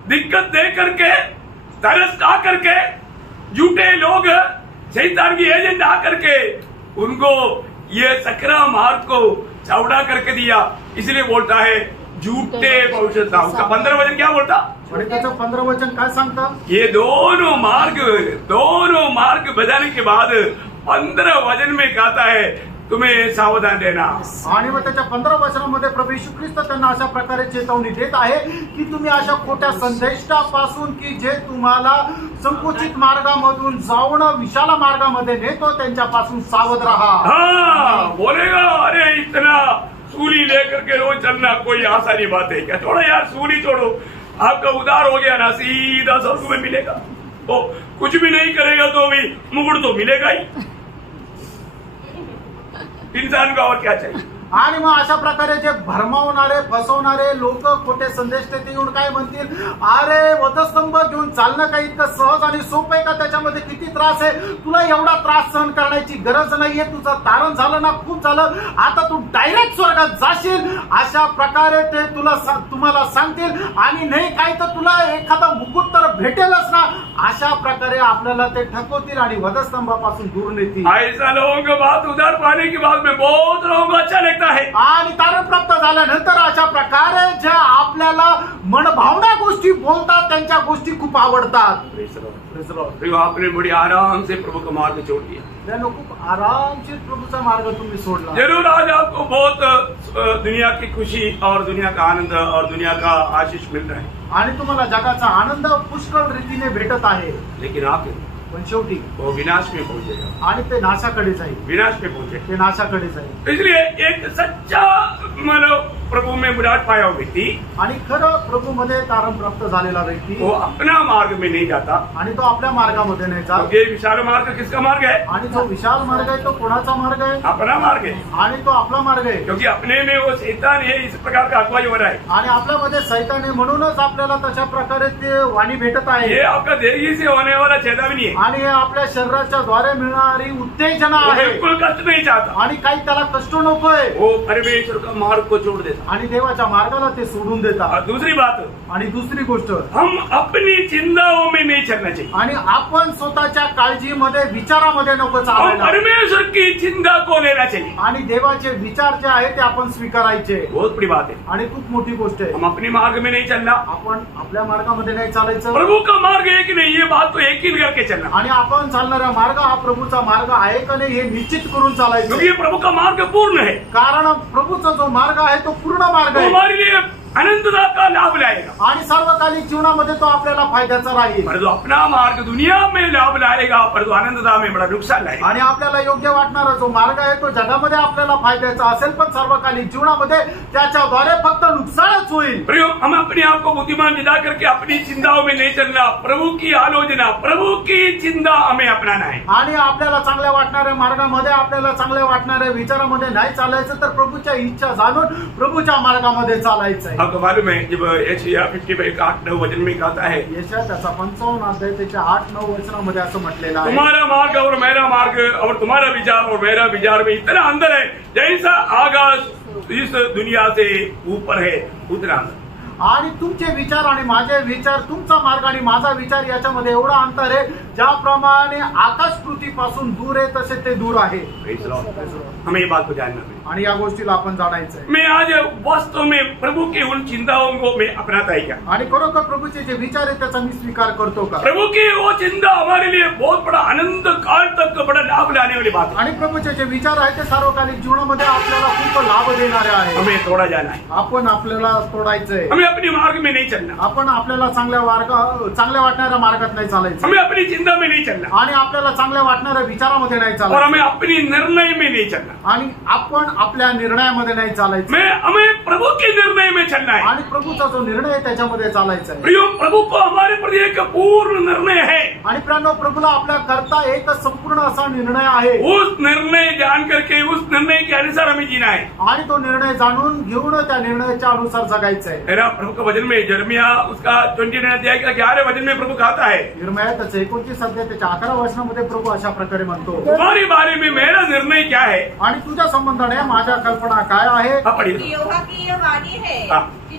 दिक्कत दे करके, तरस आ करके, झूठे लोग शैतान की एजेंट आ करके उनको ये सकरा मार्ग को चौड़ा करके दिया. इसलिए बोलता है झूठे भविष्यता. उसका 15 वचन क्या बोलता? आणि त्याचं 15 वचन काय सांगतं? ये दोनों मार्ग बजाने के बाद 15 वचन में कहता है तुम्हें सावधान रहना. आणि मग त्याच्या 15 वचनामध्ये प्रभू येशू ख्रिस्त त्यांना अशा प्रकारे चेतावणी देत आहे की तुम्ही अशा खोट्या संदेष्टापासून की जे तुम्हाला संकुचित मार्गामधून जाऊन विशाल मार्गामध्ये नेतो त्यांच्यापासून सावध राहा. हाँ, बोलेगा अरे इतना सूली लेकर के रोज चलना कोई आसानी बात है क्या? छोड़ो यार, सूली छोड़ो, आपका उधार हो गया ना, सीधा स्वर्ग में मिलेगा. तो कुछ भी नहीं करेगा तो भी मुकुट तो मिलेगा ही. इंसान का और क्या चाहिए? आणि मग अशा प्रकारे जे भरमावणारे फसवणारे लोक खोटे संदेश देते येऊन काय म्हणतील, अरे वधस्तंभ घेऊन चालणं काही इतकं सहज आणि सोपं आहे का? त्याच्यामध्ये किती त्रास आहे, तुला एवढा त्रास सहन करण्याची गरज नाहीये, तुझं तारण झालं ना, खूप झालं, आता तू डायरेक्ट स्वर्गात जाशील. अशा प्रकारे ते तुम्हाला सांगतील. आणि नाही काय तर तुला एखादा मुकुट तर भेटेलच ना, अशा अशा प्रकारे आपल्याला ते ठकवतील आणि वधस्तंभापासून दूर नेतील. ऐसा लोगों को बात उधार पाने के बाद में बहुत लोगों को अच्छा लगता है. आणि तारण प्राप्त झाल्यानंतर अशा प्रकारे ज्या आपल्याला मनभावना गोष्टी बोलतात त्यांच्या गोष्टी खूप आवडतात. तो आपने बड़ी आराम से प्रभु का मार्ग छोड़ दिया. त्यानं खूप आरामशीर प्रभूचा मार्ग तुम्ही सोडला. जरूर आज आपको बहुत दुनिया की खुशी और दुनिया का आनंद और दुनिया का आशीष मिल रहा है. आणि तुम्हाला जगाचा आनंद पुष्कळ रीतीने भेटत आहे. लेकिन आखिर पण शेवटी वो विनाश में पहुंचेगा. आणि ते नाशाकडे जाईल. विनाश में पहुंचेगा. ते नाशाकडे जाईल. इसलिए एक सच्चा मतलब प्रभु में बुलाहट पाया हुआ व्यक्ति आणि खरं प्रभू मध्ये तारण प्राप्त झालेला व्यक्ती वो अपना मार्ग में नहीं जाता. आणि तो आपल्या मार्गामध्ये नाही जात. ये विशाल मार्ग किसका मार्ग है? आणि जो विशाल मार्ग आहे तो कोणाचा मार्ग आहे? अपना मार्ग है. आणि तो आपला मार्ग आहे. क्योंकि अपने में वो शैतान है, इस प्रकार का अगुवाई हो रहा है. आणि आपल्यामध्ये सैतान आहे म्हणूनच आपल्याला तशा प्रकारे ते वाणी भेटत ये आहे. आपका देही से होने वाला चेतावनी है. आणि हे आपल्या शरीराच्या द्वारे मिळणारी उत्तेजना वो आहे. बिल्कुल कष्ट नहीं चाहता. आणि काही त्याला कष्ट नकोय. वो परमेश्वर का मार्ग को छोड़ देता. आणि देवाच्या मार्गाला ते सोडून देतात. और दूसरी बात, आणि दुसरी गोष्ट, हम अपनी चिंताओं में नहीं चलना चाहिए. आणि आपण स्वतःच्या काळजीमध्ये विचारामध्ये नको हम चालायला. परमेश्वर की चिंता को लेना चाहिए. आणि देवाचे विचार जे आहे ते आपण स्वीकारायचे. बहुत बड़ी बात है. आणि खूप मोठी गोष्ट आहे. हम अपने मार्ग में नहीं चलना. आपण आपल्या मार्गामध्ये नाही चालायचं. प्रभु का मार्ग है कि नहीं, ये बात को यकीन करके चलना. आणि आपण चालणारा मार्ग हा प्रभूचा मार्ग आहे का नाही हे निश्चित करून चालायचं. क्योंकि ये प्रभु का मार्ग पूर्ण है. कारण प्रभूचा जो मार्ग आहे तो पूर्ण मार्ग वो आहे. हमारे लिए अनंतता का लाभ लाएगा. आणि सार्वकालिक जीवनामध्ये तो आपल्याला फायद्याचा राहील. परंतु अपना मार्ग दुनिया में लाभ लाएगा, परंतु अनंतता में बड़ा नुकसान लाएगा. आणि आपल्याला योग्य वाटणारा जो मार्ग आहे तो जगामध्ये आपल्याला फायद्याचा असेल पण सार्वकालिक जीवनामध्ये त्याच्याद्वारे फक्त नुकसानच होईल. प्रियो, हम अपने आप को बुद्धिमान दिला करके अपनी चिंताओं में नहीं चलना. प्रभु की आलोचना, प्रभु की चिंता हमें अपनाना है. आणि आपल्याला चांगल्या वाटणाऱ्या मार्गामध्ये आपल्याला चांगल्या वाटणाऱ्या विचारामध्ये नाही चालायचं तर प्रभूच्या इच्छा जाणून प्रभूच्या मार्गामध्ये चालायचं आहे. आपको मालूम है जब यशायाह 55:8-9 वचन में कहता है, यशायाह त्याचा 55 अध्याय त्याच्या 8-9 वचनामध्ये असं म्हटलेलं आहे, तुम्हारा मार्ग और मेरा मार्ग और तुम्हारा विचार और मेरा विचार में इतना अंदर है जैसा आकाश इस दुनिया से ऊपर है उतना अंदर. आणि तुमचे विचार आणि माझे विचार, तुमचा मार्ग आणि माझा विचार याच्यामध्ये एवढा अंतर आहे ज्याप्रमाणे आकाश पृथ्वीपासून दूर आहे तसे ते दूर आहे. हमें ये बात को जानना है. आणि या गोष्टीला आपण जाणायचं आहे. मैं आज वास्तव में प्रभु की उन चिंताओं को मैं अपनाता है क्या? आणि खरोखर प्रभूचे जे विचार आहेत त्याचा मी स्वीकार करतो का? प्रभु की वो चिंता हमारे लिए बहुत बड़ा अनंत काल तक बड़ा लाभ लाने वाली बात है. आणि प्रभूचे जे विचार आहेत ते सार्वकालिक जीवनामध्ये आपल्याला खूप लाभ देणारे आहेत. हमें तोड़ा जाना है. आपण आपल्याला तोडायचंय. हमें अपने मार्ग में नहीं चलना. आपण आपल्याला चांगल्या वाटणाऱ्या मार्गात नाही चालायचं. हमें अपनी चिंता में नहीं चलना. आणि आपल्याला चांगल्या वाटणाऱ्या विचारामध्ये नाही और चालायचं. हमें अपनी निर्णय में नहीं चलना. आणि आपण आपल्या निर्णयामध्ये नाही चालायचं. हमें प्रभु के निर्णय में चलना है. आणि प्रभूचा जो निर्णय आहे त्याच्यामध्ये चालायचा आहे. प्रियो, प्रभु को हमारे प्रति एक पूर्ण निर्णय है. आणि प्रियांनो, प्रभूला आपल्या करता एक संपूर्ण असा निर्णय आहे. उस निर्णय जान करके उस निर्णय के अनुसार हमें जीना है. आणि तो निर्णय जाणून घेऊन त्या निर्णयाच्या अनुसार जगायचं आहे. मेरा प्रभु का वचन में यिर्मयाह उसका 29 अध्याय का 11 वचन में प्रभु कहता है, यिर्मयाह त्याचं 29 अध्याय त्याच्या 11 वचनामध्ये प्रभू अशा प्रकारे म्हणतो, तुम्हारे बारे में मेरा निर्णय क्या है? आणि तुझ्या संबंधाने माझ्या कल्पना काय आहे? यहोवा की यह वाणी है हाँ. कि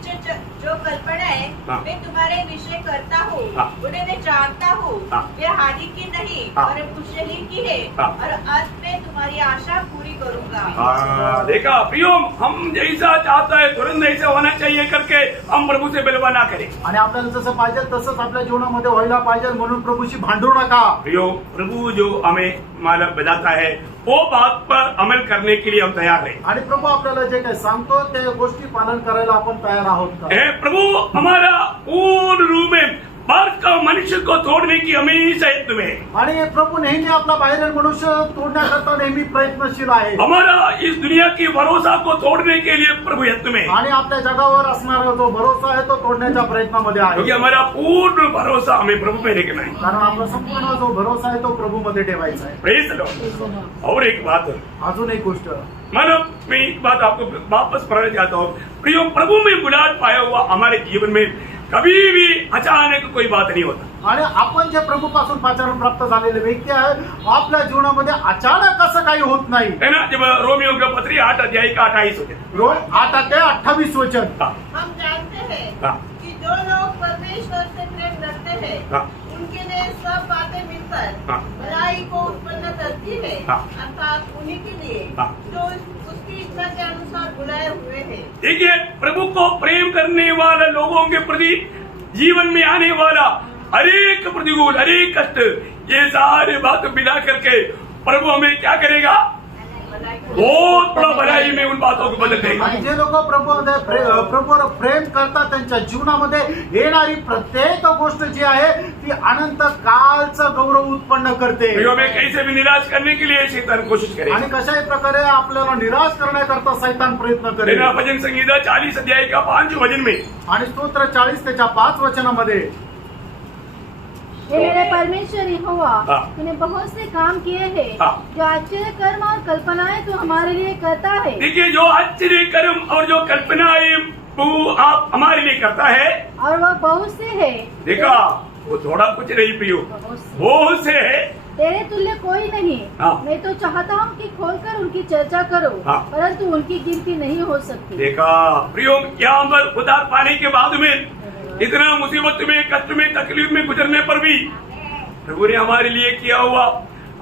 जो कल्पनाएं हाँ. मैं तुम्हारे विषय करता हूँ हाँ. उन्हें मैं जानता हूँ. हाँ. वे हानि की नहीं हाँ. और खुशहाली ही की है. हाँ. और आज मैं तुम्हारी आशा पूरी करूंगा. देखा प्रियो, हम जैसा चाहता है तुरंत ऐसा होना चाहिए करके हम प्रभु से बिलवा ना करें. आणि आपल्याला जसं पाहिजे तसंच आपल्या जीवनामध्ये व्हायला पाहिजे म्हणून प्रभूशी भांडू नका. प्रियो, प्रभु जो हमें मालूम बताता है वो बात पर अमल करने के लिए हम तैयार हैं. आणि प्रभू आपल्याला जे काही सांगतो ते गोष्टी पालन करायला आपण तयार आहोत का? हे प्रभु हमारा पूर्ण रूप में भारत का मनुष्य को तोड़ने की हमेशा यत्न में है. आणि प्रभू नेहमी आपला बाहेरील मनुष्य तोडण्याकरता नेहमी प्रयत्नशील आहे. हमारा इस दुनिया की भरोसा को तोड़ने के लिए प्रभु यत्न में है. आणि आपल्या जगावर असणारा जो भरोसा आहे तो तोडण्याच्या प्रयत्नामध्ये क्योंकि आहे. हमारा पूर्ण भरोसा हमें प्रभु में रखना है. कारण आपला संपूर्ण जो भरोसा आहे तो प्रभू मध्ये ठेवायचा आहे. Praise the Lord. और एक बात, अजून एक गोष्ट, मतलब मैं एक बात आपको वापस पढ़ना चाहता हूँ. प्रियो, प्रभु में बुलाहट पाया हुआ हमारे जीवन में कभी भी अचानक कोई बात नहीं होता. आणि आपण जे प्रभूपासून पाचारण प्राप्त झालेले व्यक्ती आहे आपल्या जीवनामध्ये अचानक असं काही होत नाही. है ना. जब रोमियो का पत्री 8 अध्याय का 28 होते. रोज 8 ते 28 वचन. हाँ. हम जानते हैं हाँ. कि जो लोग परमेश्वर से प्रेम रखते हैं हाँ. उनके उनके लिए सब बातें मिलकर हाँ। भलाई को उत्पन्न करती है, हाँ। अर्थात उन्हीं के लिए हाँ। जो उसकी इच्छा के अनुसार बुलाए हुए हैं। देखिए, प्रभु को प्रेम करने वाला लोगों के प्रति जीवन में आने वाला हरेक प्रतिकूल, हरेक कष्ट, ये सारे बात मिला करके प्रभु हमें क्या करेगा? बहुत बड़ा भलाई में उन बातों को बदल देगा। आणि जे लोक प्रभूवर प्रेम करतात त्यांच्या जीवनामध्ये येणारी प्रत्येक गोष्ट जी आहे ती अनंत कालचं गौरव उत्पन्न करते हमें कैसे भी निराश करने के लिए शैतान कोशिश करेगा। आणि कशाही प्रकारे आपल्याला निराश करण्याकरता सैतान प्रयत्न करेल। लेकिन भजन संहिता 40 अध्याय का 5 वचन में आणि स्तोत्र 40 त्याच्या 5 वचनामध्ये हे मेरे परमेश्वर यहोवा, हाँ। तूने बहुत से काम किए हैं, हाँ। जो आश्चर्य कर्म और कल्पनाएं तू हमारे लिए करता है। देखिए, जो आश्चर्य कर्म और जो कल्पनाएं वो आप हमारे लिए करता है, और वह बहुत से है। देखा, वो थोड़ा कुछ नहीं प्रियो, बहुत से है। तेरे तुल्य कोई नहीं। हाँ। मैं तो चाहता हूँ कि खोलकर उनकी चर्चा करो, हाँ। परंतु उनकी गिनती नहीं हो सकती। देखा प्रियो, यहाँ पर उधार पाने के बाद में इतना मुसीबत में, कष्ट में, तकलीफ में गुजरने पर भी प्रभु ने हमारे लिए किया हुआ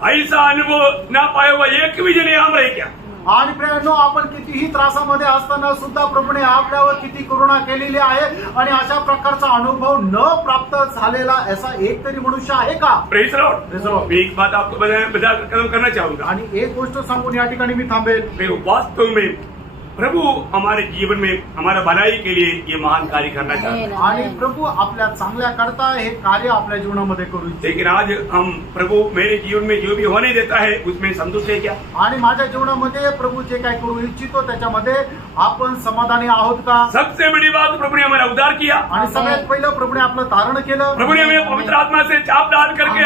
ऐसा अनुभव ना पाया हुआ एक भी जन यहाँ रहे क्या? आणि प्रियांनो, आपण कितीही त्रासामध्ये असताना सुद्धा प्रभूने आपल्यावर किती करुणा केलेली आहे आणि अशा प्रकारचा अनुभव न प्राप्त झालेला असा एक तरी मनुष्य आहे का? Praise Lord. मैं एक बात आपको बता करना चाहूंगा, आणि एक गोष्ट सांगून या ठिकाणी मी थांबेल। मैं वास्तव में प्रभु हमारे जीवन में हमारा भलाई के लिए ये महान कार्य करना चाहते हैं, आणि प्रभू आपल्या चांगल्या करता हे कार्य आपल्या जीवनामध्ये करू इच्छितो। लेकिन आज हम प्रभु मेरे जीवन में जो भी होने देता है उसमें संतुष्ट है क्या? आणि माझ्या जीवनामध्ये प्रभू जे काय करू इच्छितो त्याच्यामध्ये आपण समाधानी आहोत का? सबसे बड़ी बात, प्रभु ने हमारा उद्धार किया, आणि सगळ्यात पहिलं प्रभूने आपलं तारण केलं। प्रभु ने हमें पवित्र आत्मा से चाप डाल करके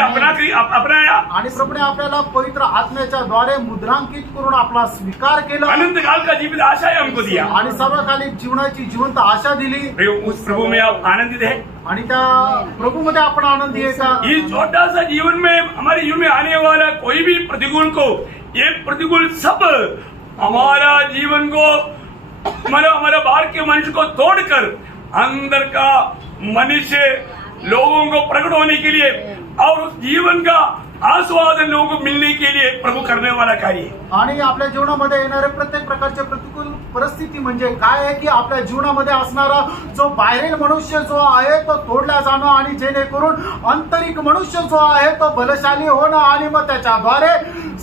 अपनाया, आणि प्रभूने आपल्याला पवित्र आत्म्याच्या द्वारे मुद्रांकित करून आपला स्वीकार केला अनंत काल का जीवित आशा है हमको दिया। आणि सर्वकालिक जीवनाची जिवंत आशा दिली। उस प्रभु में आप आनंदित है? आणि त्या प्रभूमध्ये आपण आनंदी आहे का? इस छोटा सा जीवन में, हमारे जीवन में आने वाला कोई भी प्रतिकूल को, ये प्रतिकूल सब हमारा जीवन को, हमारा बाहर के मनुष्य को तोड़कर अंदर का मनुष्य लोगों को प्रकट होने के लिए और उस जीवन का आस्वादन लोगों को मिलने के लिए प्रभु करने वाला कार्य है। आणि आपल्या जीवनामध्ये येणारे प्रत्येक प्रकारचे प्रतिकूल परिस्थिती म्हणजे काय आहे की आपल्या जीवनामध्ये असणारा जो बाहेरील मनुष्य जो आहे तो तोडला जाणं आणि जेणेकरून आंतरिक मनुष्य जो आहे तो बलशाली होणं आणि मग त्याच्याद्वारे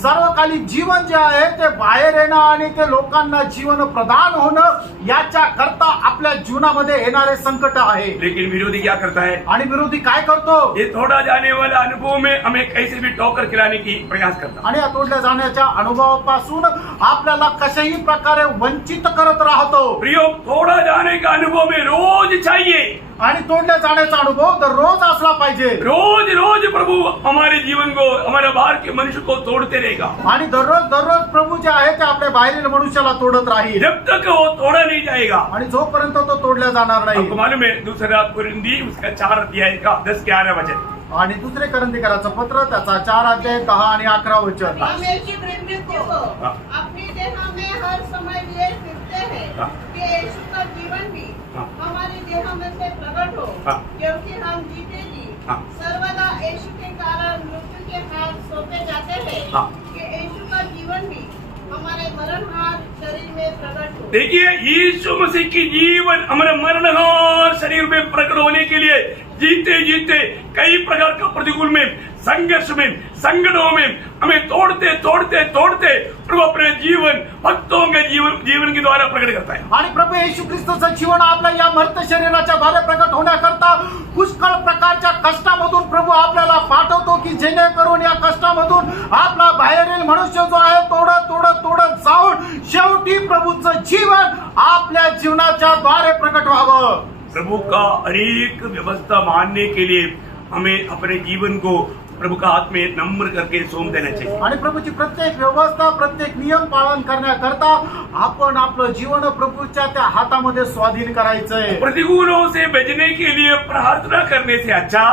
सर्वकालिक जीवन जे आहे ते बाहेर येणं आणि ते लोकांना जीवन प्रदान होणं, याच्या करता आपल्या जीवनामध्ये येणारे संकट आहे। लेकिन विरोधी क्या करता है? आणि विरोधी काय करतो? ये थोड़ा जाने वाला अनुभव में हमें कैसे भी टोकर खिलाने की प्रयास करता। आणि या तोडल्या जाण्याच्या अनुभवापासून आपल्याला कशाही प्रकारे वंचित करत राहतो। प्रियो, थोड़ा जाने का अनुभव में रोज चाहिए, आणि तोडल्या जाण्याचा अनुभव दररोज असला पाहिजे। रोज रोज प्रभु हमारे जीवन को, हमारे बाहर के मनुष्य को तोड़ते रहेगा, आणि दररोज दररोज प्रभू जे आहे ते आपल्या बाहेरील मनुष्याला तोडत राहील, जब तक वो तोड़ा नहीं जाएगा। आणि जोपर्यंत तो तोडला जाणार नाही। आपको मालूम है, दूसरा कुरिन्दी उसका 4 अध्याय का 10-11 वचन, आणि दुसरे करंथीकराचं पत्र त्याचा 4 अध्याय 10 आणि 11 वचन। हम एक ही मृत्यु को अपनी देह में हर समय लिए फिरते हैं कि यीशु का जीवन भी हमारी देह में से प्रकट हो, क्योंकि हम जीते जी सर्वदा यीशु के कारण मृत्यु के हाथ सौंपे जाते हैं कि यीशु का जीवन भी हमारे मरणहार शरीर में प्रकट हो। देखिए, यीशु मसीह की जीवन हमारे मरणहार शरीर में प्रकट होने के लिए जीते जीते कई प्रकार का प्रतिकूल में, संघर्ष में, संकटों में हमें तोड़ते तोड़ते तोड़ते प्रभु अपने जीवन, भक्तों के जीवन के द्वारा प्रकट करता है। आणि प्रभू येशू ख्रिस्ताचं जीवन आपल्या या मर्त शरीराच्या द्वारे प्रकट होण्याकरता पुष्कळ प्रकारच्या कष्टामधून प्रभू आपल्याला पाठवतो की जेणेकरून या कष्टामधून आपला बाहेरील मनुष्य जो आहे तोडत तोडत तोडत जाऊन शेवटी प्रभूचं जीवन आपल्या जीवनाच्या द्वारे प्रकट व्हावं। प्रभु का अनेक व्यवस्था मानने के लिए हमें अपने जीवन को प्रभु का हाथ में नम्र करके सौंप देना चाहिए। आणि प्रभूची प्रत्येक व्यवस्था, प्रत्येक नियम पालन करण्याकरता आपण आपलं जीवन प्रभूच्या त्या हातामध्ये स्वाधीन करायचंय। प्रतिकूलों से बचने के लिए प्रार्थना करने से अच्छा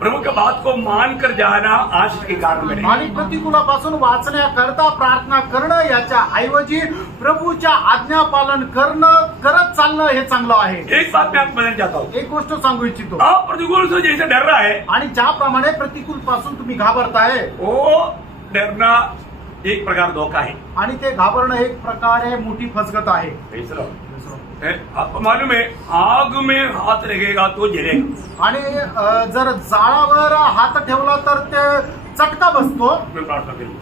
प्रभु के बात को मानकर जाना आशीष के कारण बने। आणि प्रतिकूलापासून वाचण्याकरता प्रार्थना करणं याच्या ऐवजी प्रभूच्या आज्ञा पालन करणं करत चालणं हे चांगलं आहे. एक बात मैं आपको बताना चाहता हूँ, एक गोष्ट सांगू इच्छितो. आप प्रतिकूल से जैसे डर रहा है, आणि ज्याप्रमाणे प्रतिकूल पासून तुम्ही घाबरताय वो डरना एक प्रकार धोखा है. आणि ते घाबरणं एक प्रकारे मोठी फसगत आहे. आपको मालूम है, आग में हाथ लगेगा तो जलेगा. आणि जर जाळावर हात ठेवला तर ते चटका बसतो. मैं प्रार्थना करूँ,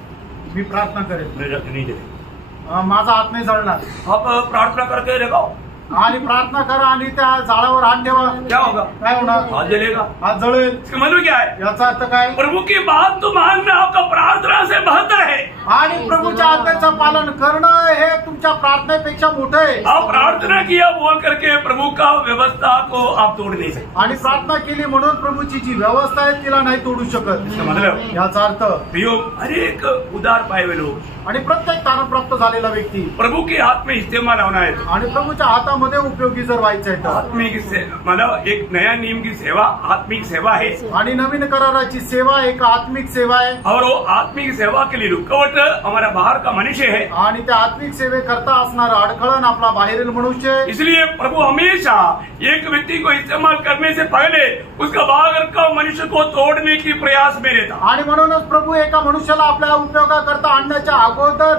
मी प्रार्थना करेन, नहीं जलेगा. माझा हात नाही जळणार. आप प्रार्थना करके लगाओ, आणि प्रार्थना करा आणि त्या जाळावर हात ठेवा, क्या होगा? काय होणार? हाथ जलेगा. हात जळेल. इसका मतलब क्या है? याचा अर्थ काय? प्रभु की बात तो मानना आपका प्रार्थना से बेहतर है. आणि प्रभूच्या आज्ञेचं पालन करणं हे तुमच्या प्रार्थनेपेक्षा मोठं आहे. आप प्रार्थना किया बोल करके प्रभु का व्यवस्था को आप तोड़ नहीं सकते. आणि प्रार्थना केली म्हणून प्रभूची जी व्यवस्था आहे तिला नाही तोडू शकत. इसका मतलब याचा अर्थ प्रियो, अनेक उदार पाए हुए लोग आणि प्रत्येक तारण प्राप्त झालेला व्यक्ती प्रभु के हाथ में इस्तेमाल होना है. आणि प्रभूच्या हातामध्ये उपयोगी जर व्हायचं आहे तर आत्मिक मतलब एक नया नियम की सेवा आत्मिक सेवा है, आणि नवीन कराराची सेवा एक आत्मिक सेवा आहे. और वो आत्मिक सेवा के लिए रुकावट हमारा बाहर का मनुष्य है. आणि त्या आत्मिक सेवेकरता असणारा अडखळण आपला बाहेरील मनुष्य आहे. इसलिए प्रभु हमेशा एक व्यक्ति को इस्तेमाल करने से पहले उसका बाहर का मनुष्य को तोड़ने की प्रयास में रहता. आणि म्हणूनच प्रभू एका मनुष्याला आपल्या उपयोगाकरता आणण्याच्या अगोदर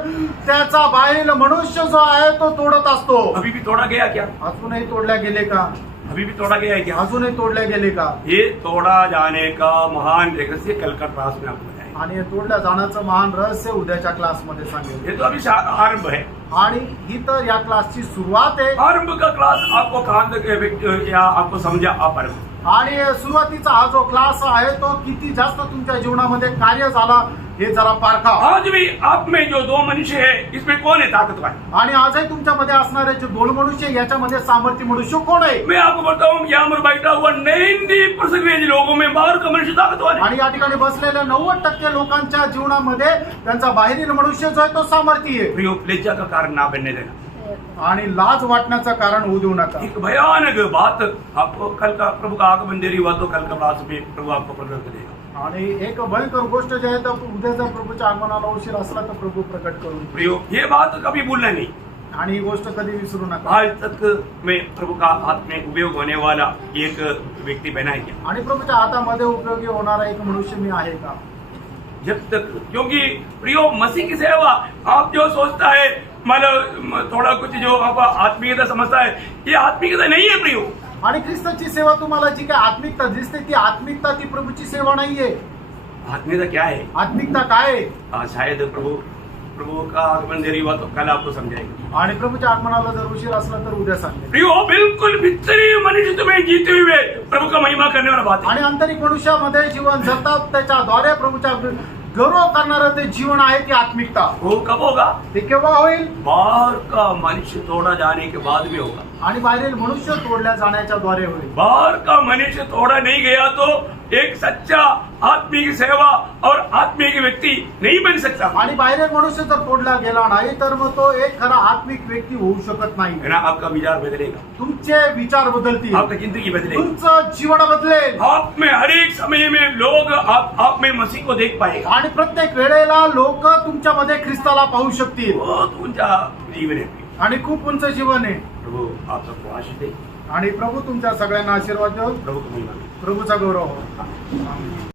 त्याचा बाहेरील मनुष्य जो आहे तो तोडत असतो. अभी भी तोड़ा गया क्या? अजूनही तोडल्या गेले का? अभी भी तोड़ा गया है क्या? अजूनही तोडल्या गेले का? ये तोड़ा जाने का महान रहस्य कल का क्लास में आपको बताएंगे. आणि हे तोडल्या जाण्याचं महान रहस्य उद्याच्या क्लासमध्ये सांगेल. ये तो अभी आरंभ है. आणि ही तर या क्लासची सुरुवात आहे. आरंभ का क्लास आपको कहां तक या आपको समझा आप आरंभ. आणि सुरुवातीचा हा जो क्लास आहे तो किती जास्त तुमच्या जीवनामध्ये कार्य झाला हे जरा पारखा. आज भी आप में जो दो मनुष्य है, इसमें कौन है ताकतवर? आणि आजही तुमच्यामध्ये असणारे जे दोन मनुष्य याच्यामध्ये सामर्थ्य मनुष्य कोण आहे? मैं आपको बताऊं, यहाँ पर बैठा हुआ 90% लोगों में बाहर का मनुष्य ताकतवर है. आणि या ठिकाणी बसलेल्या 90% लोकांच्या जीवनामध्ये त्यांचा बाहेरील मनुष्य जो आहे तो सामर्थ्य आहे. प्रियो, लज्जा का कारण ना बनने देना. आणि लाज वाटण्याचं कारण होऊ देऊ नका. एक भयानक बात आपको कल का प्रभु का आगमन देरी हुआ तो कल का क्लास में प्रभु आपको प्रकट करेगा. आणि एक भयंकर गोष्ट जी आहे तर उद्या जर प्रभूच्या आगमनाला उशीर असला तर प्रभू प्रकट करून. प्रियो, ये बात कभी भूलना नहीं. आणि ही गोष्ट कधी विसरू नका. आज तक में प्रभु का हाथ में उपयोग होने वाला एक व्यक्ति बना है क्या? आणि प्रभूच्या हातामध्ये उपयोगी होणारा एक मनुष्य मी आहे का? जब तक, क्योंकि प्रियो मसीह की सेवा आप जो सोचता है, मतलब थोड़ा कुछ जो आप आत्मीयता समझता है, ये आत्मीयता नहीं है प्रियो. आणि ख्रिस्ताची सेवा तुम्हाला जी काय आत्मिकता दिसते ती आत्मिकता ती प्रभूची सेवा नाहीये. आत्मीयता क्या है? आत्मिकता काय आहे? शायद प्रभु का आगमन देरी हुआ तो कल आपको समझाएंगे. आणि प्रभूच्या आगमनाला जर उशीर असला तर उद्या सांगेल. प्रियो, बिल्कुल भीतरी मनुष्य तुम्हें जीते हुए प्रभु का महिमा करने वाला बात है. आणि आंतरिक मनुष्यामध्ये जीवन जगतात त्याच्याद्वारे प्रभूच्या गौरव करणारं ते जीवन आहे ती आत्मिकता. वो कब होगा? ते केव्हा होईल? बाहर का मनुष्य तोड़ा जाने के बाद में होगा. आणि बाहेरील मनुष्य तोडल्या जाण्याच्या द्वारे होईल. बाहर का मनुष्य तोड़ा नहीं गया तो एक सच्चा आत्मिक सेवा और आत्मिक व्यक्ति नहीं बन सकता. आणि बाहेरील मनुष्य जर तोडला गेला नाही तर मग तो एक खरा आत्मिक व्यक्ती होऊ शकत नाही. है ना? आपका विचार बदलेगा, तुमचे विचार बदलतील, आपकी जिंदगी बदलेगी, तुमचं जीवन बदलेल. आप में हर एक समय में लोग आप में मसीह को देख पाएगा. आणि प्रत्येक वेळेला लोक तुमच्यामध्ये ख्रिस्ताला पाहू शकतील. बहुत ऊंचा जीवन है. आणि खूप उंच जीवन आहे. प्रभु आप सबको आशीष दे. आणि प्रभू तुमच्या सगळ्यांना आशीर्वाद देऊ. प्रभु को महिमा दे. प्रभूचा गौरव हो.